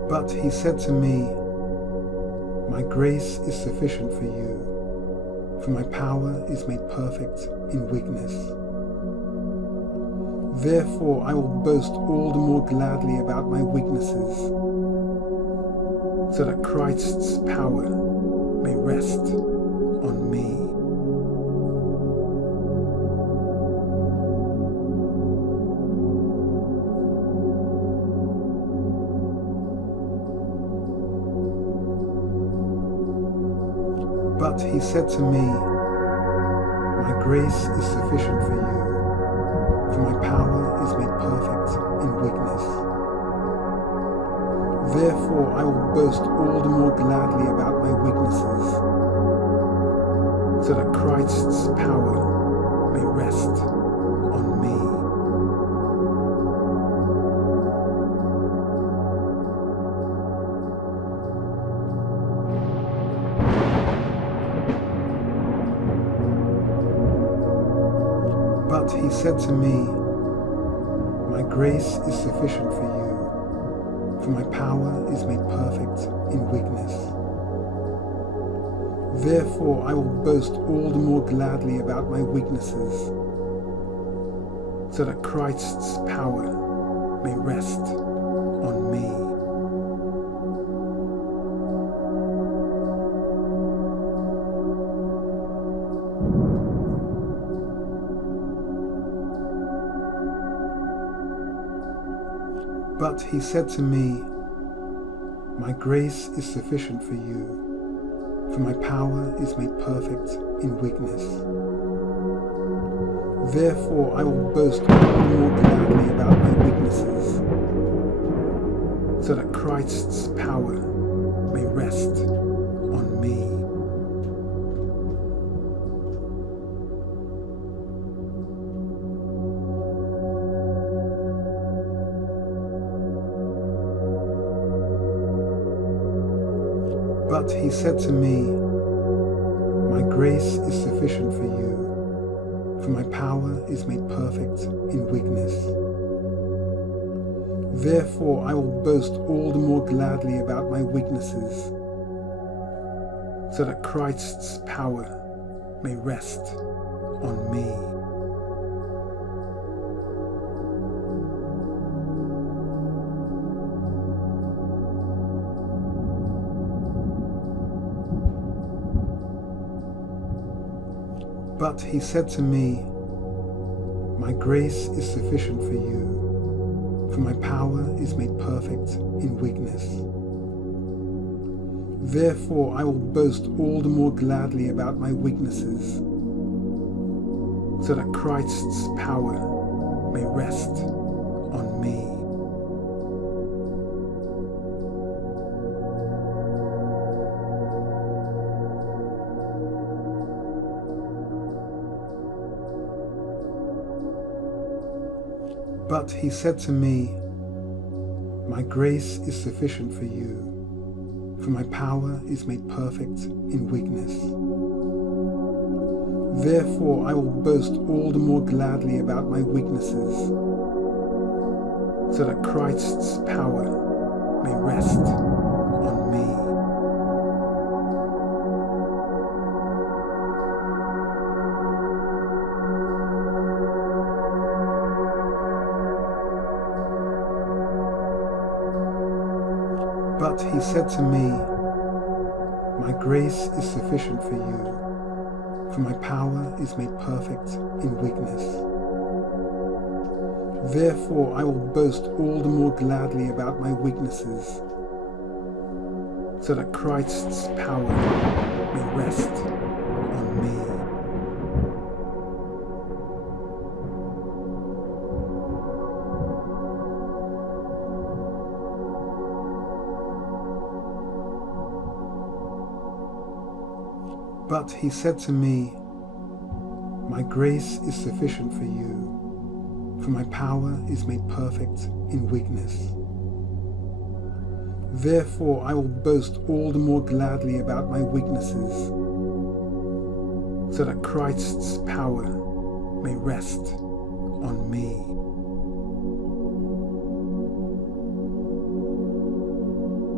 But he said to me, "My grace is sufficient for you, for my power is made perfect in weakness. Therefore I will boast all the more gladly about my weaknesses, so that Christ's power may rest on me." But he said to me, "My grace is sufficient for you, for my power is made perfect in weakness. Therefore I will boast all the more gladly about my weaknesses, so that Christ's power may rest on me." But he said to me, "My grace is sufficient for you, for my power is made perfect in weakness. Therefore I will boast all the more gladly about my weaknesses, so that Christ's power may rest on me." But he said to me, "My grace is sufficient for you, for my power is made perfect in weakness. Therefore I will boast all the more gladly about my weaknesses, so that Christ's power may rest on me." But he said to me, "My grace is sufficient for you, for my power is made perfect in weakness. Therefore I will boast all the more gladly about my weaknesses, so that Christ's power may rest on me." But he said to me, "My grace is sufficient for you, for my power is made perfect in weakness. Therefore I will boast all the more gladly about my weaknesses, so that Christ's power may rest on me." But he said to me, "My grace is sufficient for you, for my power is made perfect in weakness. Therefore I will boast all the more gladly about my weaknesses, so that Christ's power may rest on me." But he said to me, "My grace is sufficient for you, for my power is made perfect in weakness. Therefore I will boast all the more gladly about my weaknesses, so that Christ's power may rest on me." But he said to me, "My grace is sufficient for you, for my power is made perfect in weakness. Therefore I will boast all the more gladly about my weaknesses, so that Christ's power may rest on me."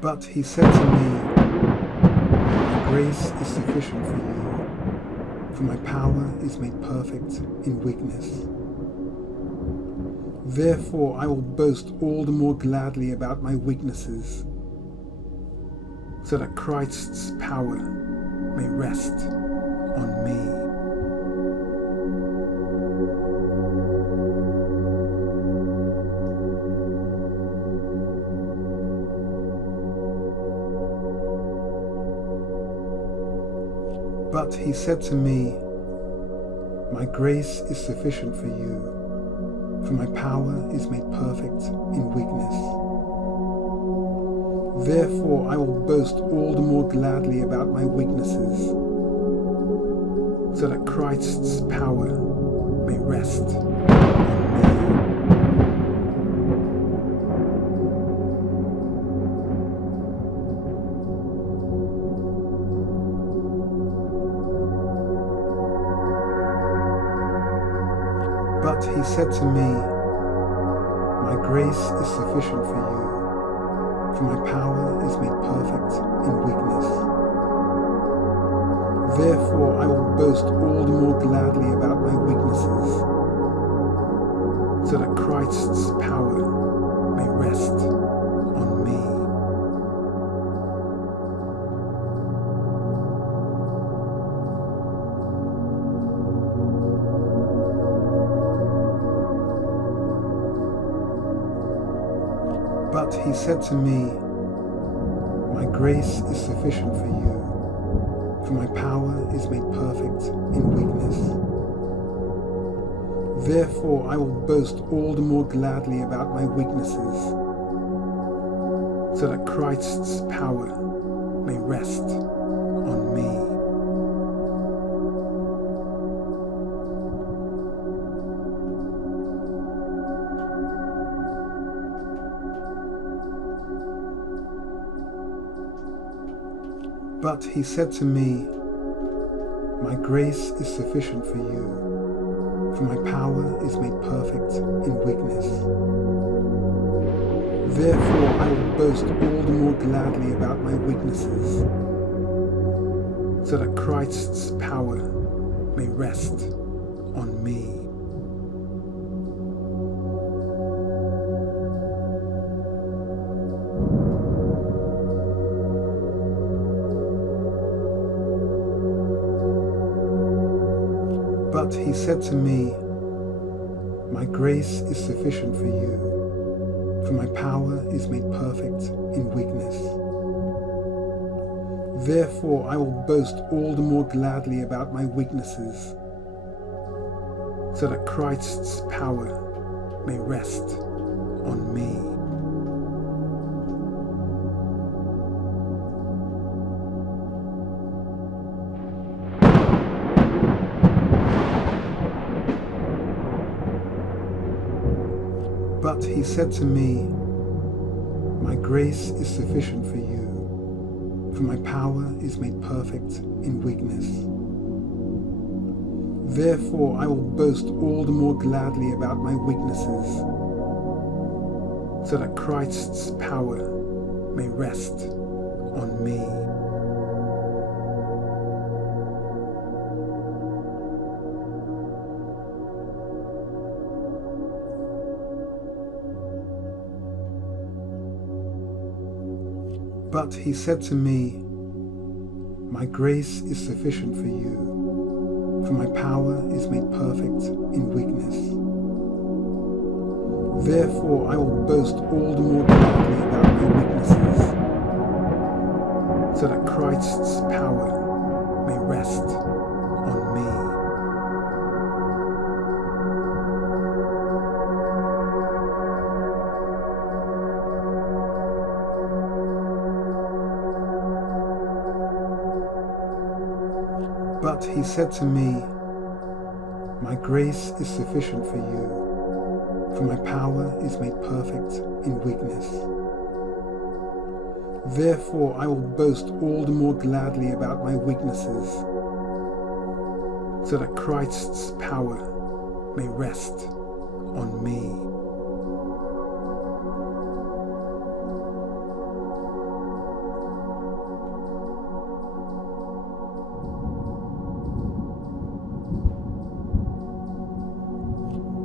But he said to me, "My grace is sufficient for you, for my power is made perfect in weakness. Therefore I will boast all the more gladly about my weaknesses, so that Christ's power may rest on me." But he said to me, "My grace is sufficient for you, for my power is made perfect in weakness. Therefore I will boast all the more gladly about my weaknesses, so that Christ's power may rest on me." But he said to me, "My grace is sufficient for you, for my power is made perfect in weakness. Therefore I will boast all the more gladly about my weaknesses, so that Christ's power may rest on me." But he said to me, "My grace is sufficient for you, for my power is made perfect in weakness. Therefore I will boast all the more gladly about my weaknesses, so that Christ's power may rest on me." But he said to me, "My grace is sufficient for you, for my power is made perfect in weakness. Therefore I will boast all the more gladly about my weaknesses, so that Christ's power may rest on me." But he said to me, "My grace is sufficient for you, for my power is made perfect in weakness. Therefore I will boast all the more gladly about my weaknesses, so that Christ's power may rest on me." But he said to me, "My grace is sufficient for you, for my power is made perfect in weakness. Therefore I will boast all the more gladly about my weaknesses, so that Christ's power may rest on me." But he said to me, "My grace is sufficient for you, for my power is made perfect in weakness. Therefore I will boast all the more gladly about my weaknesses, so that Christ's power may rest on me." But he said to me, "My grace is sufficient for you, for my power is made perfect in weakness. Therefore I will boast all the more gladly about my weaknesses, so that Christ's power may rest on me."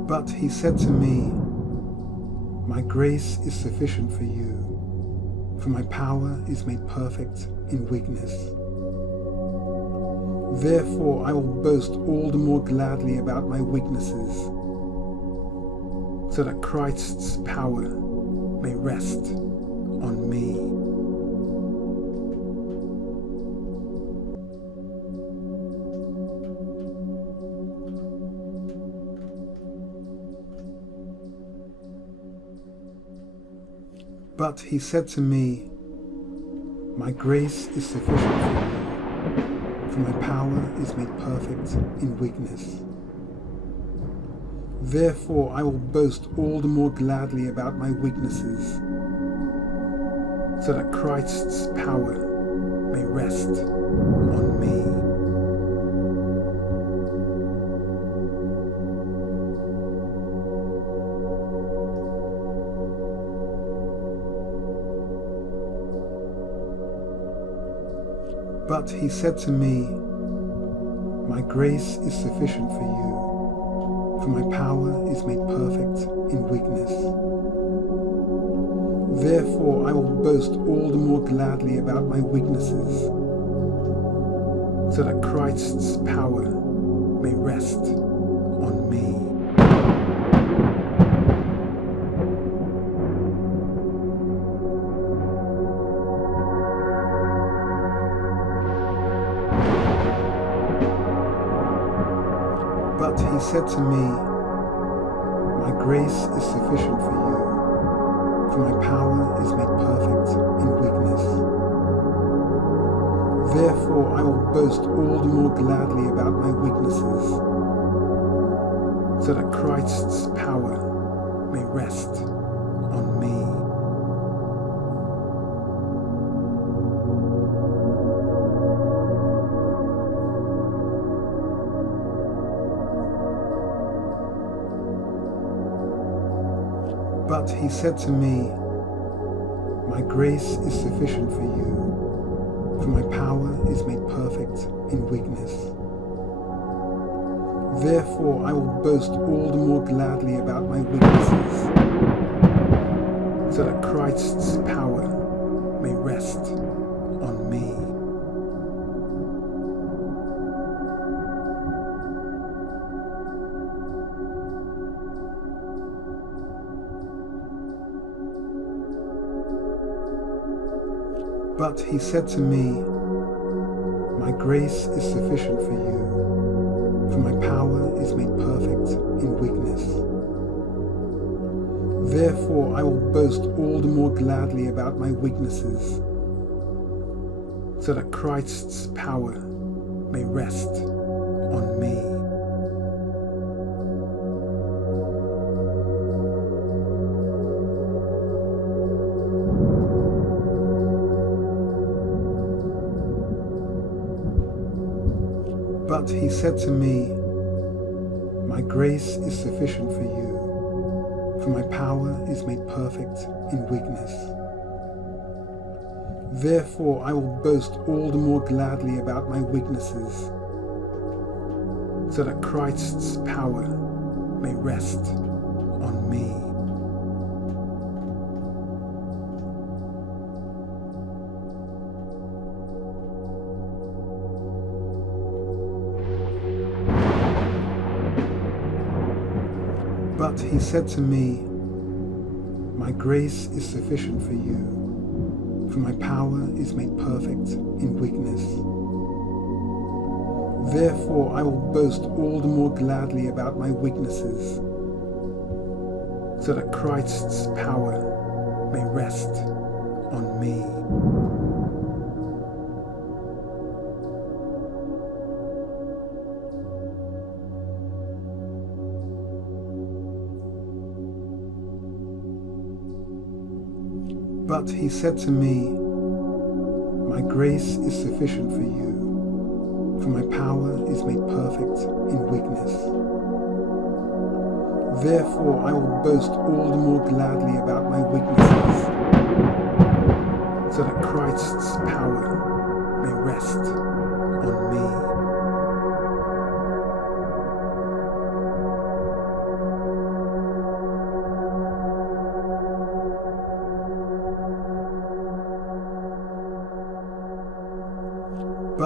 But he said to me, "My grace is sufficient for you, for my power is made perfect in weakness. Therefore I will boast all the more gladly about my weaknesses, so that Christ's power may rest on me." But he said to me, "My grace is sufficient for you, for my power is made perfect in weakness. Therefore I will boast all the more gladly about my weaknesses, so that Christ's power may rest on me." But he said to me, "My grace is sufficient for you, for my power is made perfect in weakness. Therefore I will boast all the more gladly about my weaknesses, so that Christ's power may rest on me." But he said to me, "My grace is sufficient for you, for my power is made perfect in weakness. Therefore I will boast all the more gladly about my weaknesses, so that Christ's power may rest on me." But he said to me, "My grace is sufficient for you, for my power is made perfect in weakness. Therefore I will boast all the more gladly about my weaknesses, so that Christ's power may rest on me." But he said to me, "My grace is sufficient for you, for my power is made perfect in weakness. Therefore I will boast all the more gladly about my weaknesses, so that Christ's power may rest on me." But he said to me, "My grace is sufficient for you, for my power is made perfect in weakness. Therefore I will boast all the more gladly about my weaknesses, so that Christ's power may rest on me." But he said to me, "My grace is sufficient for you, for my power is made perfect in weakness. Therefore I will boast all the more gladly about my weaknesses, so that Christ's power may rest on me." But he said to me, "My grace is sufficient for you, for my power is made perfect in weakness. Therefore I will boast all the more gladly about my weaknesses, so that Christ's power may rest on me."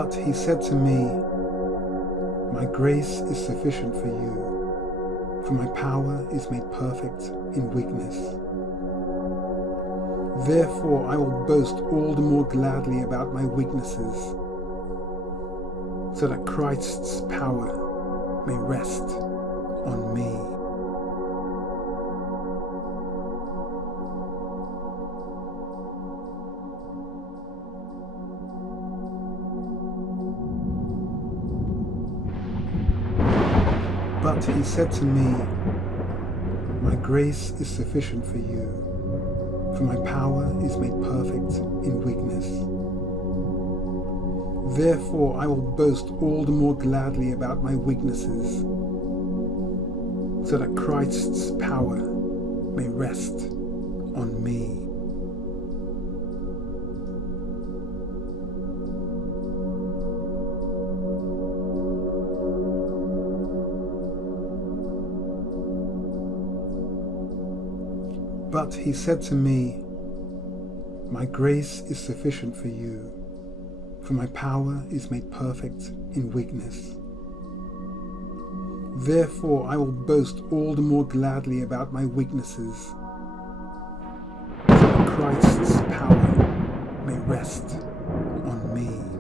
But he said to me, "My grace is sufficient for you, for my power is made perfect in weakness. Therefore I will boast all the more gladly about my weaknesses, so that Christ's power may rest on me." But he said to me, "My grace is sufficient for you, for my power is made perfect in weakness. Therefore I will boast all the more gladly about my weaknesses, so that Christ's power may rest on me." But he said to me, "My grace is sufficient for you, for my power is made perfect in weakness. Therefore I will boast all the more gladly about my weaknesses, so that Christ's power may rest on me."